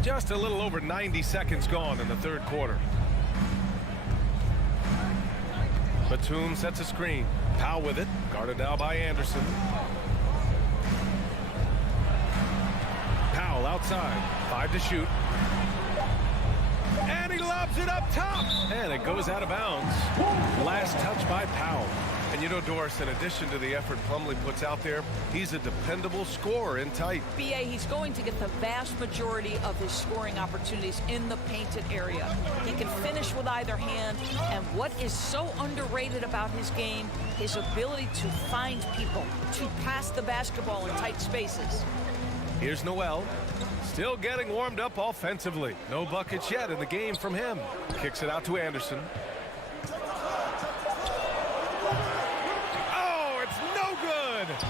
Just a little over 90 seconds gone in the third quarter. Batum sets a screen. Powell with it. Guarded now by Anderson. Powell outside. 5 to shoot. And he lobs it up top. And it goes out of bounds. Last touch by Powell. And you know, Doris, in addition to the effort Plumlee puts out there, he's a dependable scorer in tight. BA, he's going to get the vast majority of his scoring opportunities in the painted area. He can finish with either hand, and what is so underrated about his game, his ability to find people, to pass the basketball in tight spaces. Here's Noel, still getting warmed up offensively. No buckets yet in the game from him. Kicks it out to Anderson.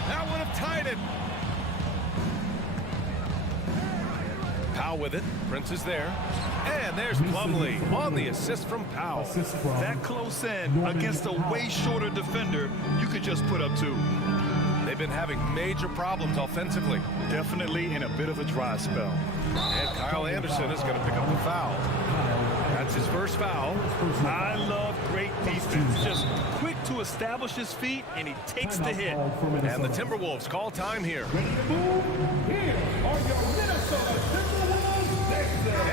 That would have tied it. Powell with it. Prince is there. And there's Plumlee on the assist from Powell. That close in against a way shorter defender, you could just put up 2. They've been having major problems offensively. Definitely in a bit of a dry spell. And Kyle Anderson is going to pick up the foul. That's his first foul. I love great defense. Just quick to establish his feet, and he takes the hit. And the Timberwolves call time here. Ready to move? Here are your Minnesota Timberwolves.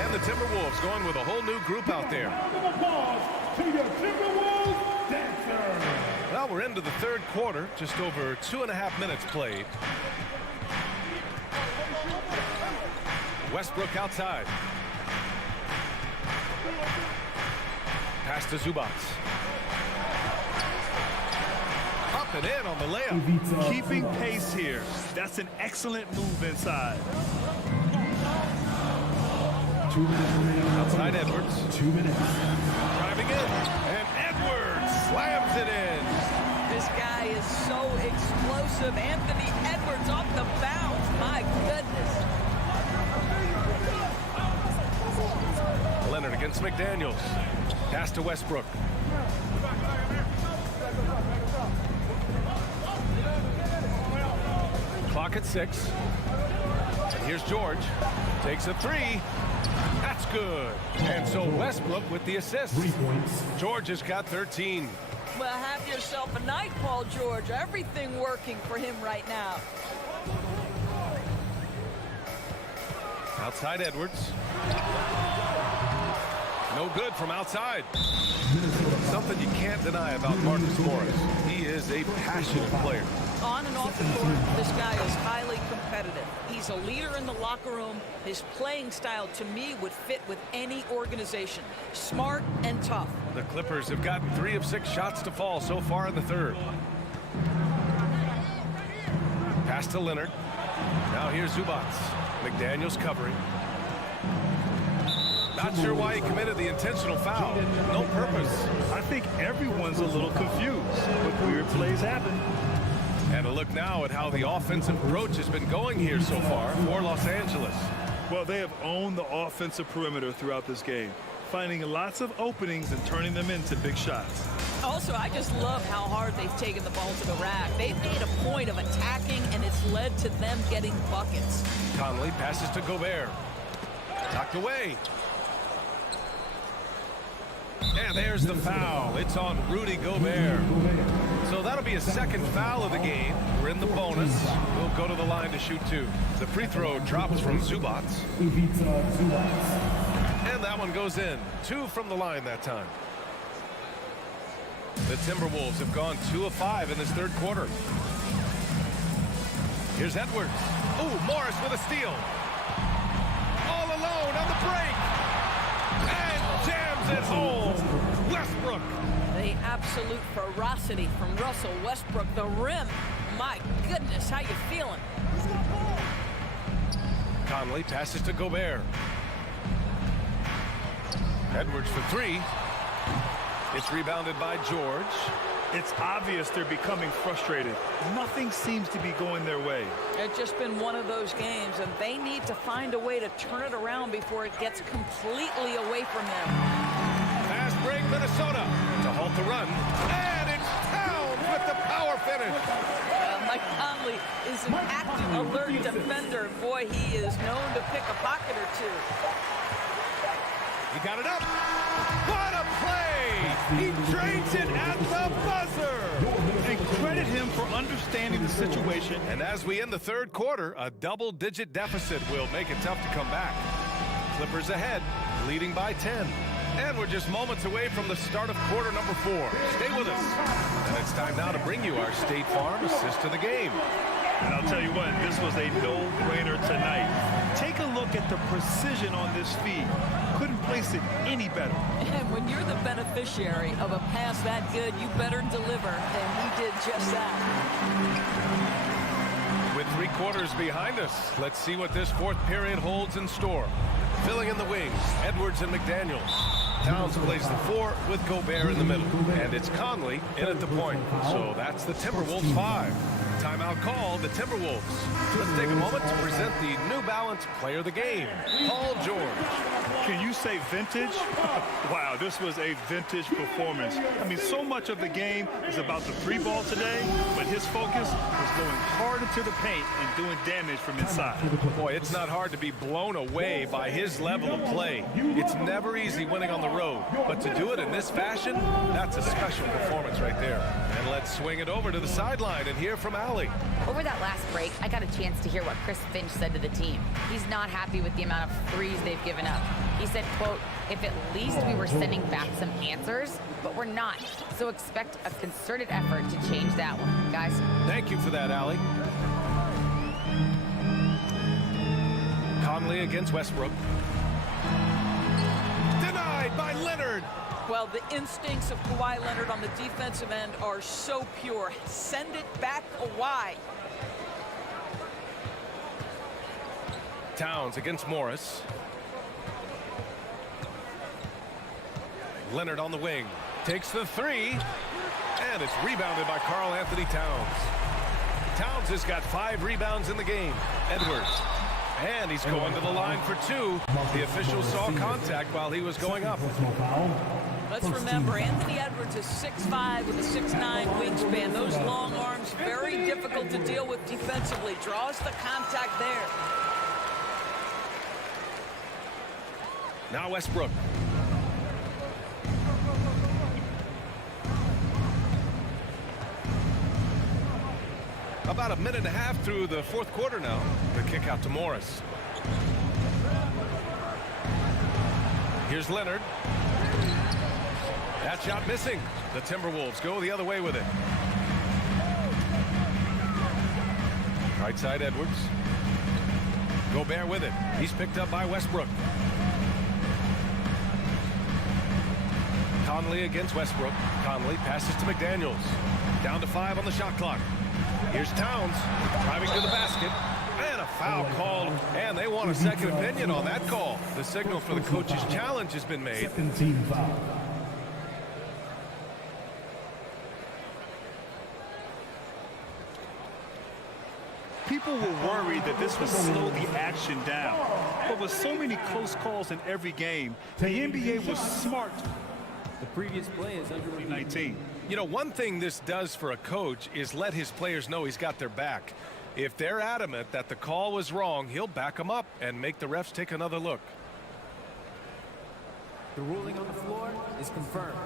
And the Timberwolves going with a whole new group out there. Round of applause to your Timberwolves dancers. Well, we're into the third quarter. Just over 2.5 minutes played. Westbrook outside. Pass to Zubats. Up and in on the layup. Keeping pace here. That's an excellent move inside. Outside Edwards. 2 minutes. Driving in. And Edwards slams it in. This guy is so explosive. Anthony Edwards off the bounce. My goodness. Leonard against McDaniels. Pass to Westbrook. Clock at 6. And here's George. Takes a 3. That's good. And so Westbrook with the assist. 3 points. George has got 13. Well, have yourself a night, Paul George. Everything working for him right now. Outside Edwards. No good from outside. Something you can't deny about Marcus Morris. He is a passionate player. On and off the court, this guy is highly competitive. He's a leader in the locker room. His playing style, to me, would fit with any organization. Smart and tough. The Clippers have gotten 3 of 6 shots to fall so far in the third. Pass to Leonard. Now here's Zubats. McDaniels covering. Not sure why he committed the intentional foul. No purpose. I think everyone's a little confused, but weird plays happen. And a look now at how the offensive approach has been going here so far for Los Angeles. Well, they have owned the offensive perimeter throughout this game, finding lots of openings and turning them into big shots. Also, I just love how hard they've taken the ball to the rack. They've made a point of attacking, and it's led to them getting buckets. Conley passes to Gobert. Tucked away. And there's the foul. It's on Rudy Gobert. So that'll be a second foul of the game. We're in the bonus. We'll go to the line to shoot two. The free throw drops from Zubac. And that one goes in. 2 from the line that time. The Timberwolves have gone 2 of 5 in this third quarter. Here's Edwards. Ooh, Morris with a steal. All alone on the break. And jams it home. Westbrook. The absolute ferocity from Russell Westbrook. The rim. My goodness, how you feeling? Conley passes to Gobert. Edwards for 3. It's rebounded by George. It's obvious they're becoming frustrated. Nothing seems to be going their way. It's just been one of those games, and they need to find a way to turn it around before it gets completely away from them. Fast break, Minnesota to halt the run. And it's Towns with the power finish. Mike Conley is an active, alert defender. Boy, he is known to pick a pocket or two. He got it up. What a play! He drains it at the buzzer. And credit him for understanding the situation. And as we end the third quarter, a double-digit deficit will make it tough to come back. Clippers ahead, leading by 10. And we're just moments away from the start of quarter number 4. Stay with us. And it's time now to bring you our State Farm assist to the game. And I'll tell you what, this was a no-brainer tonight. Take a look at the precision on this feed. Couldn't place it any better. And when you're the beneficiary of a pass that good, you better deliver. And he did just that. With 3 quarters behind us, let's see what this fourth period holds in store. Filling in the wings, Edwards and McDaniels. Towns plays the 4 with Gobert in the middle. And it's Conley in at the point. So that's the Timberwolves 5. Timeout call, the Timberwolves. Let's take a moment to present the New Balance Player of the Game, Paul George. Can you say vintage? Wow, this was a vintage performance. I mean, so much of the game is about the 3-ball today, but his focus was going hard into the paint and doing damage from inside. Boy, it's not hard to be blown away by his level of play. It's never easy winning on the road, but to do it in this fashion, that's a special performance right there. And let's swing it over to the sideline and hear from Allie. Over that last break, I got a chance to hear what Chris Finch said to the team. He's not happy with the amount of threes they've given up. He said, quote, if at least we were sending back some answers, but we're not. So expect a concerted effort to change that one, guys. Thank you for that, Allie. Conley against Westbrook. Denied by Leonard. Well, the instincts of Kawhi Leonard on the defensive end are so pure. Send it back, Kawhi. Towns against Morris. Leonard on the wing. Takes the 3. And it's rebounded by Karl Anthony Towns. Towns has got 5 rebounds in the game. Edwards. And he's going to the line for 2. The official saw contact while he was going up. Let's remember, Anthony Edwards is 6'5" with a 6'9" wingspan. Those long arms, very difficult to deal with defensively. Draws the contact there. Now Westbrook. About a minute and a half through the fourth quarter now. The kick out to Morris. Here's Leonard. That shot missing. The Timberwolves go the other way with it. Right side Edwards. Gobert with it. He's picked up by Westbrook. Conley against Westbrook. Conley passes to McDaniels. Down to 5 on the shot clock. Here's Towns driving to the basket. And a Foul called, and they want a second opinion on that call. The signal for the coach's challenge has been made. Team foul. People were worried that this would slow the action down. But with so many close calls in every game, the NBA was smart. The previous play is under 19. You know, one thing this does for a coach is let his players know he's got their back. If they're adamant that the call was wrong, he'll back them up and make the refs take another look. The ruling on the floor is confirmed.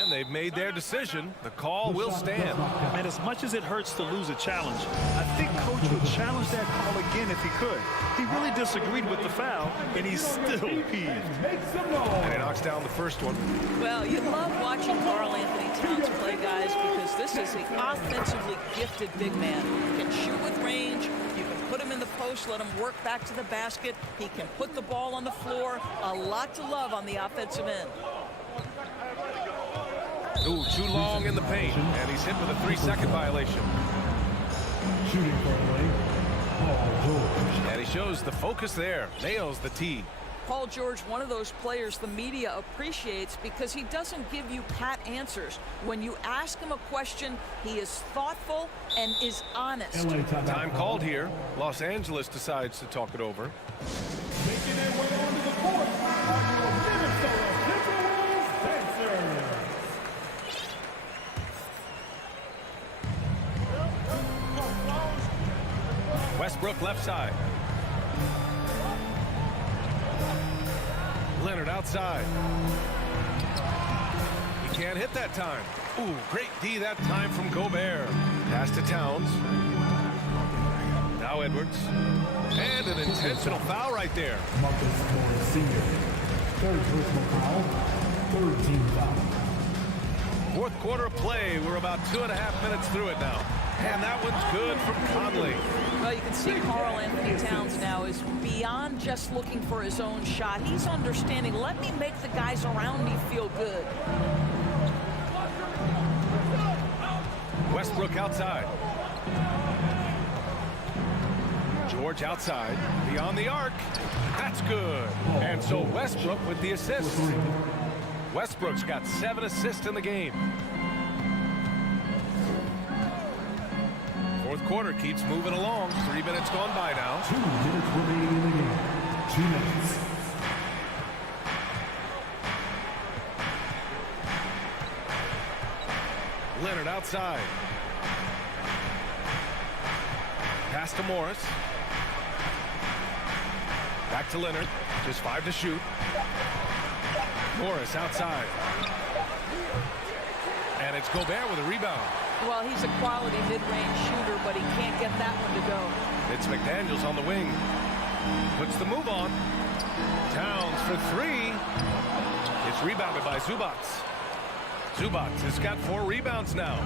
And they've made their decision. The call will stand. And as much as it hurts to lose a challenge, I think Coach would challenge that call again if he could. He really disagreed with the foul, and he's still peeved. And he knocks down the first one. Well, you love watching Karl Anthony Towns play, guys, because this is an offensively gifted big man. He can shoot with range. You can put him in the post, let him work back to the basket. He can put the ball on the floor. A lot to love on the offensive end. Ooh, too long in the paint, and he's hit with a 3-second violation. Shooting foul, Paul George. And he shows the focus there, nails the tee. Paul George, one of those players the media appreciates because he doesn't give you pat answers. When you ask him a question, he is thoughtful and is honest. Time called here. Los Angeles decides to talk it over. Making their way onto the court are your Minnesota Timberwolves dancers. Westbrook left side. Leonard outside. He can't hit that time. Ooh, great D that time from Gobert. Pass to Towns. Now Edwards. And an intentional foul right there. Marcus Morris Sr. Third personal foul. Third team foul. Fourth quarter of play. We're about 2.5 minutes through it now. And that one's good from Conley. Well, you can see Karl Anthony Towns now is beyond just looking for his own shot. He's understanding, let me make the guys around me feel good. Westbrook outside. George outside. Beyond the arc. That's good. And so Westbrook with the assist. Westbrook's got 7 assists in the game. Fourth quarter keeps moving along. 3 minutes gone by now. 2 minutes remaining in the game. 2 minutes. Leonard outside. Pass to Morris. Back to Leonard. Just 5 to shoot. Morris outside. And it's Gobert with a rebound. Well, he's a quality mid-range shooter, but he can't get that one to go. It's McDaniels on the wing. Puts the move on. Towns for 3. It's rebounded by Zubac. Zubac has got 4 rebounds now.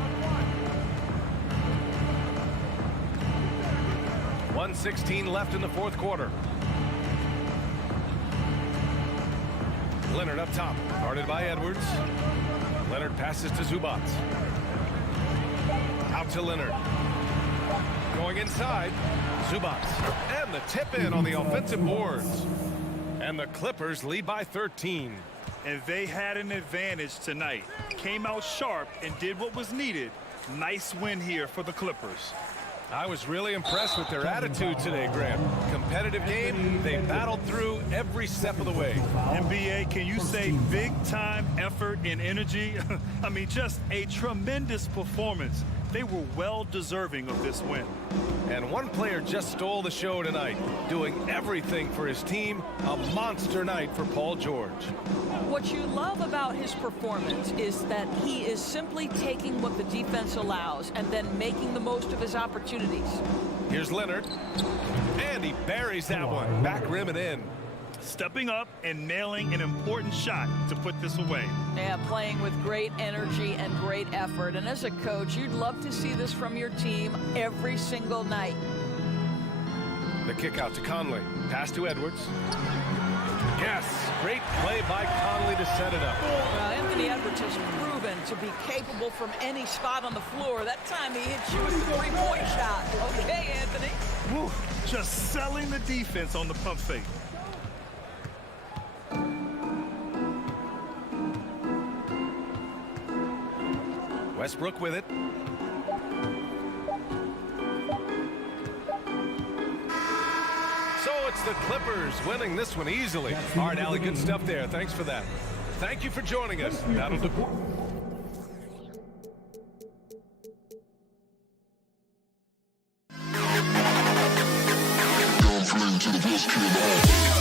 1:16 left in the fourth quarter. Leonard up top, guarded by Edwards. Leonard passes to Zubac. Out to Leonard. Going inside, Zubac. And the tip in on the offensive boards. And the Clippers lead by 13. And they had an advantage tonight. Came out sharp and did what was needed. Nice win here for the Clippers. I was really impressed with their attitude today, Graham. Competitive game, they battled through every step of the way. NBA, can you say big time effort and energy? I mean, just a tremendous performance. They were well deserving of this win. And one player just stole the show tonight, doing everything for his team. A monster night for Paul George. What you love about his performance is that he is simply taking what the defense allows and then making the most of his opportunities. Here's Leonard. And he buries that one. Back rim and in. Stepping up and nailing an important shot to put this away. Yeah, playing with great energy and great effort. And as a coach, you'd love to see this from your team every single night. The kick out to Conley. Pass to Edwards. Yes, great play by Conley to set it up. Anthony Edwards has proved proven to be capable from any spot on the floor. That time he hit you with the three-point shot. Okay, Anthony. Woo, just selling the defense on the pump fake. Westbrook with it. So it's the Clippers winning this one easily. All right, Allie, good stuff there. Thanks for that. Thank you for joining us. That'll do. To the best kid.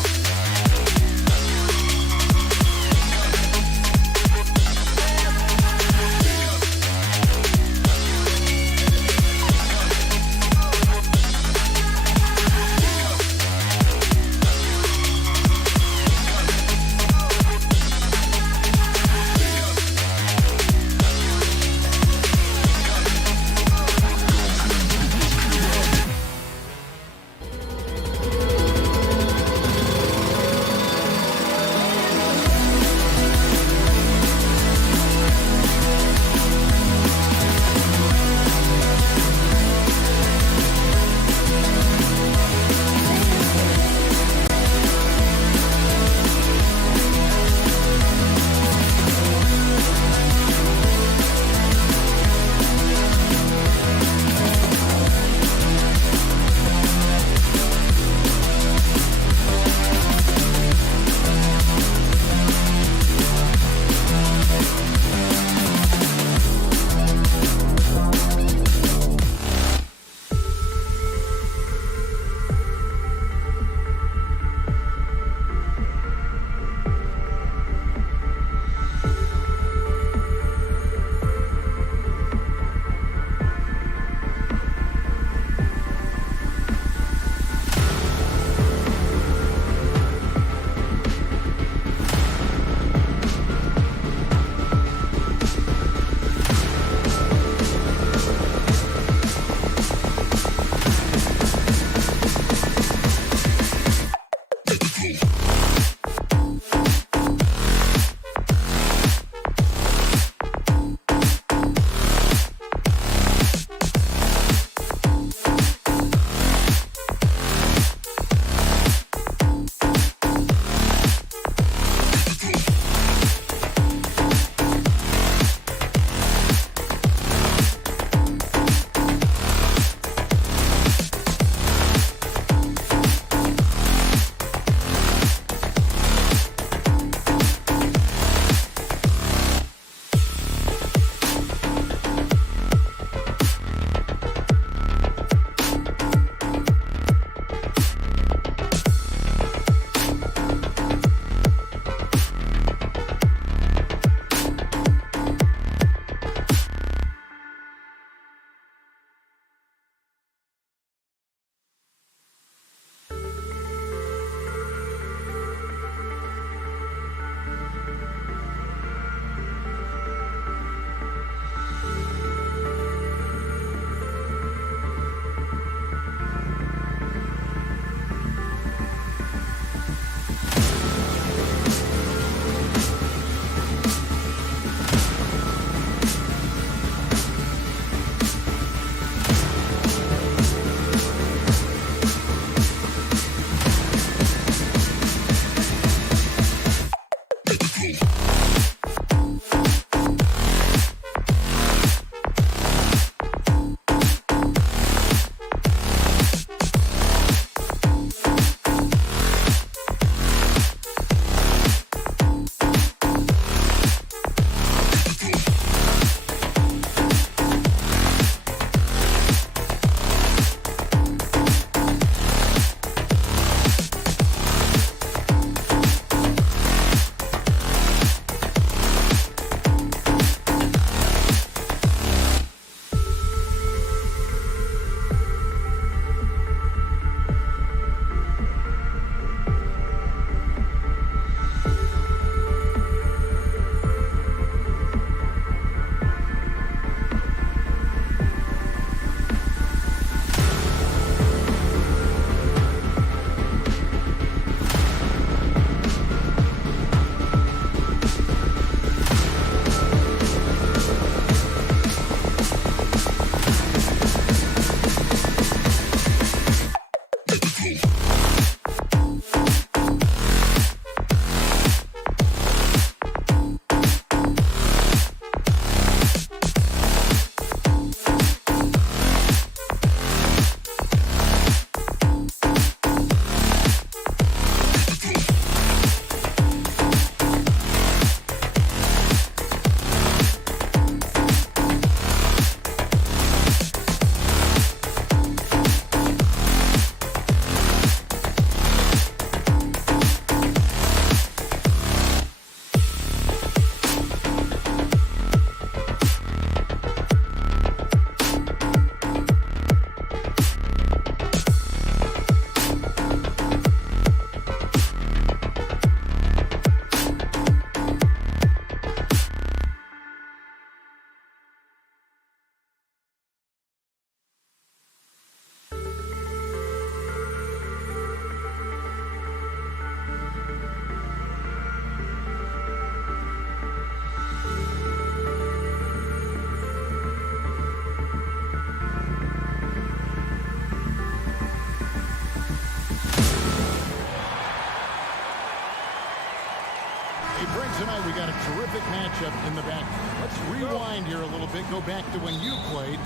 matchup in the back. Let's rewind here a little bit. Go back to when you played.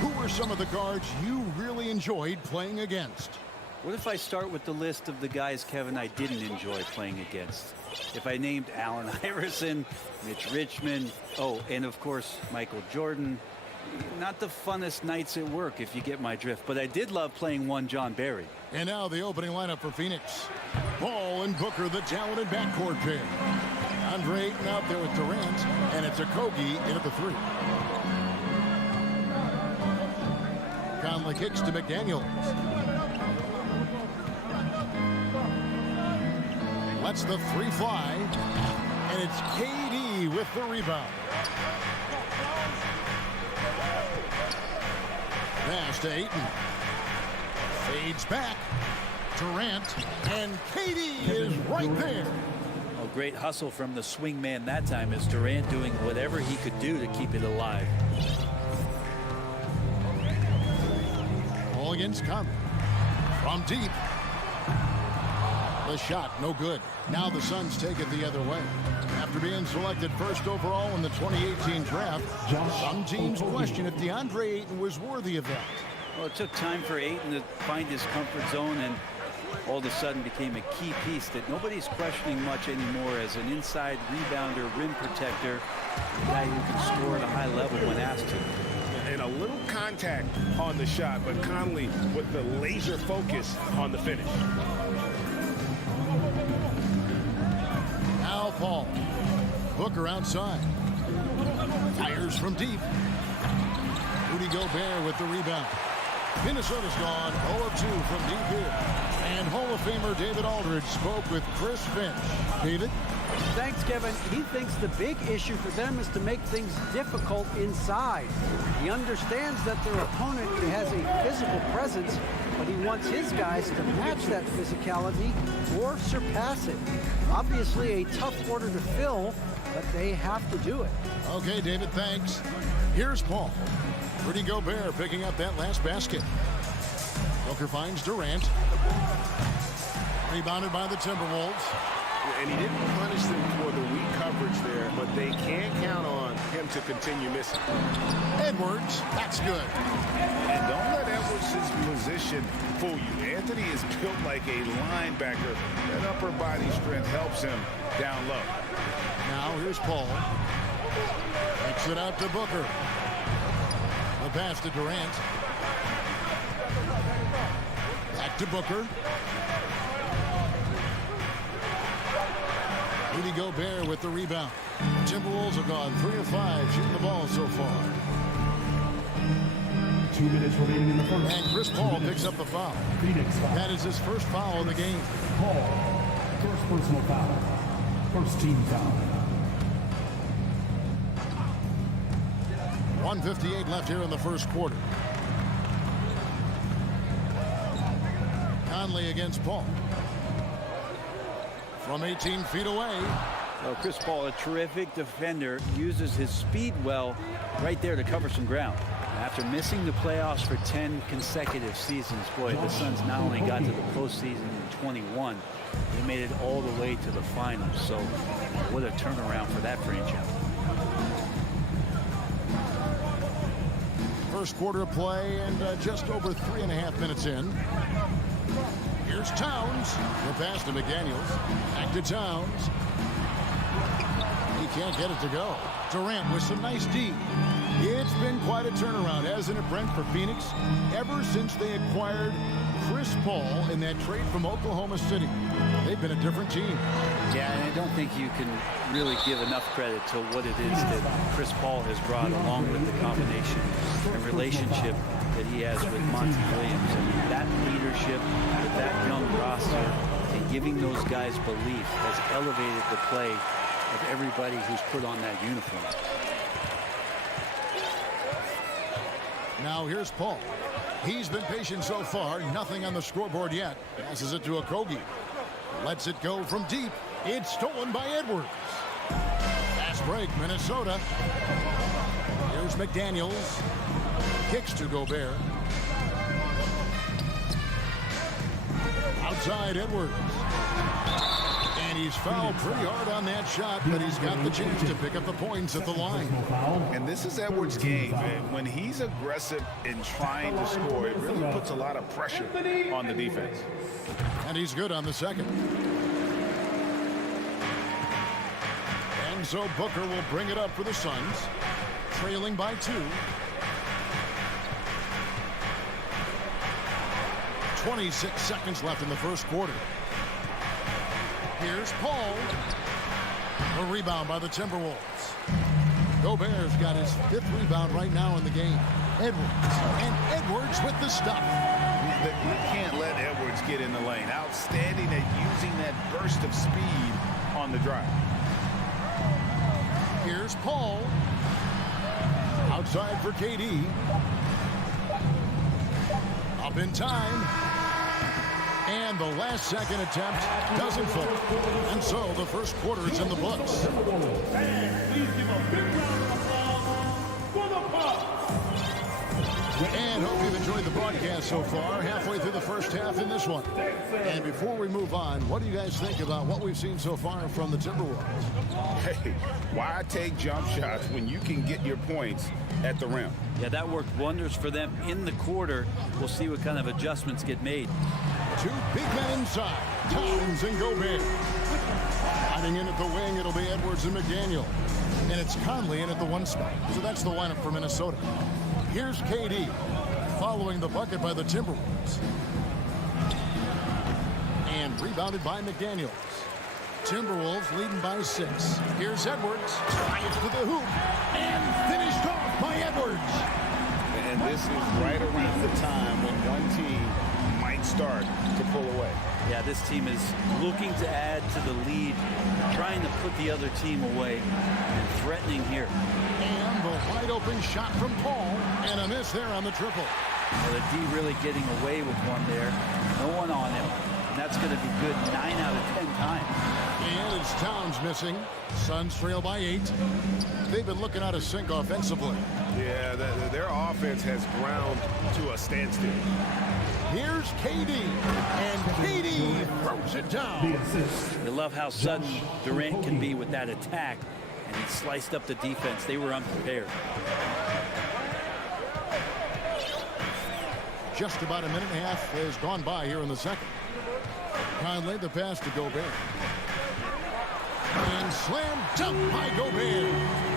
Who were some of the guards you really enjoyed playing against? What if I start with the list of the guys, Kevin, I didn't enjoy playing against? If I named Allen Iverson, Mitch Richmond, and of course, Michael Jordan. Not the funnest nights at work, if you get my drift, but I did love playing one John Barry. And now the opening lineup for Phoenix. Ball and Booker, the talented backcourt pair. Andre Ayton out there with Durant, and it's Okogie in at the 3. Conley kicks to McDaniels. Lets the 3 fly, and it's KD with the rebound. Pass to Ayton. Fades back. Durant, and KD is right there. Oh, great hustle from the swing man that time as Durant doing whatever he could do to keep it alive. Ball against Conley. From deep. The shot, no good. Now the Suns take it the other way. After being selected first overall in the 2018 draft, some teams question if DeAndre Ayton was worthy of that. Well, it took time for Ayton to find his comfort zone and all of a sudden became a key piece that nobody's questioning much anymore as an inside rebounder, rim protector, a guy who can score at a high level when asked to. And a little contact on the shot, but Conley with the laser focus on the finish. Now Paul. Booker outside. Fires from deep. Rudy Gobert with the rebound. Minnesota's gone 0 of 2 from deep here. And Hall of Famer David Aldridge spoke with Chris Finch. David? Thanks, Kevin. He thinks the big issue for them is to make things difficult inside. He understands that their opponent has a physical presence, but he wants his guys to match that physicality or surpass it. Obviously a tough order to fill, but they have to do it. Okay, David, thanks. Here's Paul. Rudy Gobert picking up that last basket. Booker finds Durant. Rebounded by the Timberwolves. And he didn't punish them for the weak coverage there, but they can't count on him to continue missing. Edwards, that's good. And don't let Edwards' position fool you. Anthony is built like a linebacker. That upper body strength helps him down low. Now here's Paul. Takes it out to Booker. The pass to Durant. Back to Booker. Rudy Gobert with the rebound. Timberwolves have gone 3 of 5 shooting the ball so far. 2 minutes remaining in the first. And Chris Paul picks up the foul. Phoenix foul. That is his first foul of the game. Paul, first personal foul. First team foul. 1:58 left here in the first quarter. Conley against Paul. From 18 feet away. Well, Chris Paul, a terrific defender, uses his speed well right there to cover some ground. After missing the playoffs for 10 consecutive seasons, boy, the Suns not only got to the postseason in 21, they made it all the way to the finals. So what a turnaround for that franchise. First quarter of play and just over 3.5 minutes in. Here's Towns. The pass to McDaniels. Back to Towns. He can't get it to go. Durant with some nice D. It's been quite a turnaround, hasn't it, Brent, for Phoenix? Ever since they acquired Chris Paul in that trade from Oklahoma City. They've been a different team. Yeah, and I don't think you can really give enough credit to what it is that Chris Paul has brought along with the combination and relationship that he has with Monty Williams. I mean, that leadership with that young roster and giving those guys belief has elevated the play of everybody who's put on that uniform. Now here's Paul. He's been patient so far. Nothing on the scoreboard yet. Passes it to Okogie. Lets it go from deep. It's stolen by Edwards. Fast break, Minnesota. Here's McDaniels. Kicks to Gobert. Outside Edwards. And And he's fouled pretty hard on that shot, but he's got the chance to pick up the points at the line. And this is Edwards' game. And when he's aggressive in trying to score, it really puts a lot of pressure on the defense. And he's good on the second. And so Booker will bring it up for the Suns, trailing by 2. 26 seconds left in the first quarter. Here's Paul. A rebound by the Timberwolves. Gobert's got his 5th rebound right now in the game. Edwards. And Edwards with the stop. You can't let Edwards get in the lane. Outstanding at using that burst of speed on the drive. Here's Paul. Outside for KD. Up in time. And the last second attempt doesn't fall. And so the first quarter is in the books. Please give a big round of applause for the Bucks. And hope you've enjoyed the broadcast so far. Halfway through the first half in this one. And before we move on, what do you guys think about what we've seen so far from the Timberwolves? Hey, why take jump shots when you can get your points at the rim? Yeah, that worked wonders for them in the quarter. We'll see what kind of adjustments get made. 2 big men inside, Towns and Gobert. Hiding in at the wing, it'll be Edwards and McDaniel. And it's Conley in at the 1 spot. So that's the lineup for Minnesota. Here's KD, following the bucket by the Timberwolves. And rebounded by McDaniels. Timberwolves leading by 6. Here's Edwards, drives to the hoop, and finished off by Edwards. And this is right around the time when one team might start to pull away. Yeah, this team is looking to add to the lead, trying to put the other team away, and threatening here. And the wide open shot from Paul, and a miss there on the triple. Well, the D really getting away with one there. No one on him. And that's going to be good 9 out of 10 times. And it's Towns missing. Suns trail by 8. They've been looking out of sync offensively. Yeah, their offense has ground to a standstill. Here's KD, and KD throws it down. You love how sudden Durant can be with that attack, and he sliced up the defense. They were unprepared. Just about a minute and a half has gone by here in the second. Conley the pass to Gobert. And slam dunk by Gobert.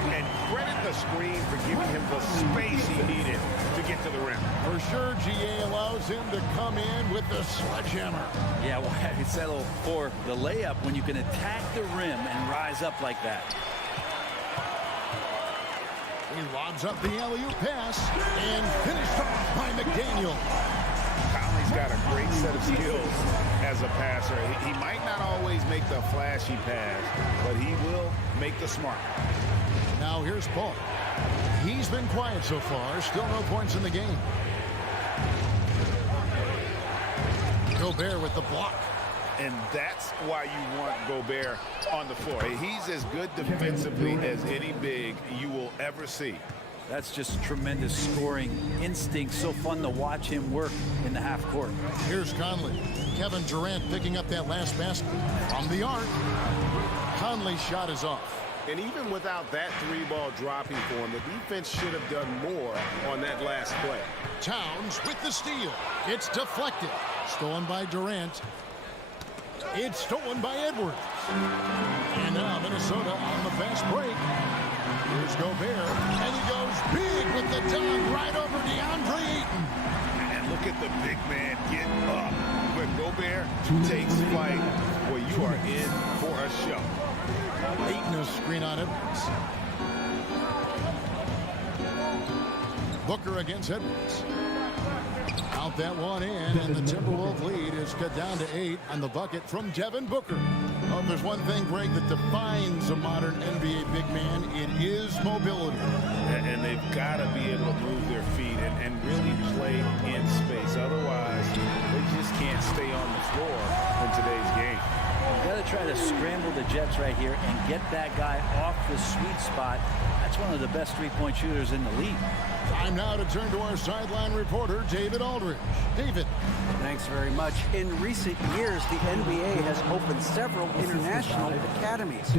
And credit the screen for giving him the space he needed to get to the rim. For sure, GA allows him to come in with the sledgehammer. Yeah, well, I settle for the layup when you can attack the rim and rise up like that. He lobs up the alley-oop pass and finished off by McDaniel. Conley's got a great set of skills as a passer. He might not always make the flashy pass, but he will make the smart. Now here's Paul. He's been quiet so far. Still no points in the game. Gobert with the block. And that's why you want Gobert on the floor. He's as good defensively as any big you will ever see. That's just tremendous scoring instinct. So fun to watch him work in the half court. Here's Conley. Kevin Durant picking up that last basket. From the arc, Conley's shot is off. And even without that 3-ball dropping for him, the defense should have done more on that last play. Towns with the steal. It's deflected. Stolen by Durant. It's stolen by Edwards. And now Minnesota on the fast break. Here's Gobert. And he goes big with the dunk right over DeAndre Ayton. And look at the big man get up. When Gobert takes flight, well, you are in for a show. Ayton a screen on Edwards. Booker against Edwards. Out that one in, and the Timberwolves lead is cut down to 8 on the bucket from Devin Booker. Oh, there's one thing, Greg, that defines a modern NBA big man. It is mobility. And they've got to be able to move their feet and really play in space. Otherwise, they just can't stay on the floor in today's game. You've got to try to scramble the Jets right here and get that guy off the sweet spot. That's one of the best three-point shooters in the league. Time now to turn to our sideline reporter, David Aldridge. David. Thanks very much. In recent years, the NBA has opened several international academies.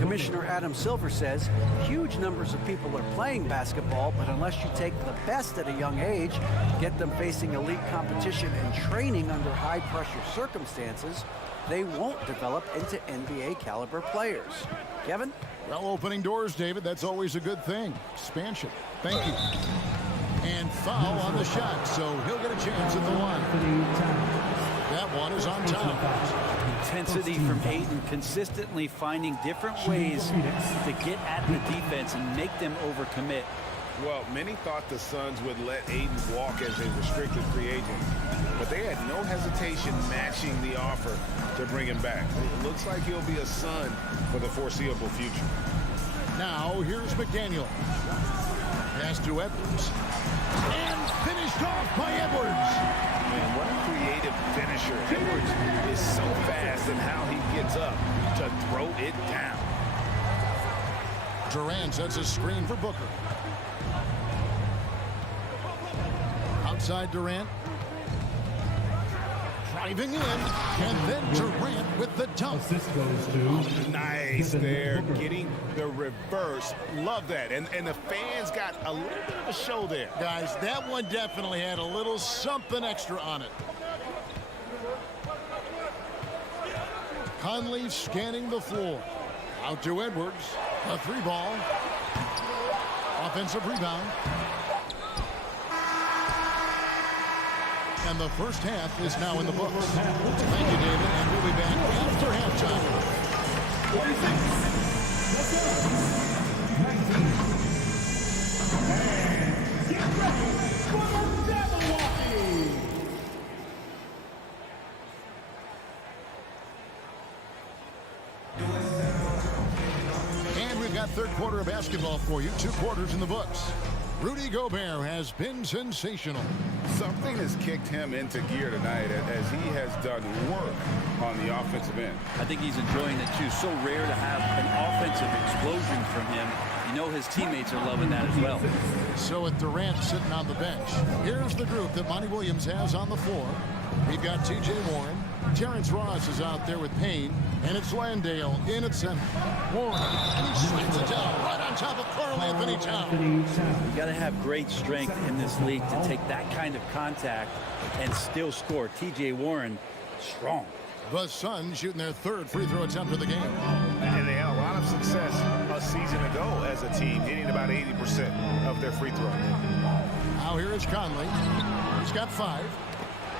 Commissioner Adam Silver says huge numbers of people are playing basketball, but unless you take the best at a young age, get them facing elite competition and training under high-pressure circumstances, they won't develop into NBA-caliber players. Kevin? Well, opening doors, David, that's always a good thing. Expansion. Thank you. And foul on the shot, so he'll get a chance at the line. That one is on top. Intensity from Ayton, consistently finding different ways to get at the defense and make them overcommit. Well, many thought the Suns would let Ayton walk as a restricted free agent, but they had no hesitation matching the offer to bring him back. It looks like he'll be a Sun for the foreseeable future. Now, here's McDaniel. Pass to Edwards. And finished off by Edwards. Man, what a creative finisher. Edwards is so fast in how he gets up to throw it down. Durant sets a screen for Booker. Outside Durant. Driving in, and then Durant with the dunk. Nice there, getting the reverse. Love that. And the fans got a little bit of a show there. Guys, that one definitely had a little something extra on it. Conley scanning the floor. Out to Edwards. A three ball. Offensive rebound. And the first half is now in the books. Thank you, David, and we'll be back after halftime. And get ready for the Jabberwocky! And we've got third quarter of basketball for you. 2 quarters in the books. Rudy Gobert has been sensational. Something has kicked him into gear tonight as he has done work on the offensive end. I think he's enjoying it too. So rare to have an offensive explosion from him. You know his teammates are loving that as well. So with Durant sitting on the bench, here's the group that Monty Williams has on the floor. We've got T.J. Warren. Terrence Ross is out there with Payne. And it's Landale in at center. Warren, and he slams it down right on top of Karl Anthony Towns. You got to have great strength in this league to take that kind of contact and still score. T.J. Warren, strong. The Suns shooting their third free throw attempt of the game. And they had a lot of success a season ago as a team, hitting about 80% of their free throws. Now here is Conley. He's got 5.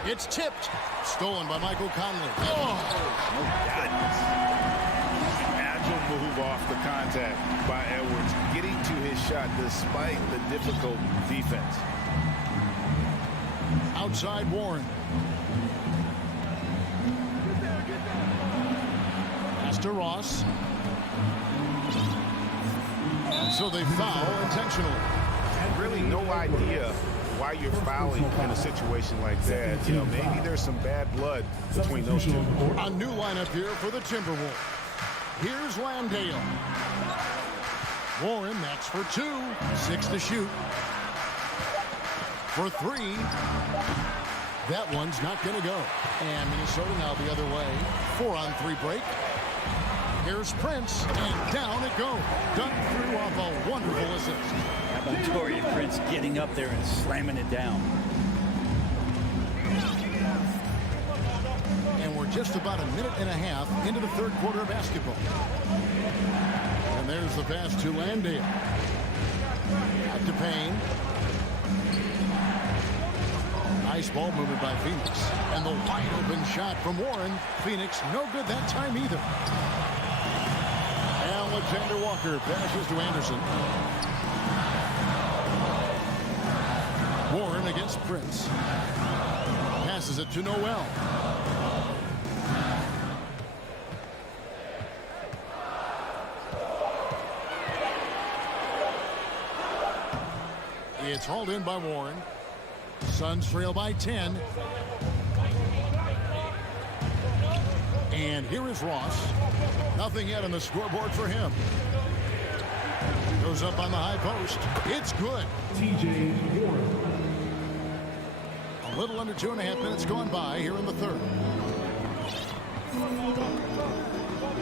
It's tipped. Stolen by Michael Conley. Oh, goodness. Agile move off the contact by Edwards, getting to his shot despite the difficult defense. Outside Warren. Pass to Ross. So they foul intentionally. And really no idea why you're fouling in a situation like that. You know, maybe there's some bad blood between those two. A new lineup here for the Timberwolves. Here's Landale. Warren, that's for 2. 6 to shoot. For 3. That one's not going to go. And Minnesota now the other way. 4-on-3 break. Here's Prince, and down it goes. Done through off a wonderful assist. How about Taurean Prince getting up there and slamming it down? And we're just about a minute and a half into the third quarter of basketball. And there's the pass to Landale. Back to Payne. Nice ball movement by Phoenix. And the wide open shot from Warren. Phoenix no good that time either. Alexander Walker passes to Anderson. Warren against Prince. Passes it to Noel. It's hauled in by Warren. Suns trail by 10. And here is Ross. Nothing yet on the scoreboard for him. Goes up on the high post. It's good. TJ Warren. A little under 2.5 minutes gone by here in the third.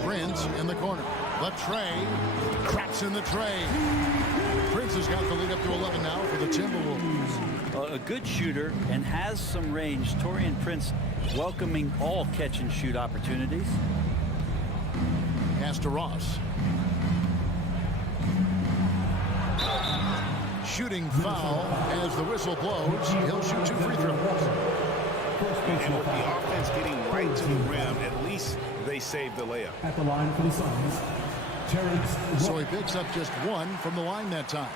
Prince in the corner. The tray. Cracks in the tray. Prince has got the lead up to 11 now for the Timberwolves. A good shooter and has some range. Taurean Prince welcoming all catch and shoot opportunities. Pass to Ross. Shooting foul as the whistle blows. He'll shoot 2 free throws. And with the offense getting right to the rim, at least they saved the layup. At the line for the Suns, Terrence. So he picks up just 1 from the line that time.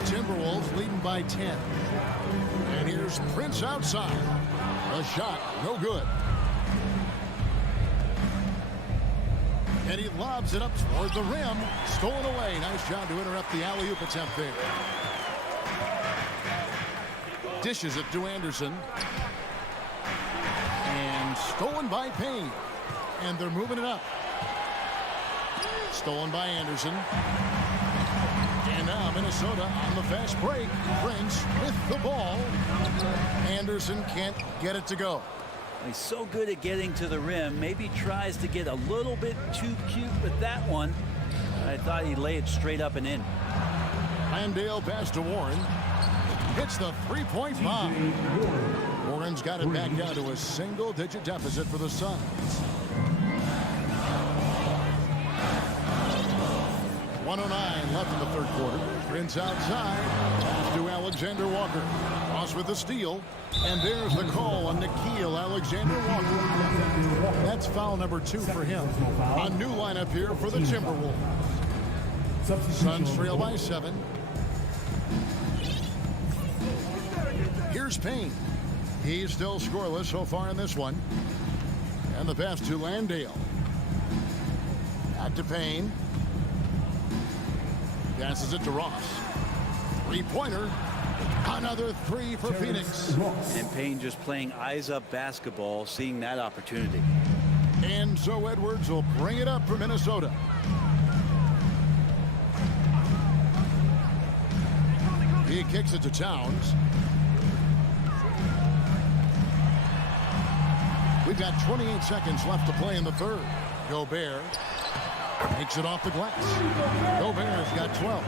Timberwolves leading by 10. And here's Prince outside. A shot, no good. And he lobs it up toward the rim. Stolen away. Nice job to interrupt the alley-oop attempt there. Dishes it to Anderson. And stolen by Payne. And they're moving it up. Stolen by Anderson. And now Minnesota on the fast break. Prince with the ball. Anderson can't get it to go. He's so good at getting to the rim. Maybe tries to get a little bit too cute with that one. I thought he'd lay it straight up and in. Landale pass to Warren. Hits the three-point bomb. Warren's got it back down to a single-digit deficit for the Suns. 1:09 left in the third quarter. Prince outside. Pass to Alexander Walker. Ross with the steal. And there's the call on Nickeil Alexander-Walker. That's foul number 2 for him. A new lineup here for the Timberwolves. Suns trail by 7. Here's Payne. He's still scoreless so far in this one. And the pass to Landale. Back to Payne. Passes it to Ross. Three-pointer. Another 3 for Phoenix. And Payne just playing eyes-up basketball, seeing that opportunity. And so Edwards will bring it up for Minnesota. He kicks it to Towns. We've got 28 seconds left to play in the third. Gobert makes it off the glass. Gobert's got 12.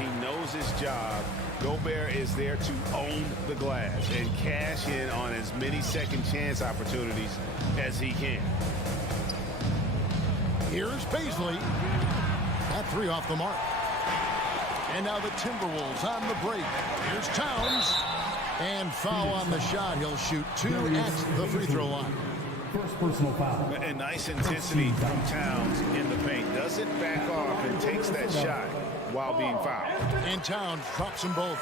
He knows his job. Gobert is there to own the glass and cash in on as many second chance opportunities as he can. Here's Paisley. That 3 off the mark. And now the Timberwolves on the break. Here's Towns. And foul on the shot. He'll shoot 2 at the free throw line. First personal foul. And nice intensity from Towns in the paint. Doesn't back off and takes that shot while being fouled. And Towns drops them both.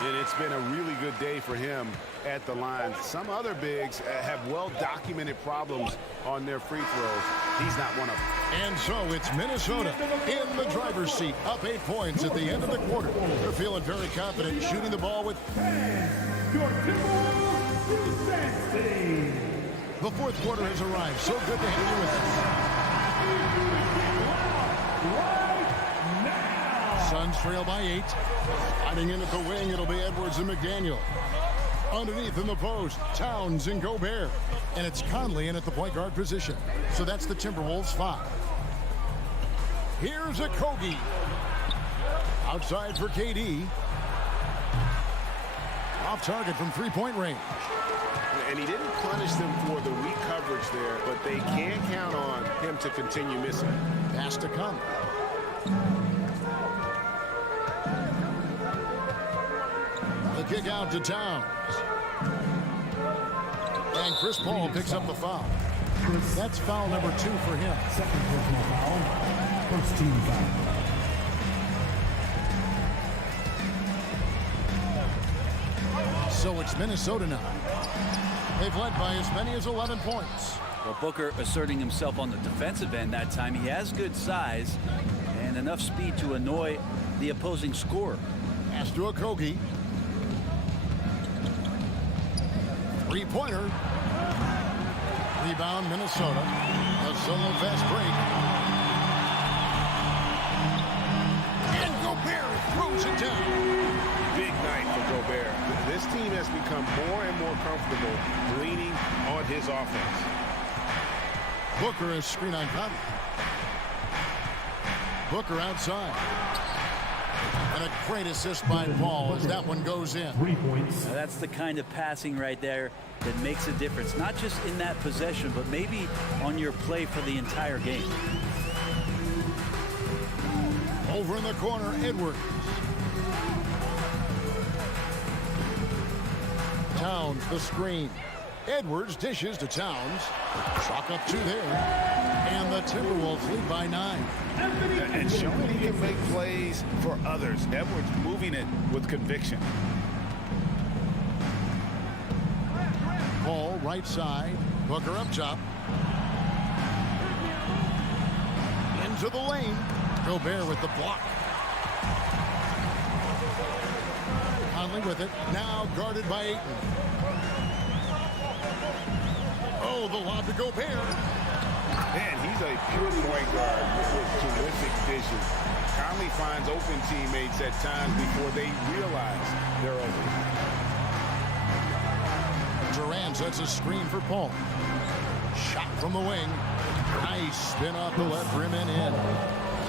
And it's been a really good day for him at the line. Some other bigs have well-documented problems on their free throws. He's not one of them. And so it's Minnesota in the driver's seat, up 8 points at the end of the quarter. They're feeling very confident shooting the ball with... Your Timberwolves defense. The fourth quarter has arrived. So good to have you with us. Suns trail by 8. Sliding in at the wing, it'll be Edwards and McDaniel. Underneath in the post, Towns and Gobert. And it's Conley in at the point guard position. So that's the Timberwolves 5. Here's a Kogi. Outside for KD. Off target from three-point range. And he didn't punish them for the weak coverage there, but they can't count on him to continue missing. Pass to come. The kick out to Towns. And Chris Paul picks up the foul. That's foul number 2 for him. Second personal foul. First team foul. So it's Minnesota now. They've led by as many as 11 points. Well, Booker asserting himself on the defensive end that time. He has good size and enough speed to annoy the opposing scorer. Pass to Okogie. Three-pointer. Rebound, Minnesota. A solo fast break. And Gobert throws it down. Big night for Gobert. This team has become more and more comfortable leaning on his offense. Booker is screen on Conley. Booker outside. And a great assist by Paul as that one goes in. 3 points. Now that's the kind of passing right there that makes a difference, not just in that possession, but maybe on your play for the entire game. Over in the corner, Edwards. Towns the screen. Edwards dishes to Towns. Chalk up 2 there. And the Timberwolves lead by 9. And showing he can make plays for others. Edwards moving it with conviction. Paul right side. Booker up top. Into the lane. Gobert with the block. Conley with it. Now guarded by Ayton. Oh, the lob to Gobert. Man, he's a pure point guard with terrific vision. Conley finds open teammates at times before they realize they're open. Durant sets a screen for Paul. Shot from the wing. Nice spin off the left rim and in.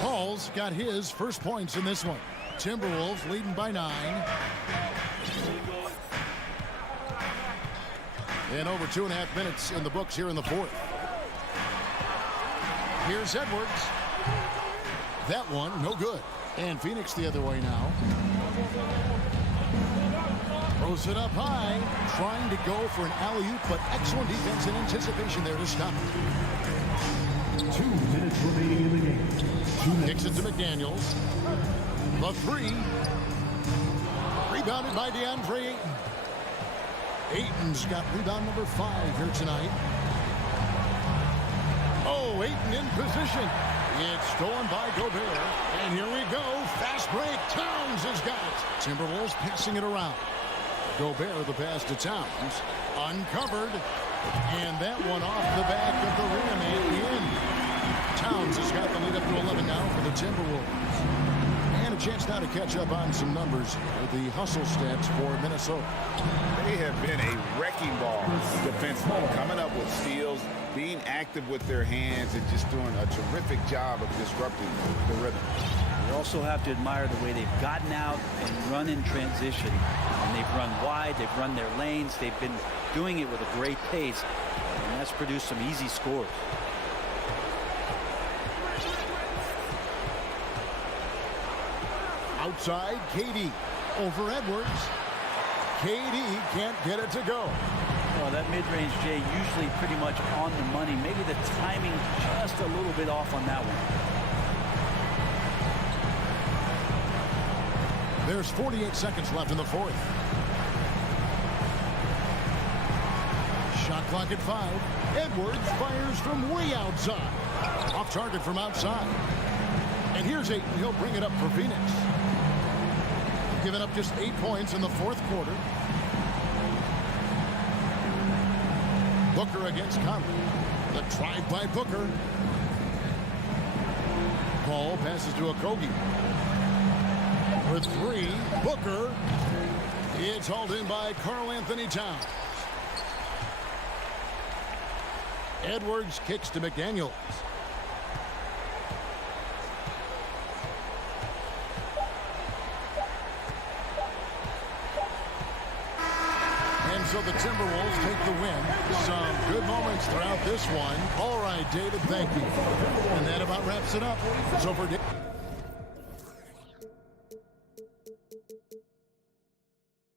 Paul's got his first points in this one. Timberwolves leading by 9. And over 2.5 minutes in the books here in the fourth. Here's Edwards. That one, no good. And Phoenix the other way now. Throws it up high. Trying to go for an alley-oop, but excellent defense and anticipation there to stop it. 2 minutes remaining in the game. Kicks it to McDaniels. The 3. Rebounded by DeAndre Ayton. Ayton's got rebound number 5 here tonight. Oh, Ayton in position. It's stolen by Gobert. And here we go. Fast break. Towns has got it. Timberwolves passing it around. Gobert the pass to Towns. Uncovered. And that one off the back of the rim and in. Towns has got the lead up to 11 now for the Timberwolves. And a chance now to catch up on some numbers with the hustle stats for Minnesota. They have been a wrecking ball defensively, coming up with steals, being active with their hands, and just doing a terrific job of disrupting the rhythm. You also have to admire the way they've gotten out and run in transition. And they've run wide, they've run their lanes, they've been doing it with a great pace, and that's produced some easy scores. Outside, KD over Edwards. KD can't get it to go. Well, that mid-range, Jay, usually pretty much on the money. Maybe the timing just a little bit off on that one. There's 48 seconds left in the fourth. Shot clock at 5. Edwards fires from way outside. Off target from outside. And here's Ayton. He'll bring it up for Phoenix. Giving up just 8 points in the fourth quarter. Booker against Conley. The drive by Booker. Paul passes to Okogie. For 3, Booker. It's hauled in by Karl-Anthony Towns. Edwards kicks to McDaniels. So the Timberwolves take the win. Some good moments throughout this one. All right, David, thank you. And that about wraps it up. So for